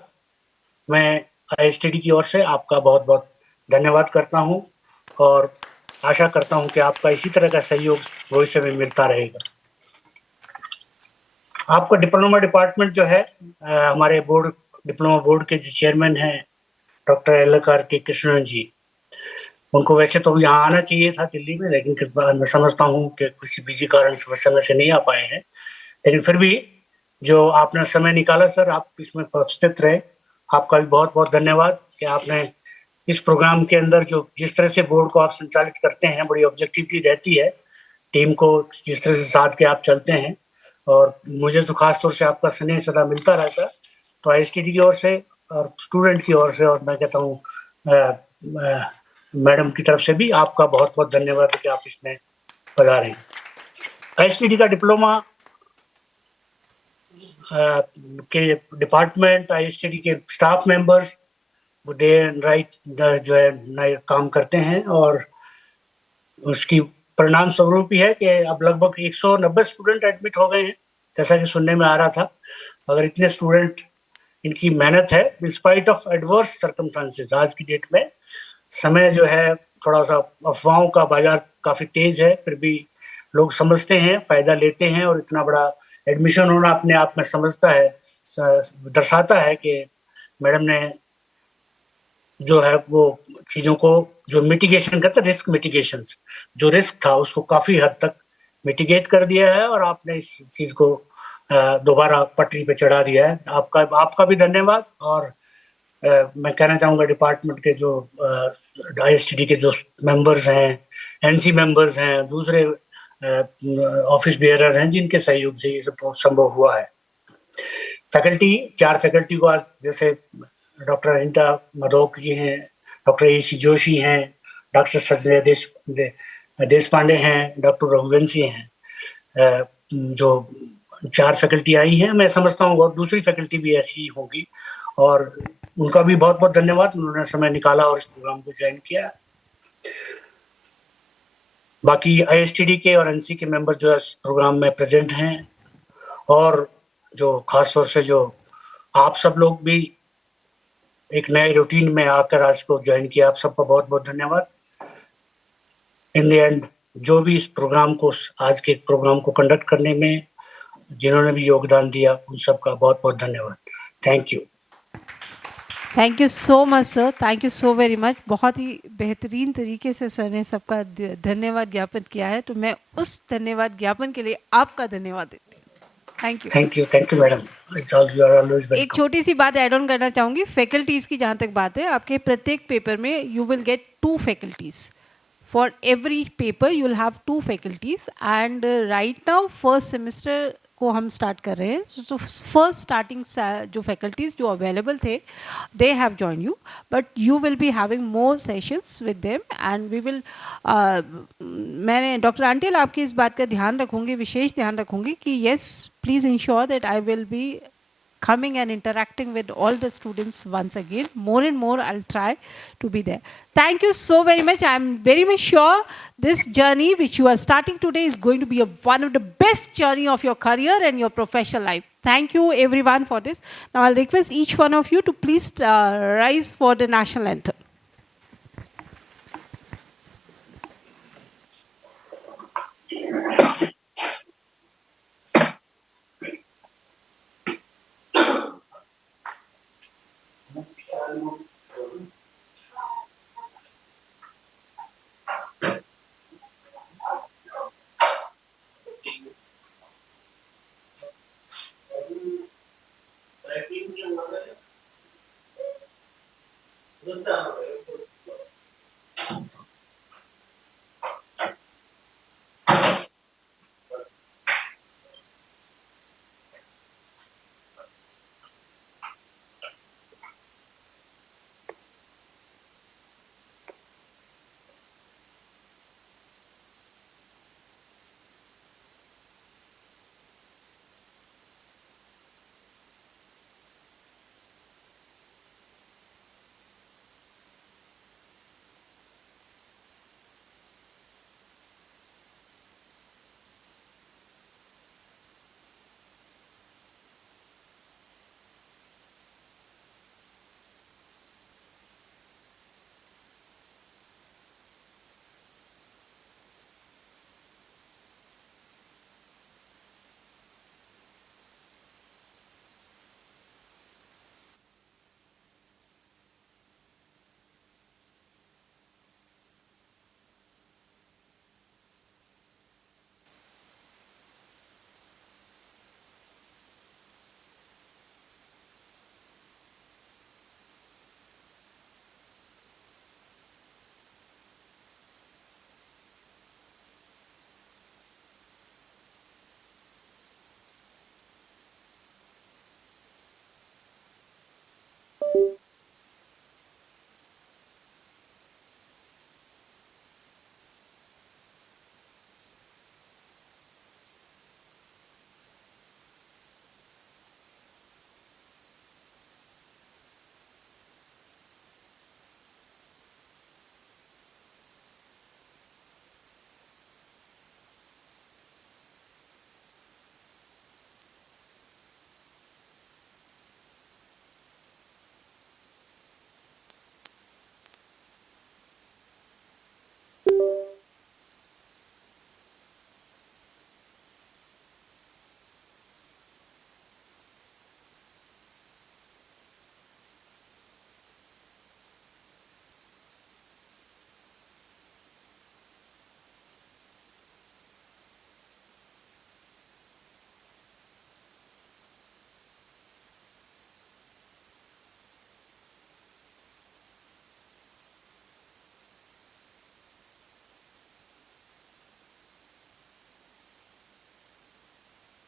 मैं आईएसटीडी की ओर से आपका बहुत-बहुत धन्यवाद करता हूँ और आशा करता हूँ कि आपका इसी तरह का सहयोग भविष्य में मिलता रहेगा। आपका डिप्लोमा डिपार्टमेंट जो है, हमारे बोर्ड, डिप्लोमा बोर्ड के जो चेयरमैन हैं डॉक्टर एल.आर. के कृष्णन जी, उनको वैसे तो यहाँ आना चाहिए था दिल्ली में, लेकिन मैं समझता हूँ कि किसी बिजी कारण से समय से नहीं आ पाए हैं। लेकिन फिर भी जो आपने समय निकाला सर, आप इसमें उपस्थित रहे, आपका भी बहुत-बहुत धन्यवाद कि आपने इस प्रोग्राम के अंदर जो जिस तरह से बोर्ड को आप संचालित करते हैं, बड़ी ऑब्जेक्टिविटी रहती है, टीम को जिस तरह से साथ के आप चलते हैं, और मुझे तो खास तौर से आपका स्नेह सदा मिलता रहता है। तो आईएसटीडी की ओर से और स्टूडेंट की ओर से, और मैं कहता हूँ मैडम की तरफ से भी आपका बहुत-बहुत धन्यवाद कि आप इसमें पधारे। आईएसटीडी का डिप्लोमा के डिपार्टमेंट, आईएसटीडी के स्टाफ मेंबर्स वो डे एंड राइट जो है काम करते हैं, और उसकी परिणाम स्वरूप ही है कि अब लगभग 190 स्टूडेंट एडमिट हो गए हैं, जैसा कि सुनने में आ रहा था। अगर इतने स्टूडेंट, इनकी मेहनत है, in spite of adverse circumstances, आज की डेट में समय जो है थोड़ा सा अफवाहों का बाजार काफी तेज है, फिर भी लोग समझते हैं, फायदा लेते हैं, और इतना बड़ा एडमिशन होना अपने आप में समझता है, दर्शाता है कि मैडम ने जो है वो चीज़ों को जो मिटिगेशन करते हैं, रिस्क मिटिगेशन, जो रिस्क था उसको काफ़ी हद तक मिटिगेट कर दिया है, और आपने इस चीज़ को दोबारा पटरी पे चढ़ा दिया है। आपका भी धन्यवाद। और मैं कहना चाहूँगा डिपार्टमेंट के जो आईएसटीडी के जो मेंबर्स हैं, एनसी मेंबर्स हैं, दूसरे ऑफिस बेयरर हैं, जिनके सहयोग से ये सब संभव हुआ है। फैकल्टी, 4 फैकल्टी को आज, जैसे डॉक्टर अनिता मधोक जी हैं, डॉक्टर ए.सी. जोशी हैं, डॉक्टर संजय देश पांडे हैं, डॉक्टर रघुवंशी हैं, जो 4 फैकल्टी आई हैं। मैं समझता हूँ और दूसरी फैकल्टी भी ऐसी ही होगी, और उनका भी बहुत-बहुत धन्यवाद, उन्होंने समय निकाला और इस प्रोग्राम को ज्वाइन किया। बाकी आईएसटीडी के और एनसी के मेंबर जो इस प्रोग्राम में प्रेजेंट हैं, और जो खास तौर से जो आप सब लोग भी एक नए रूटीन में आकर आज को ज्वाइन किया, आप सबका बहुत-बहुत धन्यवाद। इन द एंड जो भी इस प्रोग्राम को, आज के प्रोग्राम को कंडक्ट करने में जिन्होंने भी योगदान दिया, उन सबका बहुत-बहुत धन्यवाद। Thank you. Thank you so much sir, thank you so very much. बहुत ही बेहतरीन तरीके से सर ने सबका धन्यवाद ज्ञापन किया है, तो मैं उस धन्यवाद ज्ञापन के लिए आपका धन्यवाद देती हूँ। Thank you. Thank you madam. You are always welcome. एक छोटी सी बात ऐड ऑन करना चाहूँगी, फैकल्टीज़ की जहाँ तक बात है, आपके प्रत्येक पेपर में you will get 2 faculties For every paper you will have 2 faculties, and right now first semester को हम start कर रहे हैं. So first starting जो faculties जो available थे, they have joined you, but you will be having more sessions with them, and we will मैंने doctor until आपकी इस बात का ध्यान रखूंगी, विशेष ध्यान रखूंगी कि yes, please ensure that I will be coming and interacting with all the students once again. More and more I'll try to be there. Thank you so very much. I'm very much sure this journey which you are starting today is going to be one of the best journey of your career and your professional life. Thank you everyone for this. Now I'll request each one of you to please rise for the national anthem.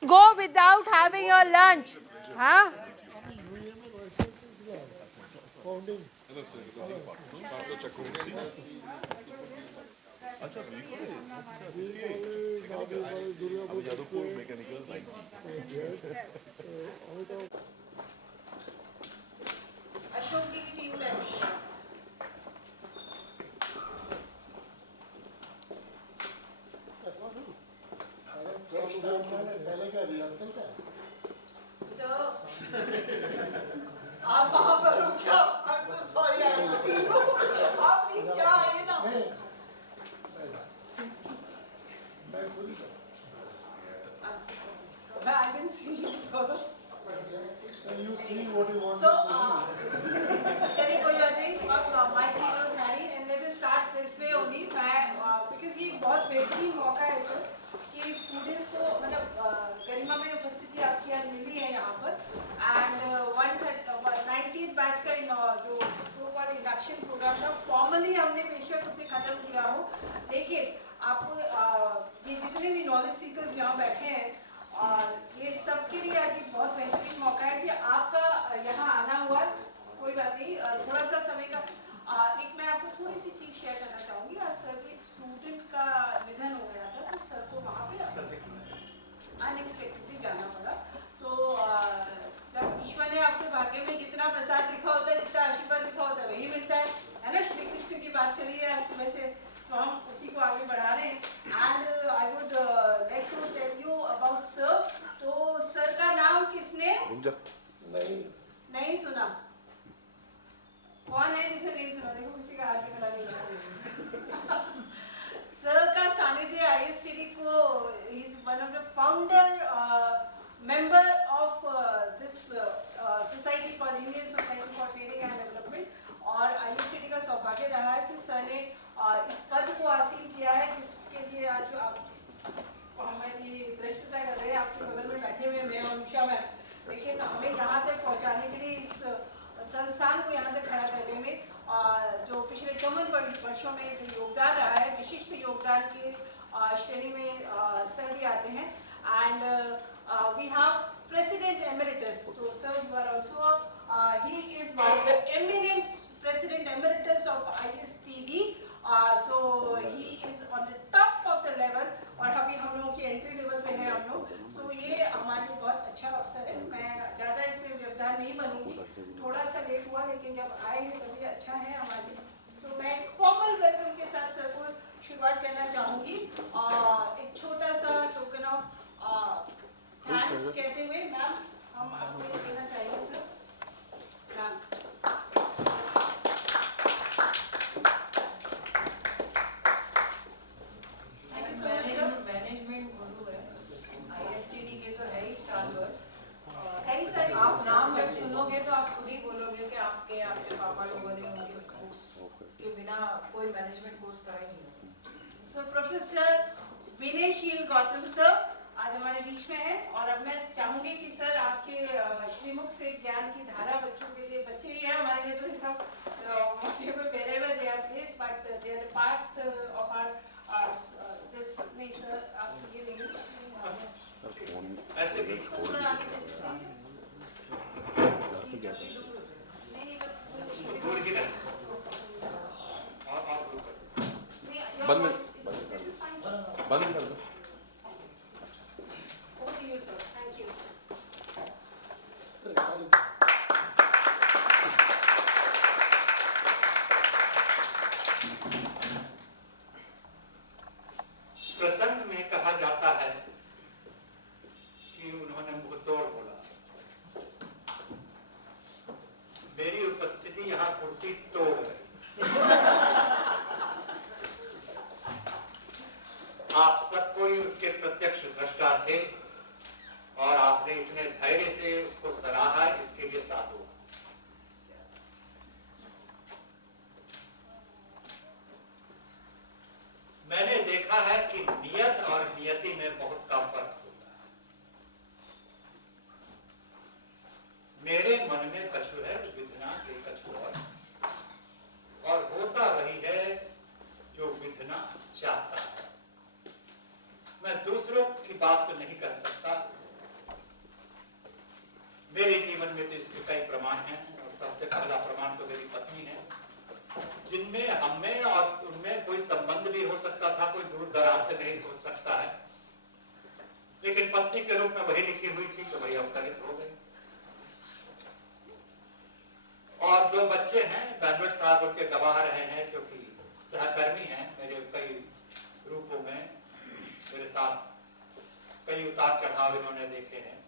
Go without having your lunch. Huh? Ashok जी की team में So, आप वहाँ पर रुक जाओ. I'm so sorry, I don't see you. आप please यहाँ आइए ना. I'm so sorry. But I didn't see you, so. You see what you want So, to see. चलिए कोई बात नहीं. आप mic की जरूरत है नहीं. And let us start this way only. Because ये बहुत बेहतरीन मौका है सर कि स्टूडेंट्स को मतलब गरिमा में उपस्थिति आपकी आज मिली है यहाँ पर. And 90th बैच का जो सो कॉल्ड इंडक्शन प्रोग्राम था, फॉर्मली हमने बेशक उसे ख़त्म किया हो, लेकिन आपको ये जितने भी नॉलेज सीकर्स यहाँ बैठे हैं, और ये सबके लिए आज एक बहुत बेहतरीन मौका है कि आपका यहाँ आना हुआ। कोई बात नहीं, थोड़ा सा समय का एक मैं आपको थोड़ी सी चीज़ शेयर करना चाहूँगी। आज सर के स्टूडेंट का निधन हो गया था, तो सर को वहाँ पे अनएक्सपेक्टेडली जाना पड़ा। तो जब ईश्वर ने आपके भाग्य में जितना प्रसाद लिखा होता है, जितना आशीर्वाद लिखा होता है, वही मिलता है ना। श्री कृष्ण की बात चली है आज सुबह से, तो हम उसी को आगे बढ़ा रहे हैं। And I would like to tell you about sir. तो सर का नाम किसने नहीं सुना? कौन है जिसे नहीं सुना? देखो किसी का हाथ भी खड़ा नहीं हो। सर का सानिध्य ISTD को, he is one of the founder member of this society called Indian Society for Training and Development, और ISTD का सौभाग्य रहा है कि सर ने इस पद को हासिल किया है, जिसके लिए आज आप हमारी दृष्टता कर रहे हैं। आपके बगल में बैठे हुए मैं और उषा मैम, लेकिन हमें यहाँ तक पहुँचाने के लिए, इस संस्थान को यहाँ तक खड़ा करने में जो पिछले 54 वर्षों में जो योगदान रहा है, विशिष्ट योगदान की श्रेणी में सर भी आते हैं। And we have President Emeritus. So, sir, you are also, he is one of the eminent President Emeritus of ISTD. So, he is on the top of the level, और अभी हम लोगों की एंट्री लेवल पे हैं हम लोग। So, ये हमारे लिए बहुत अच्छा अवसर है। मैं ज़्यादा इसमें व्यवधान नहीं बनूंगी, थोड़ा सा लेट हुआ, लेकिन जब आए हैं तभी अच्छा है हमारे लिए। So, मैं एक फॉर्मल वेलकम के साथ सर को शुरुआत करना चाहूँगी, एक छोटा सा टोकन ऑफ थैंक्स कहते हुए। मैम, हम आपको ये देना चाहिए सर। मैम, मैनेजमेंट गुरु है, ISTD के तो है ही स्टालवर्ड। कई सारे आप नाम जब सुनोगे तो आप खुद ही बोलोगे कि आपके पापा लोगों ने उनके कोर्स के बिना कोई मैनेजमेंट कोर्स करा ही नहीं। सो प्रोफेसर विनयशील गौतम सर आज हमारे बीच में है, और अब मैं चाहूंगी कि सर आपके श्रीमुख से ज्ञान की धारा बच्चों के लिए, बच्चे ही हैं हमारे लिए, तो सब मोटे पे wherever they are placed, but they are part of our this। नहीं सर, आप ये नहीं ऐसे भी इसको थोड़ा आगे दे सकते हैं। नहीं दूर की नहीं, और बंद कर दो। Over to you, sir. Thank you. प्रसंग में कहा जाता है कि उन्होंने मुंहतोड़ बोला। मेरी उपस्थिति यहाँ कुर्सी तोड़ है। आप सब कोई उसके प्रत्यक्ष दृष्टा थे, और आपने इतने धैर्य से उसको सराहा, इसके लिए साधु। मैंने देखा है कि नियत और नियति में बहुत कम फर्क होता है। मेरे मन में कछु है विधना के कछु और होता वही है जो विधना चाहता है। मैं दूसरों की बात तो नहीं कह सकता, मेरे जीवन में तो इसके कई प्रमाण हैं, और सबसे पहला प्रमाण तो मेरी पत्नी है, जिनमें हमें और उनमें कोई संबंध भी हो सकता था, कोई दूर दराज से नहीं सोच सकता है, लेकिन पत्नी के रूप में वही लिखी हुई थी तो वही अवतरित हो गई। और 2 बच्चे हैं, बैनवर्ड साहब उनके गवाह रहे हैं, क्योंकि सहकर्मी हैं मेरे कई रूपों में, मेरे साथ कई उतार चढ़ाव इन्होंने देखे हैं।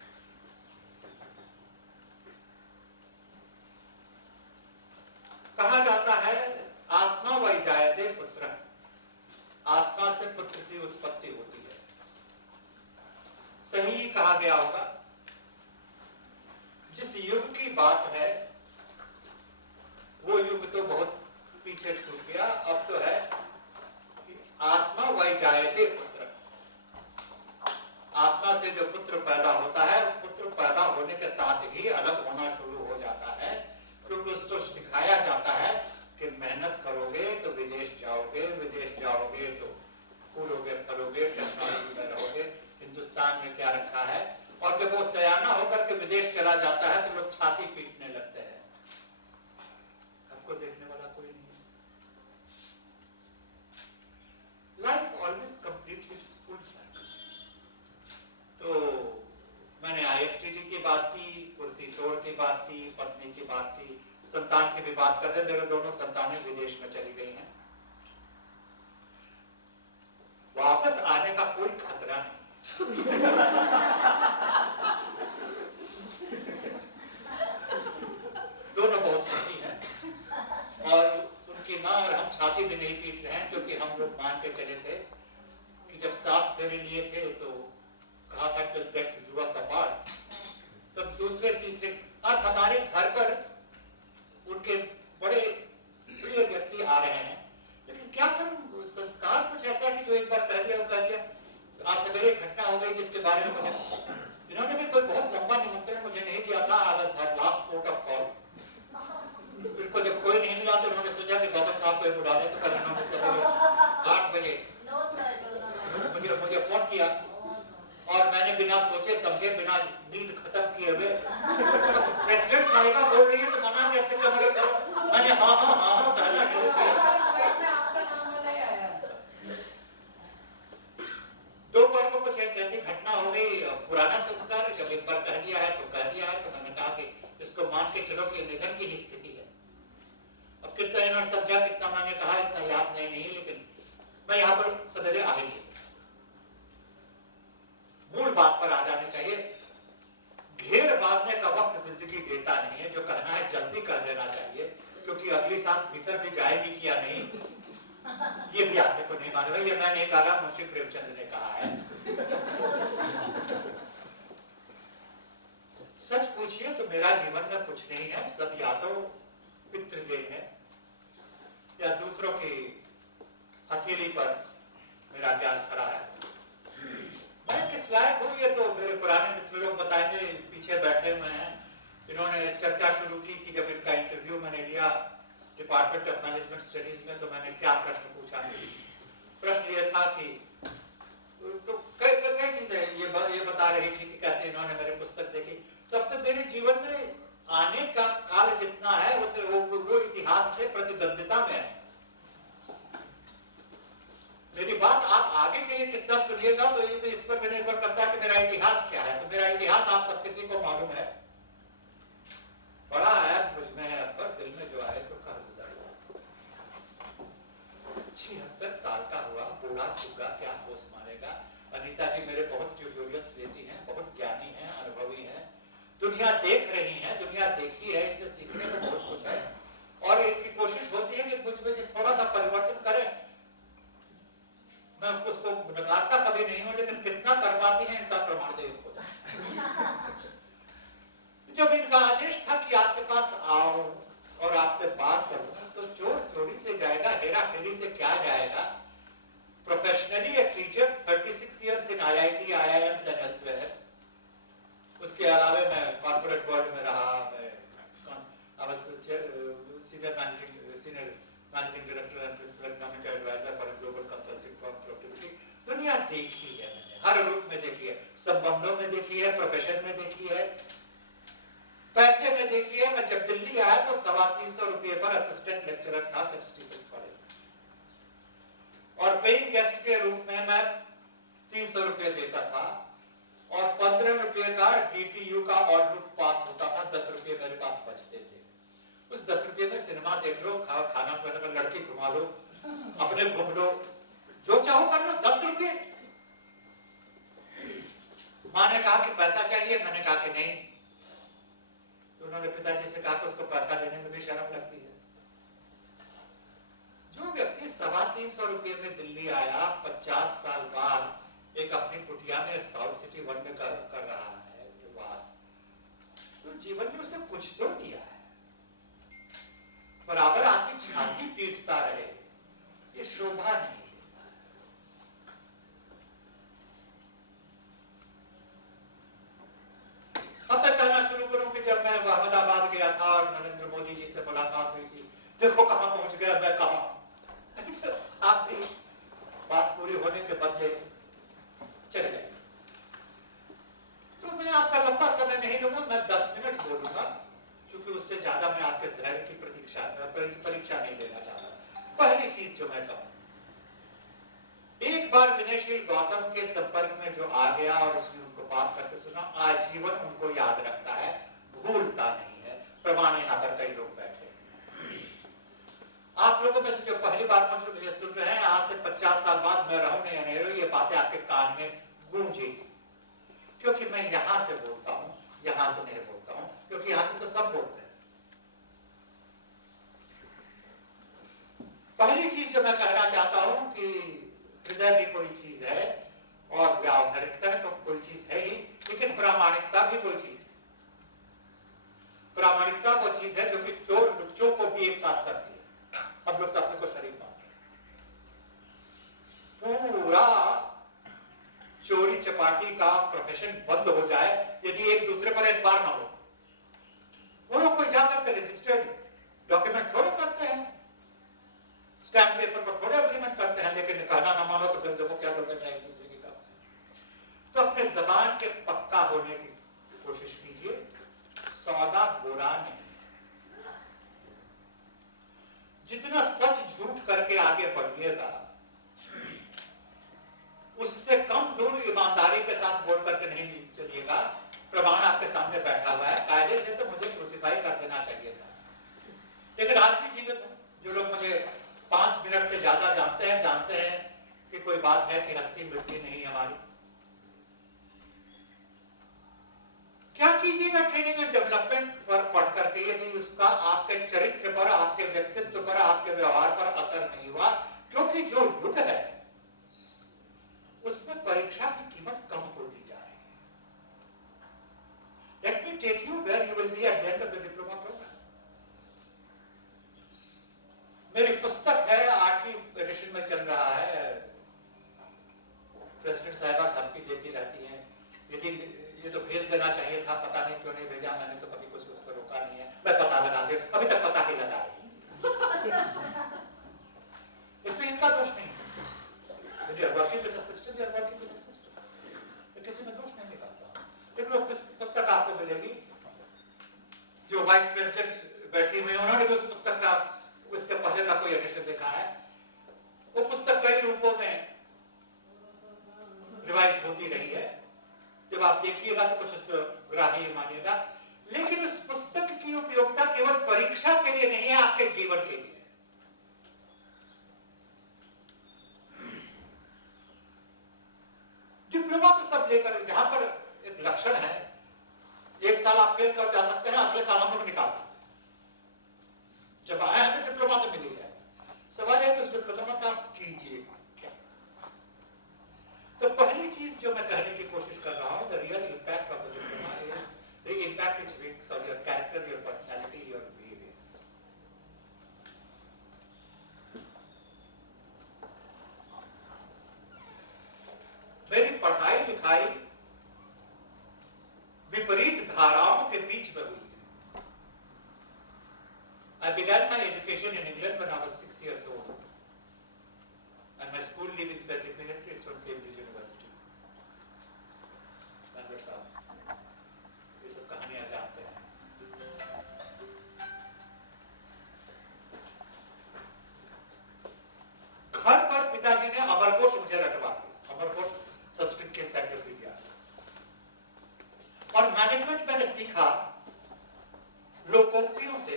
कहा जाता है आत्मा वही जायते पुत्र, आत्मा से पुत्र की उत्पत्ति होती है। सही ही कहा गया होगा। जिस युग की बात है वो युग तो बहुत पीछे छूट गया, अब तो है कि आत्मा वही जायते पुत्र, से जो पुत्र पैदा होता है, पुत्र पैदा होने के साथ ही अलग होना शुरू हो जाता है। क्योंकि उसको सिखाया जाता है कि मेहनत करोगे तो विदेश जाओगे, विदेश जाओगे तो फूलोगे फलोगे, टेक्नोलॉजी में रहोगे, हिंदुस्तान में क्या रखा है। और जब वो सयाना होकर के विदेश चला जाता है तो लोग छाती पीटने लगते हैं, आपको देखने वाला कोई नहीं। Life always completes it's full cycle. तो मैंने आईएसटीडी की बात की, कुर्सी तोड़ की बात की, पत्नी की बात की, संतान की भी बात कर रहे। मेरे दोनों संतानें विदेश में चली गई हैं, वापस आने का कोई खतरा नहीं। दोनों बहुत सुखी हैं और उनकी माँ और हम छाती भी नहीं पीट रहे हैं, क्योंकि हम लोग मान के चले थे कि जब 7 फेरे लिए थे तो कहा था कि डेथ डू अस अपार्ट। तब दूसरे तीसरे आज हमारे घर पर उनके बड़े प्रिय व्यक्ति आ रहे हैं, लेकिन क्या करूं, संस्कार कुछ ऐसा है कि जो एक बार कह दिया वो कह दिया। आज सवेरे घटना हो गई जिसके बारे में मुझे इन्होंने भी कोई बहुत लंबा निमंत्रण मुझे नहीं दिया था। I was her last port of call. इनको जब कोई नहीं मिला तो उन्होंने सोचा कि गौतम साहब को बुला लें, तो कल इन्होंने सवेरे 8 बजे मुझे फोन किया और मैंने बिना सोचे समझे, बिना नींद खत्म किए हुए प्रेसिडेंट साहिबा बोल रही है तो मना कैसे कमरे पर, मैंने हाँ हाँ हाँ हाँ कहना शुरू किया। दोपहर को कुछ एक ऐसी घटना हो गई, पुराना संस्कार, जब एक बार कह दिया है तो कह दिया है। तो मैंने कहा कि इसको मान के चलो कि निधन की ही स्थिति है। अब कितना इन्होंने समझा, कितना मैंने कहा, इतना याद नहीं, लेकिन मैं यहाँ पर सवेरे आ ही नहीं सकता। मूल बात पर आ जाना चाहिए। घेर बांधने का वक्त जिंदगी देता नहीं है, जो कहना है जल्दी कह देना चाहिए, क्योंकि अगली सांस भीतर भी जाएगी क्या नहीं ये भी आपने को नहीं मालूम है। ये मैं नहीं कहा, मुंशी प्रेमचंद ने कहा है। सच पूछिए तो मेरा जीवन में कुछ नहीं है, सब या तो पितृदेव है या दूसरों की हथेली पर मेरा ज्ञान खड़ा है। मैं किस लायक हूँ ये तो मेरे पुराने मित्र लोग बताएंगे, पीछे बैठे हुए हैं। इन्होंने चर्चा शुरू की कि जब इनका इंटरव्यू मैंने लिया डिपार्टमेंट ऑफ मैनेजमेंट स्टडीज में, तो मैंने क्या प्रश्न पूछा। प्रश्न ये था कि तो कई चीजें ये बता रही थी कि कैसे इन्होंने मेरी पुस्तक देखी। तब तक मेरे जीवन में आने का काल जितना है वो इतिहास से प्रतिद्वंदिता में है। मेरी बात आप आगे के लिए कितना सुनिएगा तो ये तो इस पर निर्भर करता है कि मेरा इतिहास क्या है। तो मेरा इतिहास आप सब किसी को मालूम है, बड़ा है, मुझ में है, पर दिल में जो है इसको कहा गुजर 76 साल का हुआ, बूढ़ा सूगा क्या होश मारेगा। अनीता जी मेरे बहुत ट्यूटोरियल्स लेती हैं, बहुत ज्ञानी हैं, अनुभवी हैं, दुनिया देख रही हैं, दुनिया देखी है, इनसे सीखने में बहुत कुछ है। और इनकी कोशिश होती है कि मुझ में थोड़ा सा परिवर्तन करें। मैं उसको नकारता कभी नहीं हूं, लेकिन कितना कर पाती हैं इनका प्रमाण दे खुद। जब इनका आदेश था कि आपके पास आओ और आपसे बात करूं, तो चोर चोरी से जाएगा, हेरा फेरी से क्या जाएगा। Professionally a teacher 36 years in IIT, IIMs and elsewhere. उसके अलावा मैं कॉर्पोरेट वर्ल्ड में रहा, मैं senior managing director and principal economic adviser for global consulting for productivity. दुनिया देखी है मैंने, हर रूप में देखी है, संबंधों में देखी है, प्रोफेशन में देखी है, पैसे में देखी है। मैं जब दिल्ली आया तो 325 रुपये पर असिस्टेंट लेक्चरर था सेंट स्टीफेंस कॉलेज में, और पेइंग गेस्ट के रूप में मैं 300 रुपये देता था, और 15 रुपये का DTU का ऑनरूट पास होता था। 10 रुपये मेरे पास बचते थे। उस 10 रुपये में सिनेमा देख लो, खाना पीना कर, लड़की घुमा लो, अपने घूम लो, जो चाहो कर लो। 10 रुपये। माँ ने कहा कि पैसा चाहिए, मैंने कहा कि नहीं। तो उन्होंने पिताजी से कहा कि उसको पैसा लेने में भी शर्म लगती है। जो व्यक्ति 325 रुपये में दिल्ली आया, 50 साल बाद एक अपनी कुटिया में साउथ सिटी 1 में कर रहा है निवास, तो जीवन में उसे कुछ तो दिया है। बराबर आदमी छाती पीटता रहे, ये शोभा नहीं। अब मैं कहना शुरू करूं कि जब मैं अहमदाबाद गया था और नरेंद्र मोदी जी जो मैं कहूं, एक बार विनयशील गौतम के संपर्क में जो आ गया और उसने उनको बात करते सुना, आजीवन उनको याद रखता है, भूलता नहीं है। प्रमाण यहाँ पर कई लोग बैठे हैं। आप लोगों में से जो पहली बार मुझे सुन रहे हैं, आज से 50 साल बाद मैं रहूं या नहीं रहूं, ये बातें आपके कान में गूंजेगी, क्योंकि मैं यहां से बोलता हूं, यहां से नहीं बोलता हूं, क्योंकि यहां से तो सब बोलते हैं। पहली चीज जो मैं कहना चाहता हूं कि हृदय भी कोई चीज है और व्यावहारिकता तो कोई चीज है ही, लेकिन प्रामाणिकता भी कोई चीज है। प्रामाणिकता वो चीज है जो कि चोर लुच्चों को भी एक साथ करती है। हम लोग तो अपने को शरीफ मानते हैं। पूरा चोरी चपाटी का प्रोफेशन बंद हो जाए यदि एक दूसरे पर एतबार ना हो। वो लोग कोई जाकर के रजिस्टर्ड डॉक्यूमेंट थोड़े करते हैं, स्टैम्प पेपर पर थोड़े अग्रीमेंट करते हैं, लेकिन कहना ना मानो तो फिर देखो क्या दुर्घटना एक दूसरे की करते। तो अपने जबान के पक्का होने की कोशिश कीजिए। सौदा बुरा नहीं, जितना सच झूठ करके आगे बढ़िएगा उससे कम दूर ईमानदारी के साथ बोल करके नहीं चलिएगा। प्रमाण आपके सामने बैठा हुआ है, कायदे से तो मुझे क्रूसिफाई कर देना चाहिए था, लेकिन आज भी जीवित हूं। जो लोग मुझे 5 मिनट से ज्यादा जानते हैं कि कोई बात है कि हस्ती मिटती नहीं हमारी। क्या कीजिएगा ट्रेनिंग एंड डेवलपमेंट पर पढ़ करके यदि उसका आपके चरित्र पर, आपके व्यक्तित्व पर, आपके व्यवहार पर असर नहीं हुआ, क्योंकि जो युग है उसमें परीक्षा की कीमत कम होती जा रही है। Let me take you where you will be at the end of the diploma program. मेरी पुस्तक है, 8वीं एडिशन में चल रहा है। प्रेसिडेंट साहिबा धमकी देती रहती हैं, यदि ये तो भेज देना चाहिए था, पता नहीं क्यों नहीं भेजा, मैंने तो कभी कुछ उसको रोका नहीं है, मैं पता लगा दे, अभी तक पता ही लगा रही। इसमें इनका दोष नहीं है। Working with the system, you are working with the system, मैं किसी में दोष नहीं निकालता। लेकिन वो पुस्तक आपको मिलेगी, जो वाइस प्रेसिडेंट बैठी हुई है उन्होंने भी उस पुस्तक का, उसके पहले का कोई एडिशन देखा है। वो पुस्तक कई रूपों में रिवाइज होती रही है, जब आप देखिएगा तो कुछ उसको ग्राह्य मानिएगा, लेकिन उस पुस्तक की उपयोगिता केवल परीक्षा के लिए नहीं है, आपके जीवन के लिए। डिप्लोमा तो सब लेकर, जहां पर एक लक्षण है, एक साल आप फेल कर जा सकते हैं, अगले साल हम लोग निकाल सकते हैं। जब आया है तो डिप्लोमा तो मिल ही जाएगा। सवाल है कि उस डिप्लोमा का आप कीजिए क्या। तो पहली चीज जो मैं कहने की कोशिश कर रहा हूं, the real impact of the diploma is the impact which makes on your character, your personality, your behaviour. मेरी पढ़ाई लिखाई विपरीत धाराओं के बीच में हुई है। I began my education in England when I was 6 years old, and my school leaving certificate is from Cambridge University. That's all. ये सब कहानियां जानते हैं। घर पर पिताजी ने अमरकोश मुझे रटवा दिया। अमरकोश संस्कृत के एनसाइक्लोपीडिया, और मैनेजमेंट मैंने सीखा लोकोक्तियों से,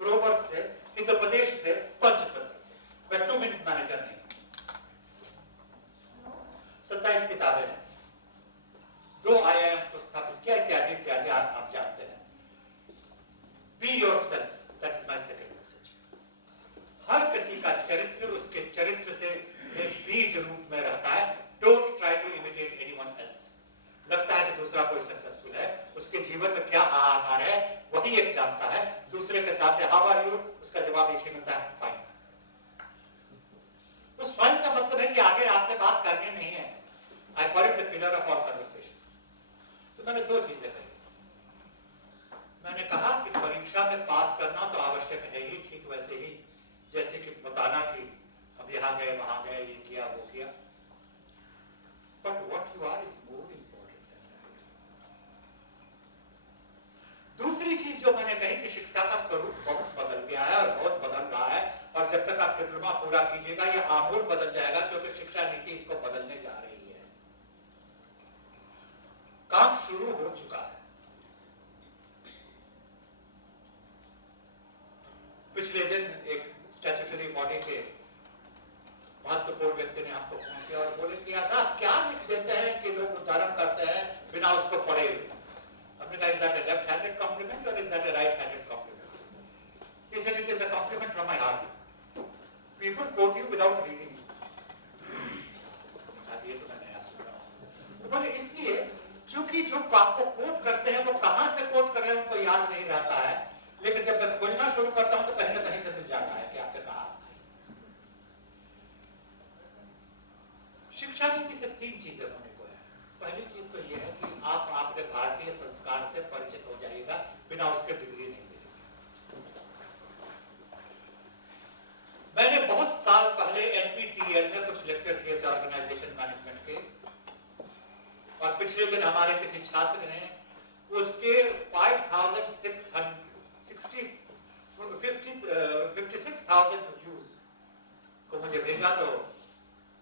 प्रोवर्ब से, हितोपदेश से, पंचतंत्र से। मैं 2 मिनट मैनेजर नहीं। 27 किताबें हैं, 2 IIMs को स्थापित किया, इत्यादि इत्यादि आप जानते हैं। Be yourself, that is my second message. हर किसी का चरित्र उसके चरित्र से एक बीज रूप में रहता है। Don't try to imitate anyone else. लगता है कि दूसरा कोई सक्सेसफुल है, उसके जीवन में क्या हाहाकार है वही एक जानता है। दूसरे के सामने हाउ आर यू, उसका जवाब एक ही मिलता है, फाइन। उस फाइन का मतलब है कि आगे आपसे बात करनी नहीं है। I call it the pillar of all conversations. तो मैंने 2 चीजें कही। मैंने कहा कि परीक्षा में पास करना तो आवश्यक है ही, ठीक वैसे ही जैसे कि बताना कि अब यहाँ गए, वहां गए, ये किया, वो किया। But what you are is more important than that. दूसरी चीज जो मैंने कही कि शिक्षा का स्वरूप बहुत बदल गया है और बहुत बदल रहा है, और जब तक आप डिप्लोमा पूरा कीजिएगा, ये आमूल बदल जाएगा, क्योंकि शिक्षा नीति इसको बदलने जा रही है। काम शुरू हो चुका है। पिछले दिन एक स्टैट्यूटरी बॉडी के महत्वपूर्ण व्यक्ति ने आपको फोन किया और बोले कि ऐसा क्या लिख देते हैं कि लोग उच्चारण करते हैं बिना उसको पढ़े हुए। हमने कहा, is that a left handed compliment और is that a right handed compliment? He said, it is a compliment from my heart. People quote you without reading. ये तो मैं नया सुन रहा हूँ। तो बोले इसलिए क्योंकि जो आपको कोट करते हैं वो कहाँ से कोट कर रहे हैं उनको याद नहीं रहता है, लेकिन जब मैं खोजना शुरू करता हूँ तो कहीं ना कहीं से मिल जाता है कि आपने कहा। शिक्षा नीति से 3 चीजें होने को है। पहली चीज तो यह है कि आप अपने भारतीय संस्कार से परिचित हो जाइएगा, बिना उसके डिग्री नहीं। मैंने बहुत साल पहले NPTEL में कुछ लेक्चर दिए थे ऑर्गेनाइजेशन मैनेजमेंट के, और पिछले दिन हमारे किसी छात्र ने उसके 56,000 व्यूज को मुझे भेजा, तो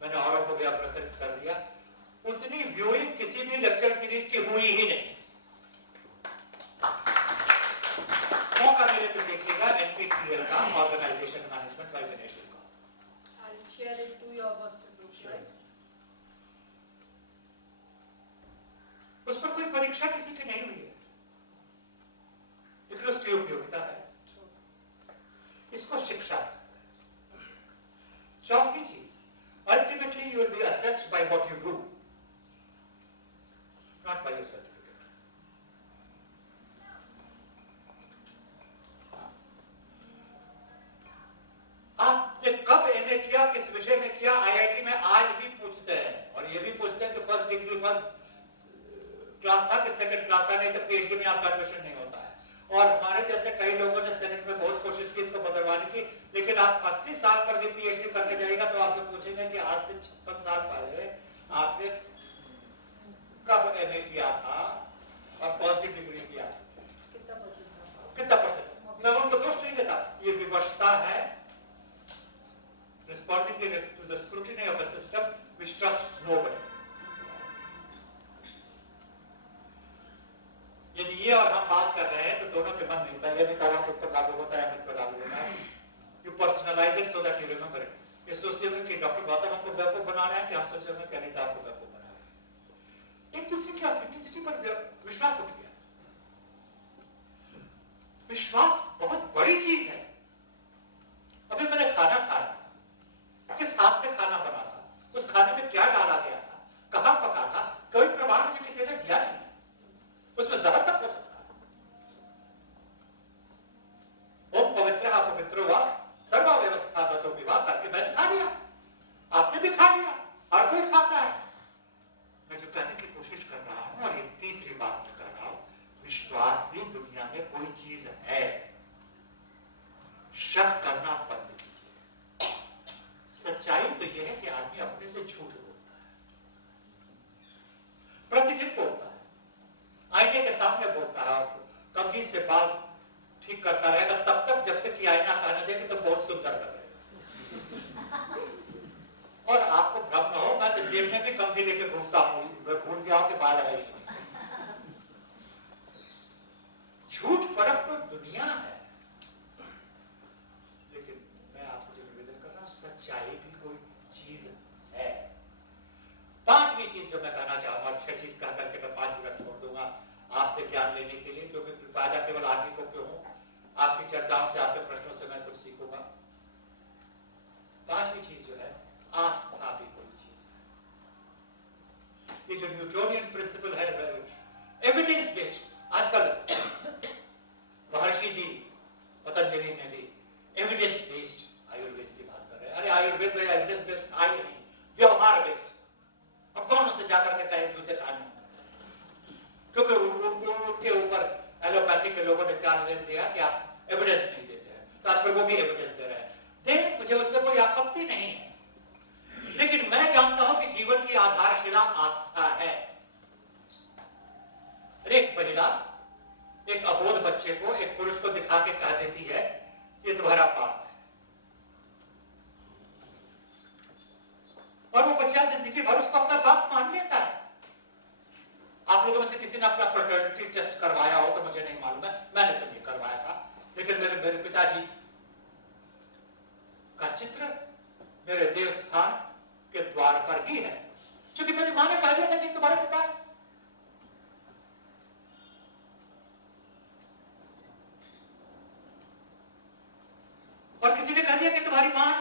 मैंने औरों को भी प्रेजेंट कर दिया। उतनी व्यूइंग किसी भी लेक्चर सीरीज की हुई ही नहीं। मौका मिले तो देखिएगा NPTEL का ऑर्गेनाइजेशन मैनेजमेंट बाय गणेश का। I'll share it to your WhatsApp group, right? उस पर कोई परीक्षा किसी की नहीं हुई है, लेकिन उसकी उपयोगिता है। इसको शिक्षा कहते हैं। चौथी चीज, ultimately you will B assessed by what you do, not by your certificate. आपने कब MA किया, किस विषय में किया, IIT में आज भी पूछते हैं, और ये भी पूछते हैं कि फर्स्ट डिग्री फर्स्ट क्लास था कि सेकंड क्लास था, नहीं तो PhD में आपका एडमिशन नहीं होता है। और हमारे जैसे कई लोगों ने सेनेट में बहुत कोशिश की इसको बदलवाने की, लेकिन आप 80 साल पर भी PhD करने जाएगा तो आपसे पूछेंगे कि आज से 56 साल पहले आपने कब MA किया था और कौन सी डिग्री किया, कितना परसेंट। मैं उनको दोष नहीं देता, ये विवशता है responding to the scrutiny of a system which trusts nobody. यदि ये और हम बात कर रहे हैं तो दोनों के मन नहीं था, ये नहीं कहा कि तो लागू होता है, तो लागू होता है। You personalize it so that you remember it. ये सोचते हो कि डॉक्टर गौतम हमको बेवकूफ बना रहे हैं कि हम सोच रहे हैं कि अनीता आपको बेवकूफ बना रहे हैं। एक दूसरे की ऑथेंटिसिटी पर विश्वास उठ गया। विश्वास बहुत बड़ी चीज है। अभी मैंने खाना खाया, किस हाथ से खाना बना था, उस खाने में क्या डाला गया था, कहां पका था, कोई प्रमाण मुझे किसी ने दिया नहीं। उसमें जहर तक हो सकता है। ओम पवित्रः पवित्रो वा सर्वा व्यवस्थागतो विवाह करके मैंने खा लिया, आपने भी खा लिया, हर कोई खाता है। मैं जो कहने की कोशिश कर रहा हूं, और ये तीसरी बात मैं कह रहा हूं, विश्वास भी दुनिया में कोई चीज है। शक करना बंद कीजिए। सच्चाई तो यह है कि आदमी अपने से झूठ बोलता है, प्रतिदिन बोलता है, आईने के सामने बोलता है, कंघी से बाल ठीक करता रहेगा तब तक जब तक कि आईना कहने दे कि तुम बहुत सुंदर लग रहे हो। और आपको भ्रम न हो, मैं तो जेब में भी कंघी लेके घूमता हूं, मैं भूल गया हूं कि बाल है ही नहीं। झूठ परख तो दुनिया है, लेकिन मैं आपसे जो निवेदन कर रहा हूं, सच्चाई भी कोई चीज है। पांचवी चीज जो मैं कहना चाहूंगा, 6 चीज कह करके मैं 5 मिनट छोड़ दूंगा आपसे ज्ञान लेने के लिए, क्योंकि फायदा केवल आदमी को क्यों हो, आपकी चर्चाओं से, आपके प्रश्नों से मैं कुछ सीखूंगा। पांचवी चीज जो है, आस्था भी कोई चीज है। ये जो न्यूटोनियन प्रिंसिपल है, एविडेंस बेस्ड, आजकल महर्षि जी पतंजलि ने भी एविडेंस बेस्ड आयुर्वेद की बात कर रहे हैं। अरे आयुर्वेद में एविडेंस बेस्ड था ही नहीं, व्यवहार बेस्ड। अब कौन उनसे जाकर के कहे जूते खाने, क्योंकि उनके ऊपर एलोपैथी के लोगों ने चार्ज ले दिया कि आप एविडेंस नहीं देते हैं, तो आजकल वो भी एविडेंस दे रहे हैं। दे, मुझे उससे कोई आपत्ति नहीं है, लेकिन मैं जानता हूं कि जीवन की आधारशिला आस्था है। एक महिला एक अबोध बच्चे को, एक पुरुष को दिखा के कह देती है, ये तुम्हारा पाप है, जिंदगी भर उसको अपना बाप मान लेता है। आप लोगों में से किसी ने अपना पैटर्निटी टेस्ट करवाया हो तो मुझे नहीं मालूम है, मैंने तो नहीं करवाया था, लेकिन मेरे पिताजी का चित्र मेरे देवस्थान के द्वार पर ही है, क्योंकि मेरी मां ने कह दिया था कि तुम्हारे पिता है। और किसी ने कह दिया कि तुम्हारी मां।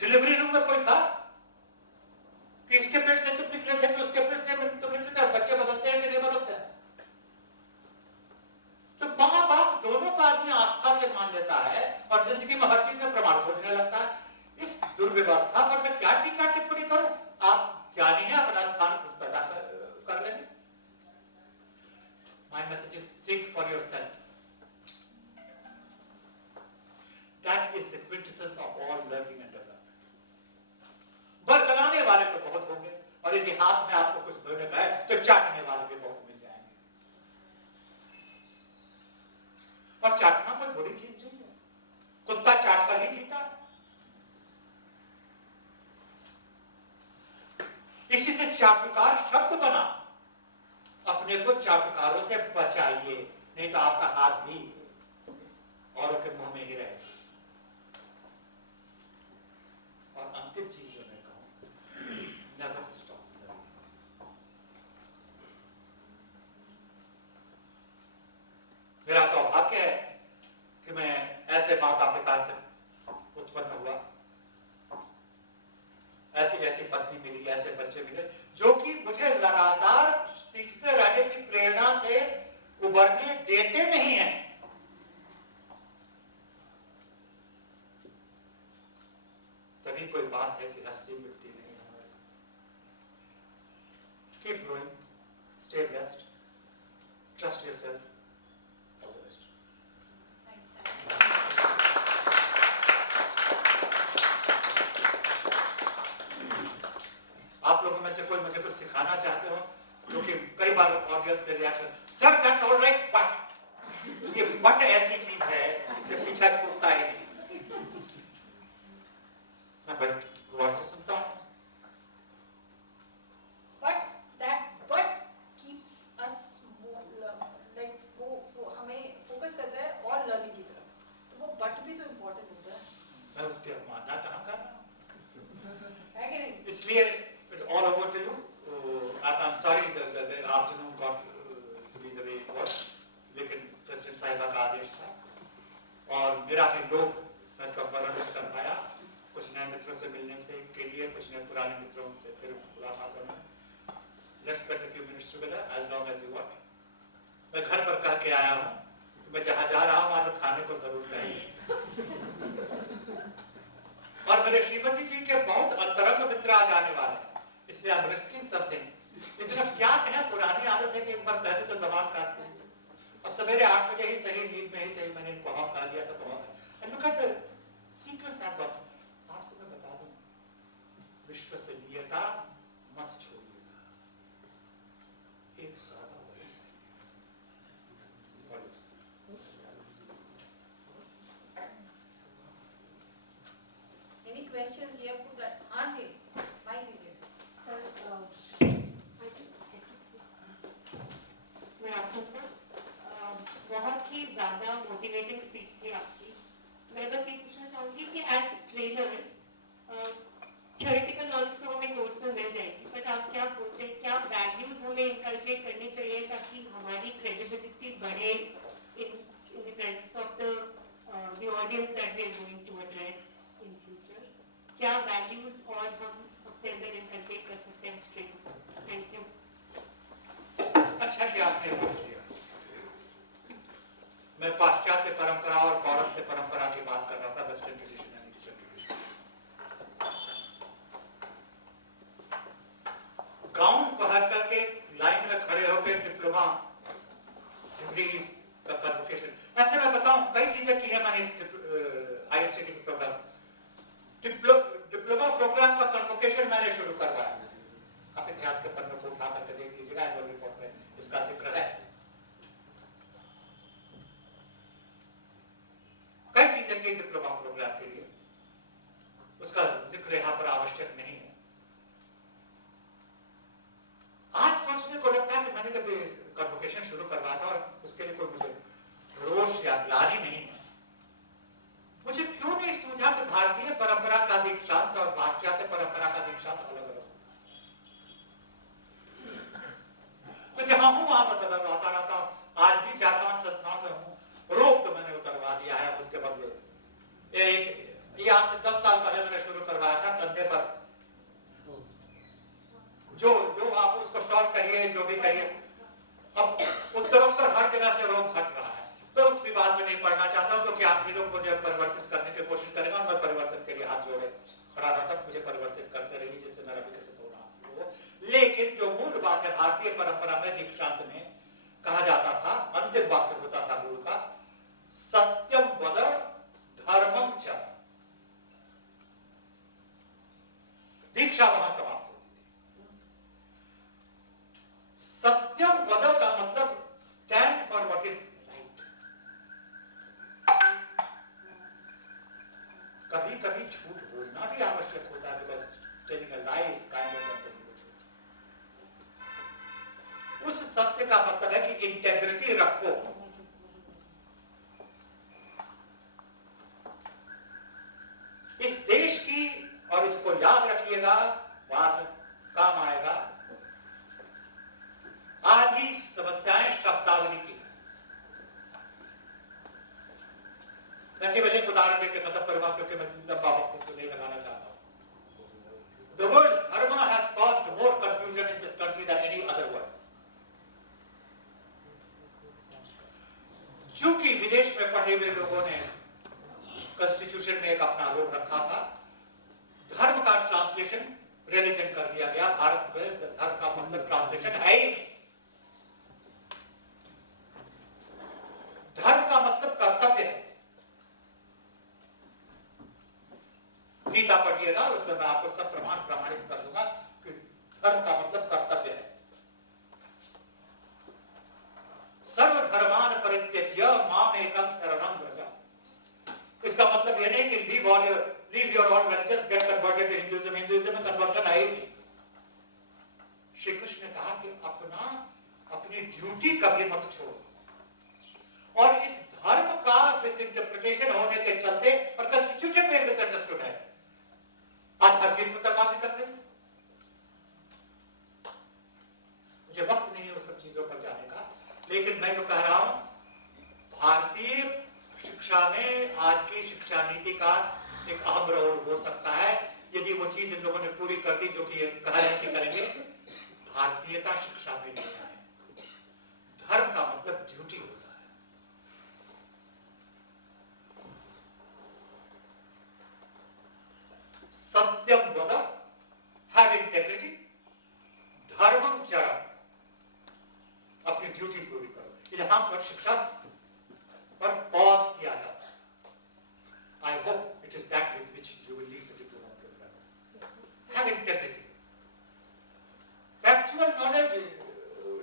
डिलीवरी रूम में कोई था कि इसके पेट से तुम निकले थे कि उसके पेट से तुम निकले थे? बच्चे बदलते हैं कि नहीं बदलते हैं? तो माँ बाप दोनों का आदमी आस्था से मान लेता है और जिंदगी में हर चीज में प्रमाण खोजने लगता है। इस दुर्व्यवस्था पर मैं क्या टीका टिप्पणी करूं? आप ज्ञानी हैं, अपना स्थान खुद पैदा कर लेंगे। My message is think for yourself. That is the quintessence of all learning and development. बरगलाने वाले तो बहुत होंगे, और यदि हाथ में आपको कुछ धोने का है तो चाटने वाले भी बहुत मिल जाएंगे। और चाटना कोई बुरी चीज नहीं है, कुत्ता चाट कर ही जीता है। इसी से चाटुकार शब्द बना। अपने को चाटुकारों से बचाइए, नहीं तो आपका हाथ भी औरों के मुंह में ही रहेगा। और अंतिम चीज जो मैं कहूं, नेवर स्टॉप लर्निंग। मेरा सौभाग्य है कि मैं ऐसे माता पिता से उत्पन्न हुआ, ऐसी ऐसी पत्नी मिली, ऐसे बच्चे मिले जो कि मुझे लगातार सीखते रहने की प्रेरणा से उबरने देते नहीं हैं। तभी कोई बात है कि हस्ती मिटती नहीं है। Keep growing, stay blessed, trust yourself, all the best. आप लोगों में से कोई मुझे कुछ सिखाना चाहते हो? क्योंकि कई बार ऑडियंस से reaction, sir that's all right but, ये बट ऐसी चीज है इससे पीछा छूटता ही नहीं। मैं बट गौर से सुनता हूं। But that but keeps us like वो हमें फोकस करता है और लर्निंग की तरफ, तो वो बट भी तो इम्पोर्टेंट होता है। मैं उसके अवमानना कहाँ कर रहा हूँ? है कि नहीं? इसलिए it's all over to you. I'm sorry the afternoon got to be the way it was, लेकिन प्रेसिडेंट साहिबा का आदेश था और मेरा भी लोग मैं संवरण नहीं कर पाया। कुछ नए मित्रों से मिलने से के लिए, कुछ नए पुराने मित्रों से फिर मुलाकात होना। Let's spend a few minutes together as long as you want. मैं घर पर कह के आया हूँ, मैं जहाँ जा रहा हूँ वहाँ तो खाने को जरूर कहेंगे। और मेरे श्रीमती जी के बहुत अंतरंग मित्र आ जाने वाले हैं, इसलिए I'm risking something. लेकिन अब क्या कहें, पुरानी आदत है कि एक बार कहते तो जबान काटते हैं। अब सवेरे 8 बजे ही सही, नींद में ही सही मैंने इनको हाँ कह दिया था तो हाँ। And look at the sequence I've got. आपसे मैं बता दूं, विश्वसनीयता मत छोड़िएगा, एक सादा वही सही है। Any questions you have put? हाँ जी, माइक दीजिए। सर मैं आपको सर बहुत ही ज़्यादा मोटिवेटिंग स्पीच थी आपकी। मैं बस ये पूछना चाहूँगी कि एज ट्रेनर्स थ्योरेटिकल नॉलेज तो हमें कोर्स में मिल जाएगी, बट आप क्या बोलते हैं, क्या वैल्यूज हमें इनकलकेट करनी चाहिए ताकि हमारी क्रेडिबिलिटी बढ़े in the presence of the audience that we are going to address in future? क्या वैल्यूज और हम अपने अंदर इनकलकेट कर सकते हैं एज ट्रेनर्स? Thank you. अच्छा कि आपने पूछ लिया। मैं पाश्चात्य परंपरा और पौरस्त्य परंपरा की बात कर रहा था, western tradition and eastern tradition. Gown पहन करके लाइन में खड़े होकर डिप्लोमा डिग्रीज का कन्वोकेशन, ऐसे मैं बताऊं कई चीजें की है मैंने इस आईएसटीडी प्रोग्राम। डिप्लोमा प्रोग्राम का कन्वोकेशन मैंने शुरू करवाया। आप इतिहास के पन्नों को उठा करके देख लीजिएगा, एनुअल रिपोर्ट में इसका जिक्र है। कई चीजें की डिप्लोमा प्रोग्राम के लिए। उसका जिक्र यहाँ पर आवश्यक नहीं है। आज सोचने को लगता है कि मैंने कभी कन्वोकेशन शुरू करवाया था और उसके लिए कोई मुझे रोष या ग्लानि नहीं है। मुझे क्यों नहीं सूझा कि भारतीय परंपरा का दीक्षांत और पाश्चात्य परंपरा का दीक्षांत अलग अलग होता है। तो जहां हूं वहां मैं बदलवाता रहता हूं। आज भी 4-5 संस्थाओं से हूं, रोग तो मैंने उतरवा दिया है उसके बदले। ये आज से 10 साल पहले मैंने शुरू करवाया था कंधे पर, जो आप उसको शॉर्ट कहिए, जो भी कहिए, अब उत्तरोत्तर हर जगह से रोग हट रहा है। तो उस विवाद में नहीं पढ़ना चाहता हूं, क्योंकि आप लोग मुझे परिवर्तित करने की कोशिश करेंगे और मैं परिवर्तन के लिए हाथ जोड़े खड़ा रहता, मुझे परिवर्तित करते रहिए जिससे मेरा विकसित हो रहा हो। लेकिन जो मूल बात है, भारतीय परंपरा में दीक्षांत में कहा जाता था, अंतिम वाक्य होता था गुरु का, सत्यम वद धर्मम च। दीक्षा वहां समाप्त होती थी। सत्यम वद का मतलब stand for what is right. कभी कभी झूठ बोलना भी आवश्यक होता है, because telling a lie is kind of telling a truth. उस सत्य का मतलब है कि इंटेग्रिटी रखो। इस देश की, और इसको याद रखिएगा, बात काम आएगा, आधी समस्याएं शब्दावली की। मैं केवल एक उदाहरण देकर मतलब परिवार, क्योंकि मैं लंबा वक्त इसको नहीं लगाना चाहता हूं। The word dharma has caused more confusion in this country than any other word. चूंकि विदेश में पढ़े हुए लोगों ने कॉन्स्टिट्यूशन में एक अपना रोल रखा था, धर्म का ट्रांसलेशन रिलीजन कर दिया गया। भारत में धर्म का मतलब ट्रांसलेशन है ही नहीं। धर्म का मतलब कर्तव्य है। गीता पढ़िएगा, उसमें मैं आपको सब प्रमाणित कर दूंगा कि धर्म का मतलब कर्तव्य है। सर्वधर्मान परित्यज्य माम एकम शरणं व्रज। इसका मतलब यह नहीं कि leave your own religions, get converted to Hinduism. Hinduism में कन्वर्शन है ही नहीं। श्री कृष्ण ने कहा कि अपनी ड्यूटी कभी मत छोड़ो। और इस धर्म का मिसइंटरप्रिटेशन होने के चलते, और कॉन्स्टिट्यूशन में मिसअंडरस्टूड है, आज हर चीज में तलवार निकल रही। मुझे वक्त नहीं है उस सब चीजों पर जाने का, लेकिन मैं जो कह रहा हूं, भारतीय शिक्षा में आज की शिक्षा नीति का एक अहम रोल हो सकता है, यदि वो चीज इन लोगों ने पूरी कर दी जो कि ये कह रहे हैं कि करेंगे। भारतीयता शिक्षा में नहीं है। धर्म का मतलब ड्यूटी होता है। सत्यम वद, हैव इंटेग्रिटी, धर्मम चरम, अपनी ड्यूटी पूरी करो। यहां पर शिक्षा पर पॉज किया जाता है। I hope it is that with which you will leave the diploma program. Have integrity. Factual knowledge,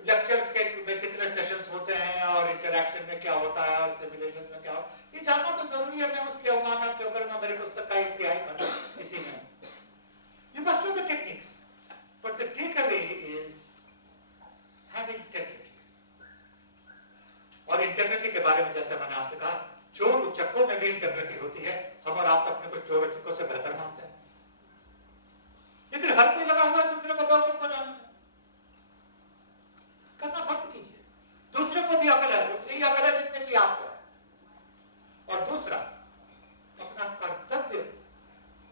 lectures के में कितने सेशंस होते हैं और इंटरैक्शन में क्या होता है और सिमुलेशंस में क्या होता है, ये जानना तो जरूरी है। मैं उसके अवमानना क्यों करूंगा, मेरी पुस्तक का इत्यादि करना इसी में। You must know the techniques, but the takeaway is have integrity. और इंटेग्रिटी के बारे में जैसे मैंने आपसे कहा, चोर उचक्कों में भी इंटेग्रिटी होती है। हम और आप तो अपने को चोर उचक्कों से बेहतर मानते हैं, लेकिन हर कोई लगा हुआ दूसरे को बेवकूफ बनाने में। करना बंद कीजिए। दूसरे को भी अकल है, उतनी ही अकल है जितने की आपको है। और दूसरा, अपना कर्तव्य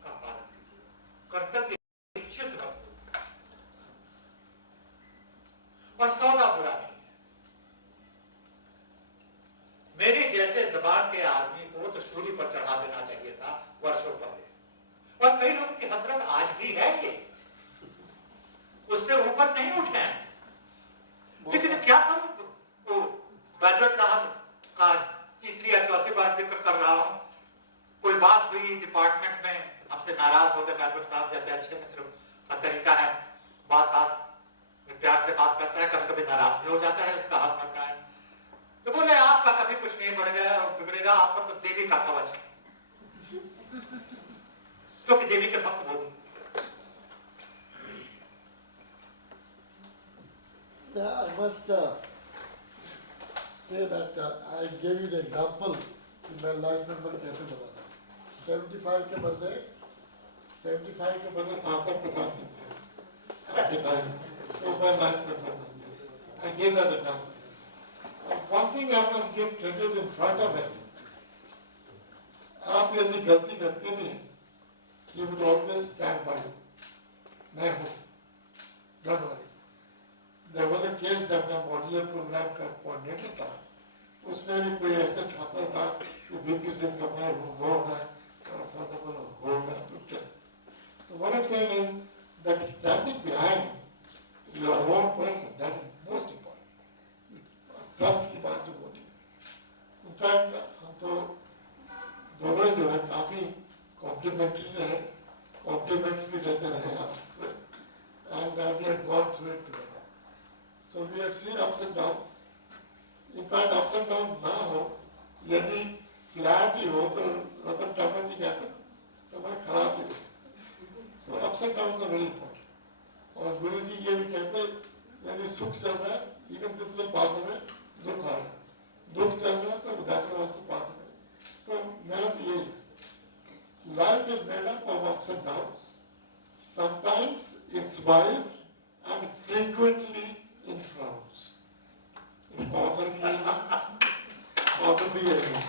का पालन कीजिए। कर्तव्य निश्चित रखो, और सौदा बुरा नहीं। मेरे जैसे जबान के आदमी को तो शूली पर चढ़ा देना चाहिए था वर्षों पहले, और कई लोगों की हसरत आज भी है ये, उससे ऊपर नहीं उठे हैं। लेकिन क्या करूं, बैनर साहब का तीसरी या चौथी बार जिक्र कर रहा हूं। कोई बात हुई डिपार्टमेंट में, हमसे नाराज हो गए बैनर साहब, जैसे अच्छे मित्र का तरीका है, बात में प्यार से बात करता है, कभी कभी नाराज भी हो जाता है, उसका हक बनता है। तो बोले आपका कभी कुछ नहीं बढ़ गया और बिगड़ेगा, आप पर तो देवी का कवच है, क्योंकि देवी के भक्त बोलूं। I must say that I gave you the example in my life number कैसे बताना 75 के बदले 750 at the time. So my life number. I gave that example. One thing I must give credit in front of it. आप यदि गलती करते भी हैं, you would always stand by you. मैं हूँ. Don't worry. There was a case जब मैं मॉड्यूलर प्रोग्राम का कोऑर्डिनेटर था, उसमें भी कोई ऐसा छात्र था कि बीपी से करना है वो होगा और सब बोला होगा तो क्या? So what I'm saying is that standing behind your own person, that is most important. Trust की बात जो होती है. In fact हम तो दोनों जो है काफी कॉम्प्लीमेंट्री रहे, कॉम्प्लीमेंट्स भी देते रहे आपसे, and we have gone through it together. So we have seen ups and downs. In fact, ups and downs ना हो, यदि फ्लैट ही हो तो रतन टाटा जी कहते हैं, तो मैं खराब ही हो. So ups and downs are very important. और गुरु जी ये भी कहते हैं, यदि सुख चल रहा है, even this will pass away, दुख आएगा. दुख चल रहा है तो that will also pass away. तो मेरा तो यही है. Life is made up of ups and downs. Sometimes in smiles and frequently in frowns. इसका author भी यही है. Author भी यही है.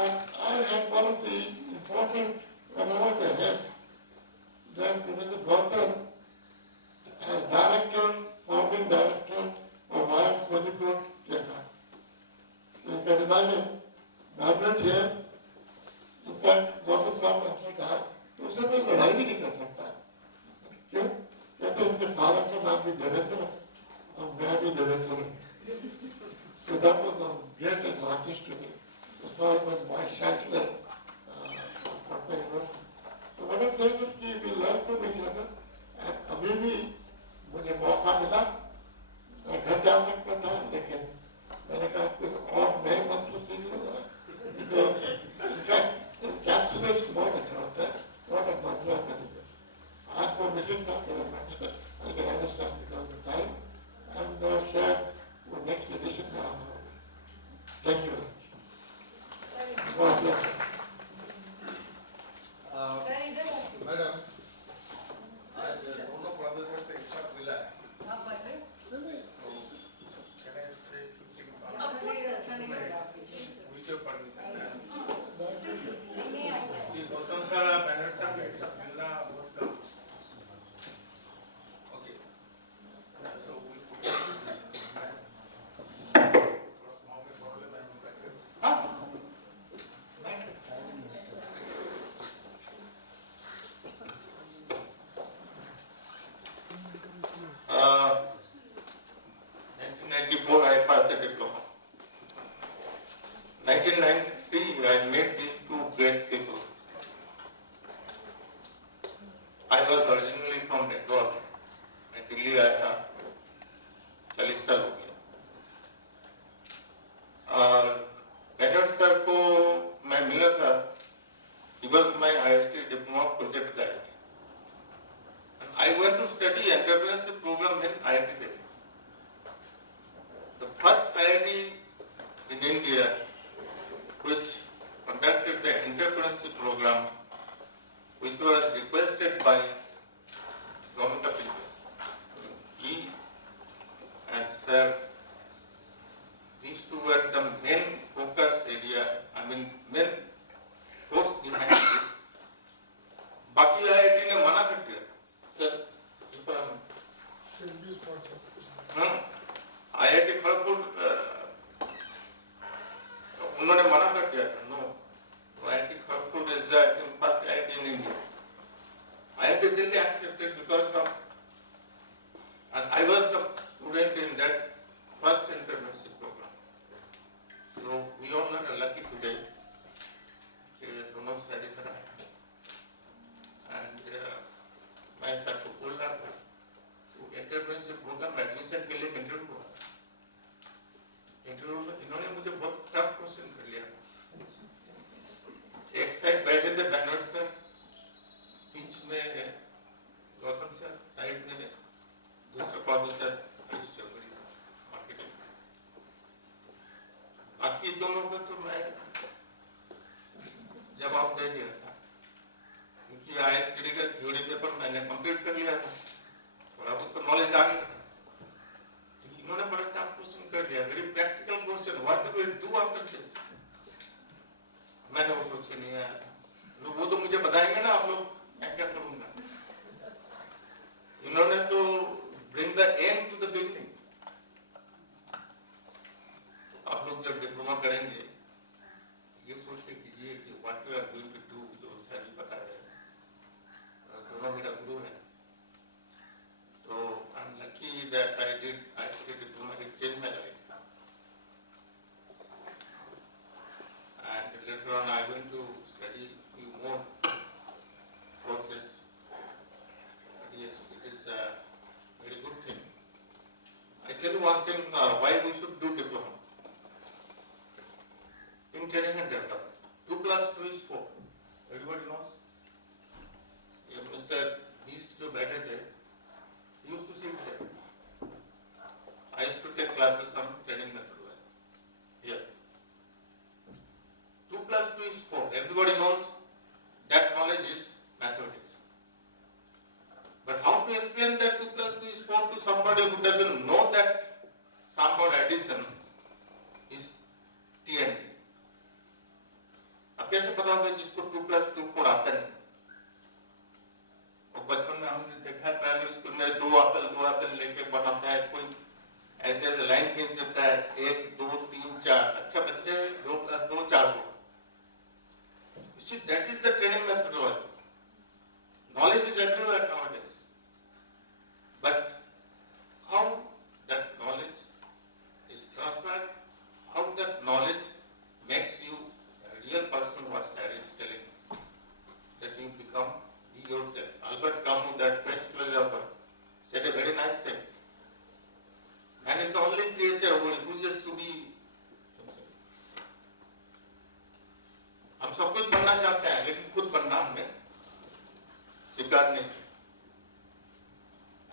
And I had one of the important, when I was ahead, then Professor Gautam, as director, founding director of Wyam Kozhikode, came back. You can imagine, government here, in fact, Gautam साहब हमसे कहा, तो उससे मैं लड़ाई भी नहीं कर सकता. क्यों? कहते उनके फादर का नाम भी देवेंद्र और मैं भी Devendra. So that was a great advantage to me. As far as vice chancellor of Patna University. So what I'm saying is कि we learn from each other. And अभी भी मुझे मौका मिला, मैं घर जा सकता था, लेकिन मैंने कहा कुछ और नए मंत्र सीख लूँगा. Because encapsulation बहुत अच्छा होता है. What a mantra that is. आज वो missing था, I can understand because of time, and share the next edition now. Thank you very much. God bless you. Madam, आज दोनों प्रोफेसर को एक साथ मिला है. Can I say 15 minutes? Of course, sir. With your permission. ये Gautam sir, banner साहब एक साथ मिलना बहुत कम. Okay. So we put this. थोड़ा प्रॉब्लम है उनका. Uh, 1994, I passed the diploma. 1993, I met these two great people. I was originally from Bengal. मैं दिल्ली आया था, 40 साल हो गया. बेटर सर को मैं मिला था. He was my IST diploma project guide. I went to study entrepreneurship program in IIT Delhi. The first IIT in India which conducted the entrepreneurship program, which was requested by Government of India. He and Sir, these two were the main focus area, main force behind this. बाकी IIT ने मना कर दिया. Sir, IIT Kharagpur उन्होंने मना कर दिया था. नो, IIT में गौतम सर साइड में, दूसरा प्रोफेसर हरीश चौधरी मार्केटिंग। बाकी दोनों को तो मैं जवाब दे दिया था, क्योंकि ISTD का थ्योरी पेपर मैंने कंप्लीट कर लिया था, थोड़ा बहुत तो नॉलेज आ गया था। इन्होंने बड़ा टफ क्वेश्चन कर दिया, very practical question, what do we do after this. मैंने वो सोच के नहीं आया था, वो तो मुझे बताएंगे ना आप लोग, मैं क्या करूंगा। इन्होंने तो bring the end to the beginning. आप लोग जब डिप्लोमा करेंगे ये सोच के कीजिए कि what you are going to do, जो सर भी बता रहे हैं, दोनों मेरा गुरु है। तो I am lucky that I did diploma, it change my life. And later on I went to study few more courses. But yes, it is a very good thing. I tell you one thing, why we should do diploma. In training and development, 2 plus 2 is 4. Everybody knows. Yeah, Mr. Beast जो बैठे थे, he used to sit there. I used to take classes on training method here. 2 plus 2 is 4. Everybody knows that knowledge is mathematics. But how to explain that 2 plus 2 is 4 to somebody who doesn't know that sum or addition is TNT? अब कैसे पता होगा जिसको 2 plus 2 4 आता नहीं? और बचपन में हमने देखा है प्राइमरी स्कूल में दो एप्पल लेके बनाता है, कोई ऐसे लाइन खींच देता है, 1 2 3 4। अच्छा बच्चे 2 plus 2 4 को। You see, that is the training methodology. Knowledge is everywhere nowadays. But how that knowledge is transferred, how that knowledge makes you a real person, what Sir is telling, that you become be yourself. Albert Camus, that French philosopher, said a very nice thing. Man is the only creature who refuses to be himself. हम सब कुछ बनना चाहते हैं, लेकिन खुद बनना हमें स्वीकार नहीं।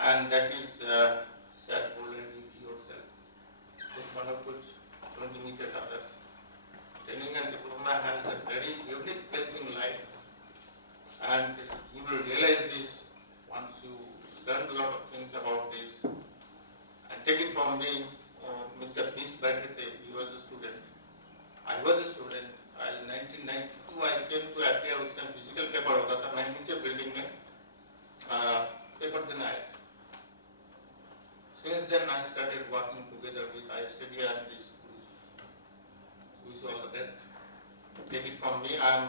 And that is said already, be yourself. खुद बनो कुछ, don't imitate others. Training and diploma has a very unique place in life, and you will realize this once you learn a lot of things about this. And take it from me, Mr. Beast बैठे थे, he was a student. I was a student. In 1992 I came to India, उस time physical paper होता था, मैं नीचे building में paper देने आया था। Since then I started working together with ISTD and these gurus. Wish you all the best. Take it from me, I am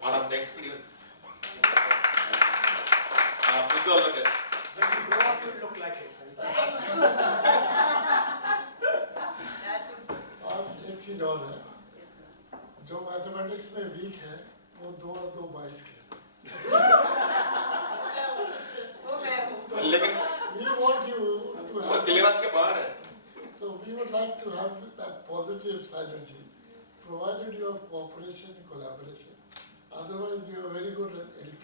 one of the experienced. Wish you all the best. When you grow up, you look like it. अब एक चीज और है, जो mathematics में week है वो 2 और 2 22 के। लेकिन we want you to वो have सिलेबस के बाहर है। so we would like to have that positive synergy, provided you have cooperation and collaboration. Otherwise we are very good at LP,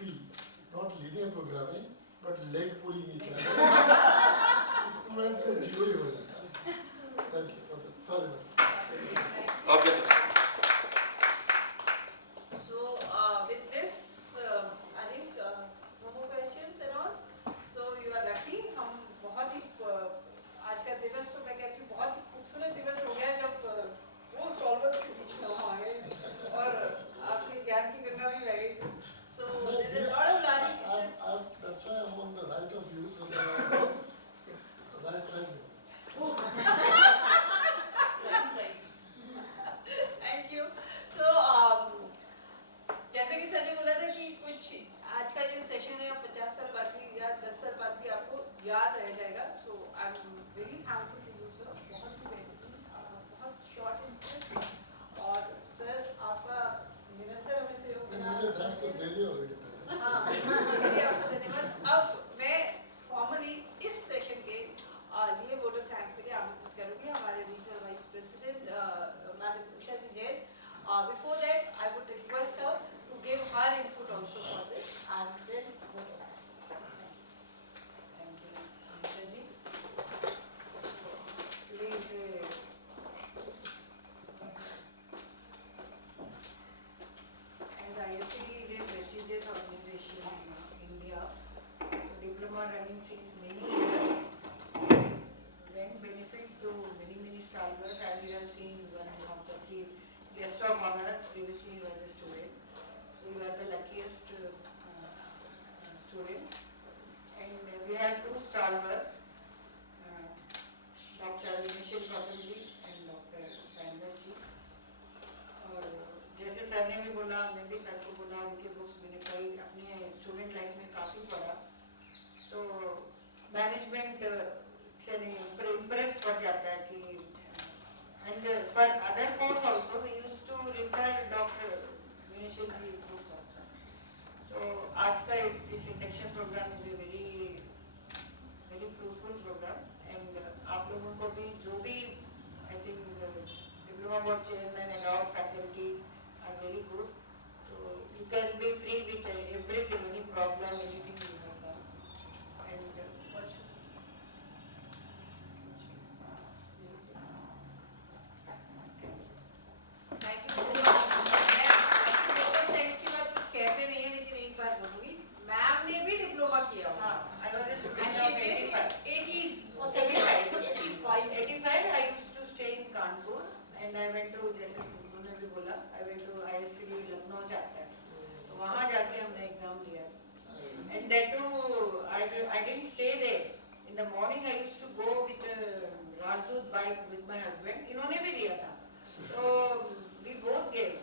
not linear programming, but leg pulling each other. Students को zero ही हो जाता है। Thank you for that. Sorry. Okay. So with this, I think no more questions and all. So you are lucky. हम बहुत ही आज का दिवस तो मैं कहती हूँ बहुत ही खूबसूरत दिवस हो गया जब वो स्टॉलवर्स के बीच में हम आ गए और आपके ज्ञान की गंगा में बह गई। So there is a lot of learning. That's why I'm on the right of you, so that I'm on the right side. Right side. Thank you. So जैसे कि सर ने बोला था कि कुछ आज का जो सेशन है 50 साल बाद भी या 10 साल बाद भी आपको याद रह जाएगा। So I am very thankful to you sir, बहुत ही बेहतरीन, बहुत शॉर्ट एंड स्वीट। और सर आपका निरंतर हमें सहयोग देना। मुझे थैंक्स तो दे दिया ऑलरेडी। हाँ, चलिए आपको धन्यवाद। अब मैं फॉर्मली इस सेशन के लिए वोट ऑफ थैंक्स के लिए आमंत्रित करूँगी हमारे regional vice president madam Usha ji Jain. Before that, I would request her to give her input also for this, and then diploma running since many years. When benefit to many stalwarts, as you have seen one of the chief guest of honor, previously he was a student. So you are the luckiest students. And we have two stalwarts, Dr. Vinishil Patanji and Dr. Banner ji. और जैसे sir ने भी बोला, मैं भी sir को बोला, उनके बुक्स मैंने कई अपने स्टूडेंट लाइफ में काफ़ी पढ़ा, तो मैनेजमेंट से नहीं इम्प्रेस पड़ जाता है कि and for other course also we use to refer doctor विनिशिल जी बुक्स ऑल्सो. तो आज का this induction programme is a very fruitful programme and आप लोगों को भी जो भी I think Diploma board chairman and all faculty are very good. So you can be free with everything, any problem, anything you have. And what should Thank you so much. मैं text की बात कुछ कहते नहीं है, लेकिन एक बार बोलूँगी, मैम ने भी डिप्लोमा किया. हाँ, I was a student of 80s or 75. 85 I used to stay in Kanpur. And I went to, जैसे सिद्धू ने भी बोला, I went to ISTD Lucknow chapter. तो वहाँ जाके हमने एग्जाम दिया. And that too, I didn't stay there. In the morning I used to go with Rajdut bike with my husband. इन्होंने भी दिया था. तो we both gave.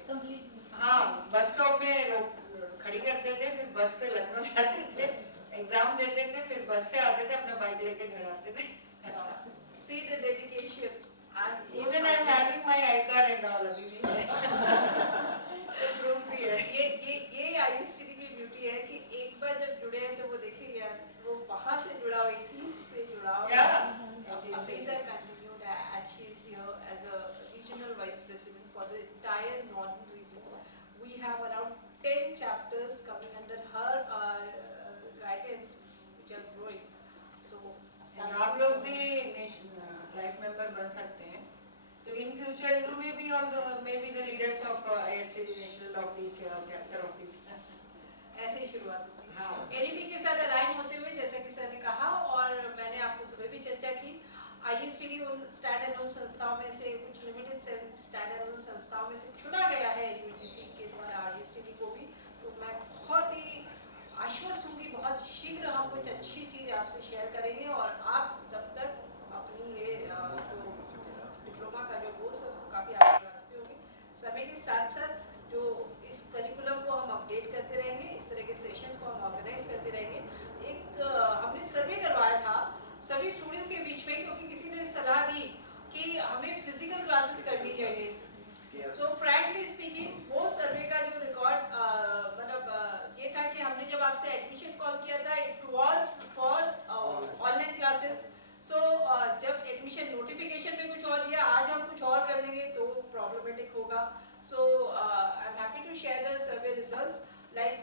हाँ, बस स्टॉप में खड़ी करते थे, फिर बस से लखनऊ जाते थे, एग्जाम देते थे, फिर बस से आते थे, अपना बाइक लेके घर आते थे. See the dedication. And even I am having my iCard and all अभी भी तो proof भी है. ये ISTD की ब्यूटी है कि एक बार जब जुड़े हैं तो वो देखेंगे यार, वो वहाँ से जुड़ा हुआ, 80s से जुड़ा हुआ. Abhinda continued and she is here as a regional vice president for the entire northern region. We have around 10 chapters coming under her guidance, which are growing. So आप लोग भी लाइफ मेंबर बन सकते हैं. तो in future you may be on the may be the leaders of ISTD national office या chapter office. ऐसे ही शुरुआत होती है. NEP के साथ अलाइन होते हुए, जैसा कि सर ने कहा और मैंने आपको सुबह भी चर्चा की, ISTD उन स्टैंड अलोन संस्थाओं में से, कुछ लिमिटेड स्टैंड अलोन संस्थाओं में से चुना गया है UGC के द्वारा ISTD को भी. तो मैं बहुत ही आश्वस्त हूँ कि बहुत शीघ्र हम कुछ अच्छी चीज़ आपसे शेयर करेंगे और आप तब तक अपनी ये जो डिप्लोमा का जो कोर्स है उसको काफ़ी आगे बढ़ाते होंगे. समय के साथ साथ जो इस करिकुलम को हम अपडेट करते रहेंगे, इस तरह के सेशंस को हम ऑर्गेनाइज करते रहेंगे. एक हमने सर्वे करवाया था सभी स्टूडेंट्स के बीच में, क्योंकि किसी ने सलाह दी कि हमें फिजिकल क्लासेस करनी चाहिए. सो फ्रैंकली स्पीकिंग, वो सर्वे का जो रिकॉर्ड मतलब ये था कि हमने जब आपसे एडमिशन कॉल किया था, it was for online classes. So जब एडमिशन नोटिफिकेशन में कुछ और दिया, आज हम कुछ और कर लेंगे तो प्रॉब्लमेटिक होगा. So I am happy to share the survey results. Like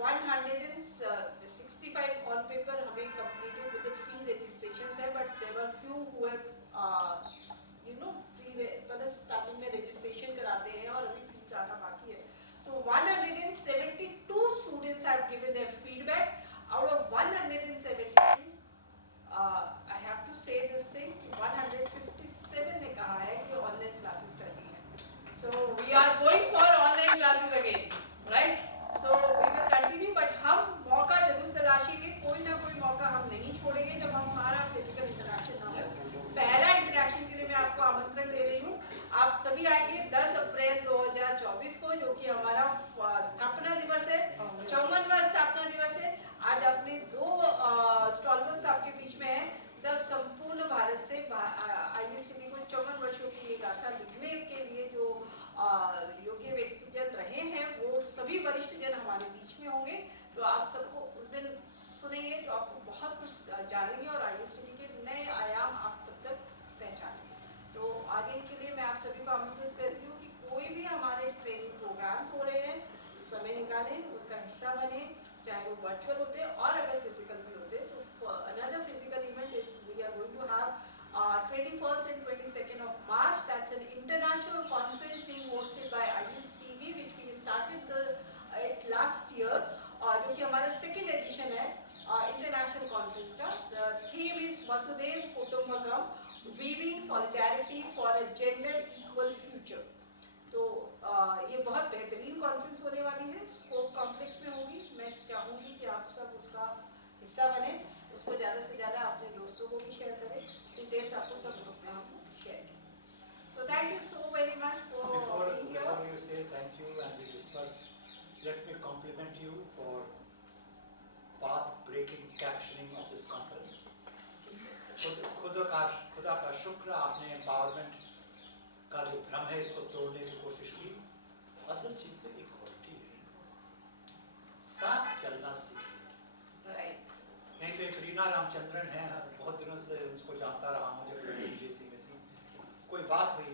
165 on paper हमें completed with the free registrations है, but there were few who have you know free मतलब स्टार्टिंग में रजिस्ट्रेशन कराते हैं और अभी फीस आना बाकी है. So 172 students have given their feedbacks. Out of 172, I have to say this thing, 157 ने कहा है कि ऑनलाइन क्लासेस करनी है. So we are going for online classes again, right? So we will continue, but हम मौका जरूर तलाशेंगे, कोई ना कोई मौका हम नहीं छोड़ेंगे जब हमारा फिजिकल इंटरेक्शन ना हो. पहला इंटरेक्शन के लिए मैं आपको आमंत्रण दे रही हूँ. आप सभी आएंगे 10 अप्रैल 2024 को, जो कि हमारा स्थापना दिवस है, 54वां स्थापना दिवस है. आज अपने दो स्टॉलवर्स आपके बीच में हैं. तब संपूर्ण भारत से ISTD को 54 वर्षों की ये गाथा लिखने के लिए जो योग्य व्यक्तिजन रहे हैं, वो सभी वरिष्ठ जन हमारे बीच में होंगे. तो आप सबको उस दिन सुनेंगे, तो आपको बहुत कुछ जानेंगे और ISTD के नए आयाम आप तब तक पहचानेंगे. तो आगे के लिए मैं आप सभी को आमंत्रित करती हूँ कि कोई भी हमारे ट्रेनिंग प्रोग्राम्स हो रहे हैं, समय निकालें, उनका हिस्सा बने, चाहे वो वर्चुअल होते हैं और अगर फिजिकल भी होते हैं. तो another physical event is we are going to have 21st and 22nd of March. That's an international conference being hosted by ISTD, which we started it last year, जो कि हमारा सेकेंड एडिशन है. International conference का. The theme is वसुदेव कुटुंबकम, weaving solidarity for a gender equal future. तो ये बहुत बेहतरीन कॉन्फ्रेंस होने वाली है, स्कोप कॉम्प्लेक्स में होगी. मैं चाहूँगी कि आप सब उसका हिस्सा बने, उसको ज़्यादा से ज़्यादा अपने दोस्तों को भी शेयर करें. डिटेल्स आपको सब ग्रुप में हम शेयर करें. So thank you so very much for being here. Before you say thank you and we disperse, let me compliment you for path-breaking captioning of this conference. खुदा का शुक्र, आपने एम्पावरमेंट का जो भ्रम है इसको तोड़ने की कोशिश की. असल चीज तो इक्वालिटी है, साथ चलना सीखिए. Right. नहीं तो एक रीना रामचंद्रन है, बहुत दिनों से उसको जानता रहा हूँ, जब यूजीसी में थी. कोई बात हुई,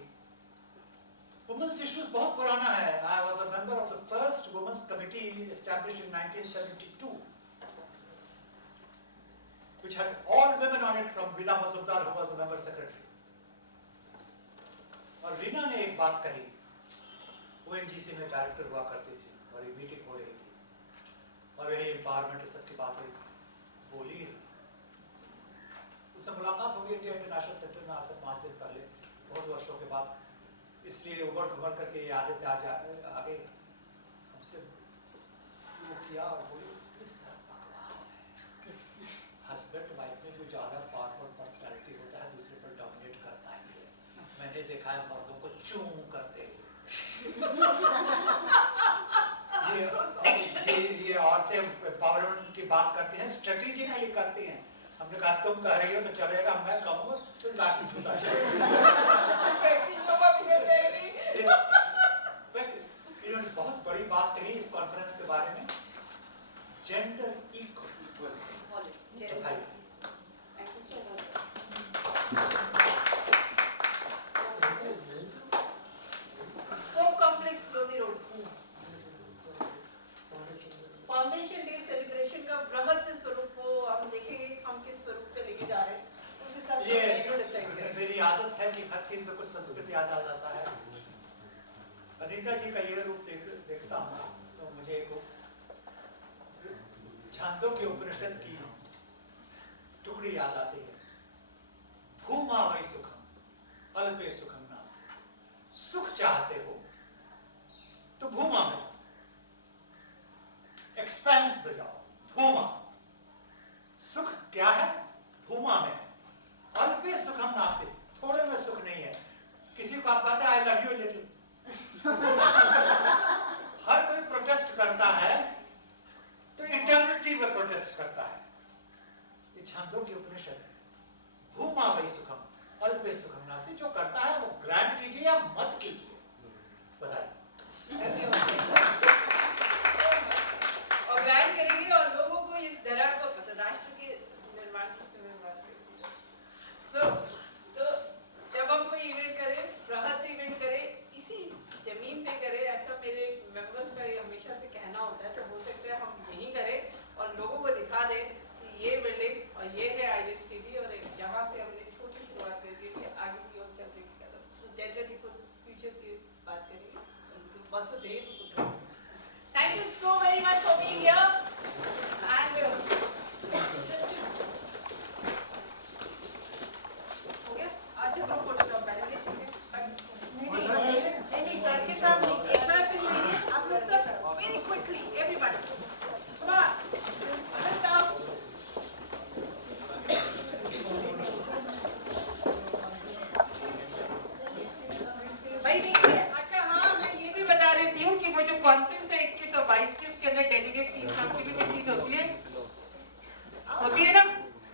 वुमेन्स इश्यूज बहुत पुराना है. I was a member of the first women's committee established in 1972, which had all women on it from Veena Mazumdar, who was the member secretary. और रीना ने एक बात कही, ओएनजीसी में डायरेक्टर हुआ करती थी और एक मीटिंग हो रही थी और यही एम्पावरमेंट सबकी बातें बोली. उससे मुलाकात हो गई इंडिया इंटरनेशनल सेंटर में आज से 5 दिन पहले, बहुत वर्षों के बाद. इसलिए उबड़ खबड़ करके ये आदत आ गई हमसे. वो किया और बोली ये सब बकवास है. हस्बैंड वाइफ में जो ज़्यादा पावरफुल पर्सनालिटी होता है दूसरे पर डोमिनेट करता ही है. मैंने देखा है मर्दों को चूं करते हुए. ये औरतें एम्पावरमेंट की बात करती हैं, स्ट्रेटेजिकली करती हैं. हमने कहा तुम कह रही हो तो चलेगा, मैं कहूँगा तो लाठी छूटा इन्होंने बहुत बड़ी बात कही इस कॉन्फ्रेंस के बारे में, gender equality. Scope complex Lodhi road. Foundation day celebration का बृहद स्वरूप को हम देखेंगे, हम किस स्वरूप पे लेके जा रहे हैं उस हिसाब से वेन्यू डिसाइड करेंगे. मेरी आदत है कि हर चीज में कुछ संस्कृत याद आ जाता है. अनीता जी का ये रूप देखता हूँ तो मुझे एक छांदोग्य उपनिषद की टुकड़ी याद आती है. भूमा वै सुखम अल्पे सुखम नास्ति. सुख चाहते हो तो भूमा में जाओ, एक्सपेंस में जाओ. भूमा सुख क्या है? भूमा में है. अल्पे सुखम नास्ति, थोड़े में सुख नहीं है. किसी को आप कहते हैं आई लव यू लिटिल, हर कोई प्रोटेस्ट करता है तो इटर्निटी में प्रोटेस्ट करता है. ये छांदोग्य उपनिषद है. भूमा वै सुखम अल्पे सुखम नास्ति. जो करता है वो ग्रांट कीजिए या मत कीजिए. बताइए. और ग्रांट करेंगे और लोगों को इस तरह को राष्ट्र के निर्माण में बात करेंगे. तो जब हम कोई इवेंट करें, बृहद इवेंट करें, इसी जमीन पे करें, ऐसा मेरे मेंबर्स का ये हमेशा से कहना होता है. तो हो सकता है हम यहीं करें और लोगों को दिखा दें कि ये बिल्डिंग और ये है ISTD और यहाँ से हमने छोटी शुरुआत कर दी थी, आगे की ओर चलने की कदम. सो जेंडर इक्वल फ्यूचर की बात करेंगे. Vasudev कुटुंबकम. Thank you so very much for being here. And हो गया. अच्छा ग्रुप फोटोग्राफ करेंगे. नहीं सर के साथ नहीं किया. मैं फिर लेंगे. आप लोग सब very quickly everybody. Come on. Let's start. भाई देखिए. अच्छा हाँ, मैं ये भी बता देती हूँ कि वो जो कॉन्फ्रेंस है 21 और 22 की, उसके अंदर डेलीगेट फीस नाम की भी कोई चीज होती है ना.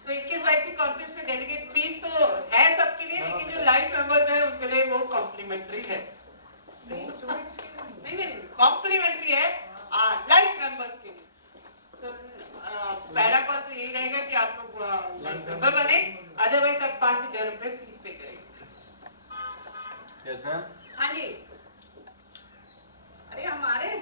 तो 21-22 की कॉन्फ्रेंस में डेलीगेट फीस तो है सबके लिए, लेकिन जो लाइव मेंबर्स हैं उनके लिए वो कॉम्प्लीमेंट्री है. नहीं कॉम्प्लीमेंट्री है लाइव मेंबर्स के लिए. सो पहला कॉल तो यही रहेगा कि आप लोग मेंबर बने, अदरवाइज आप 5,000 रुपए फीस पे करेंगे. Yes, ma'am. हाँ जी. अरे हम आ रहे हैं.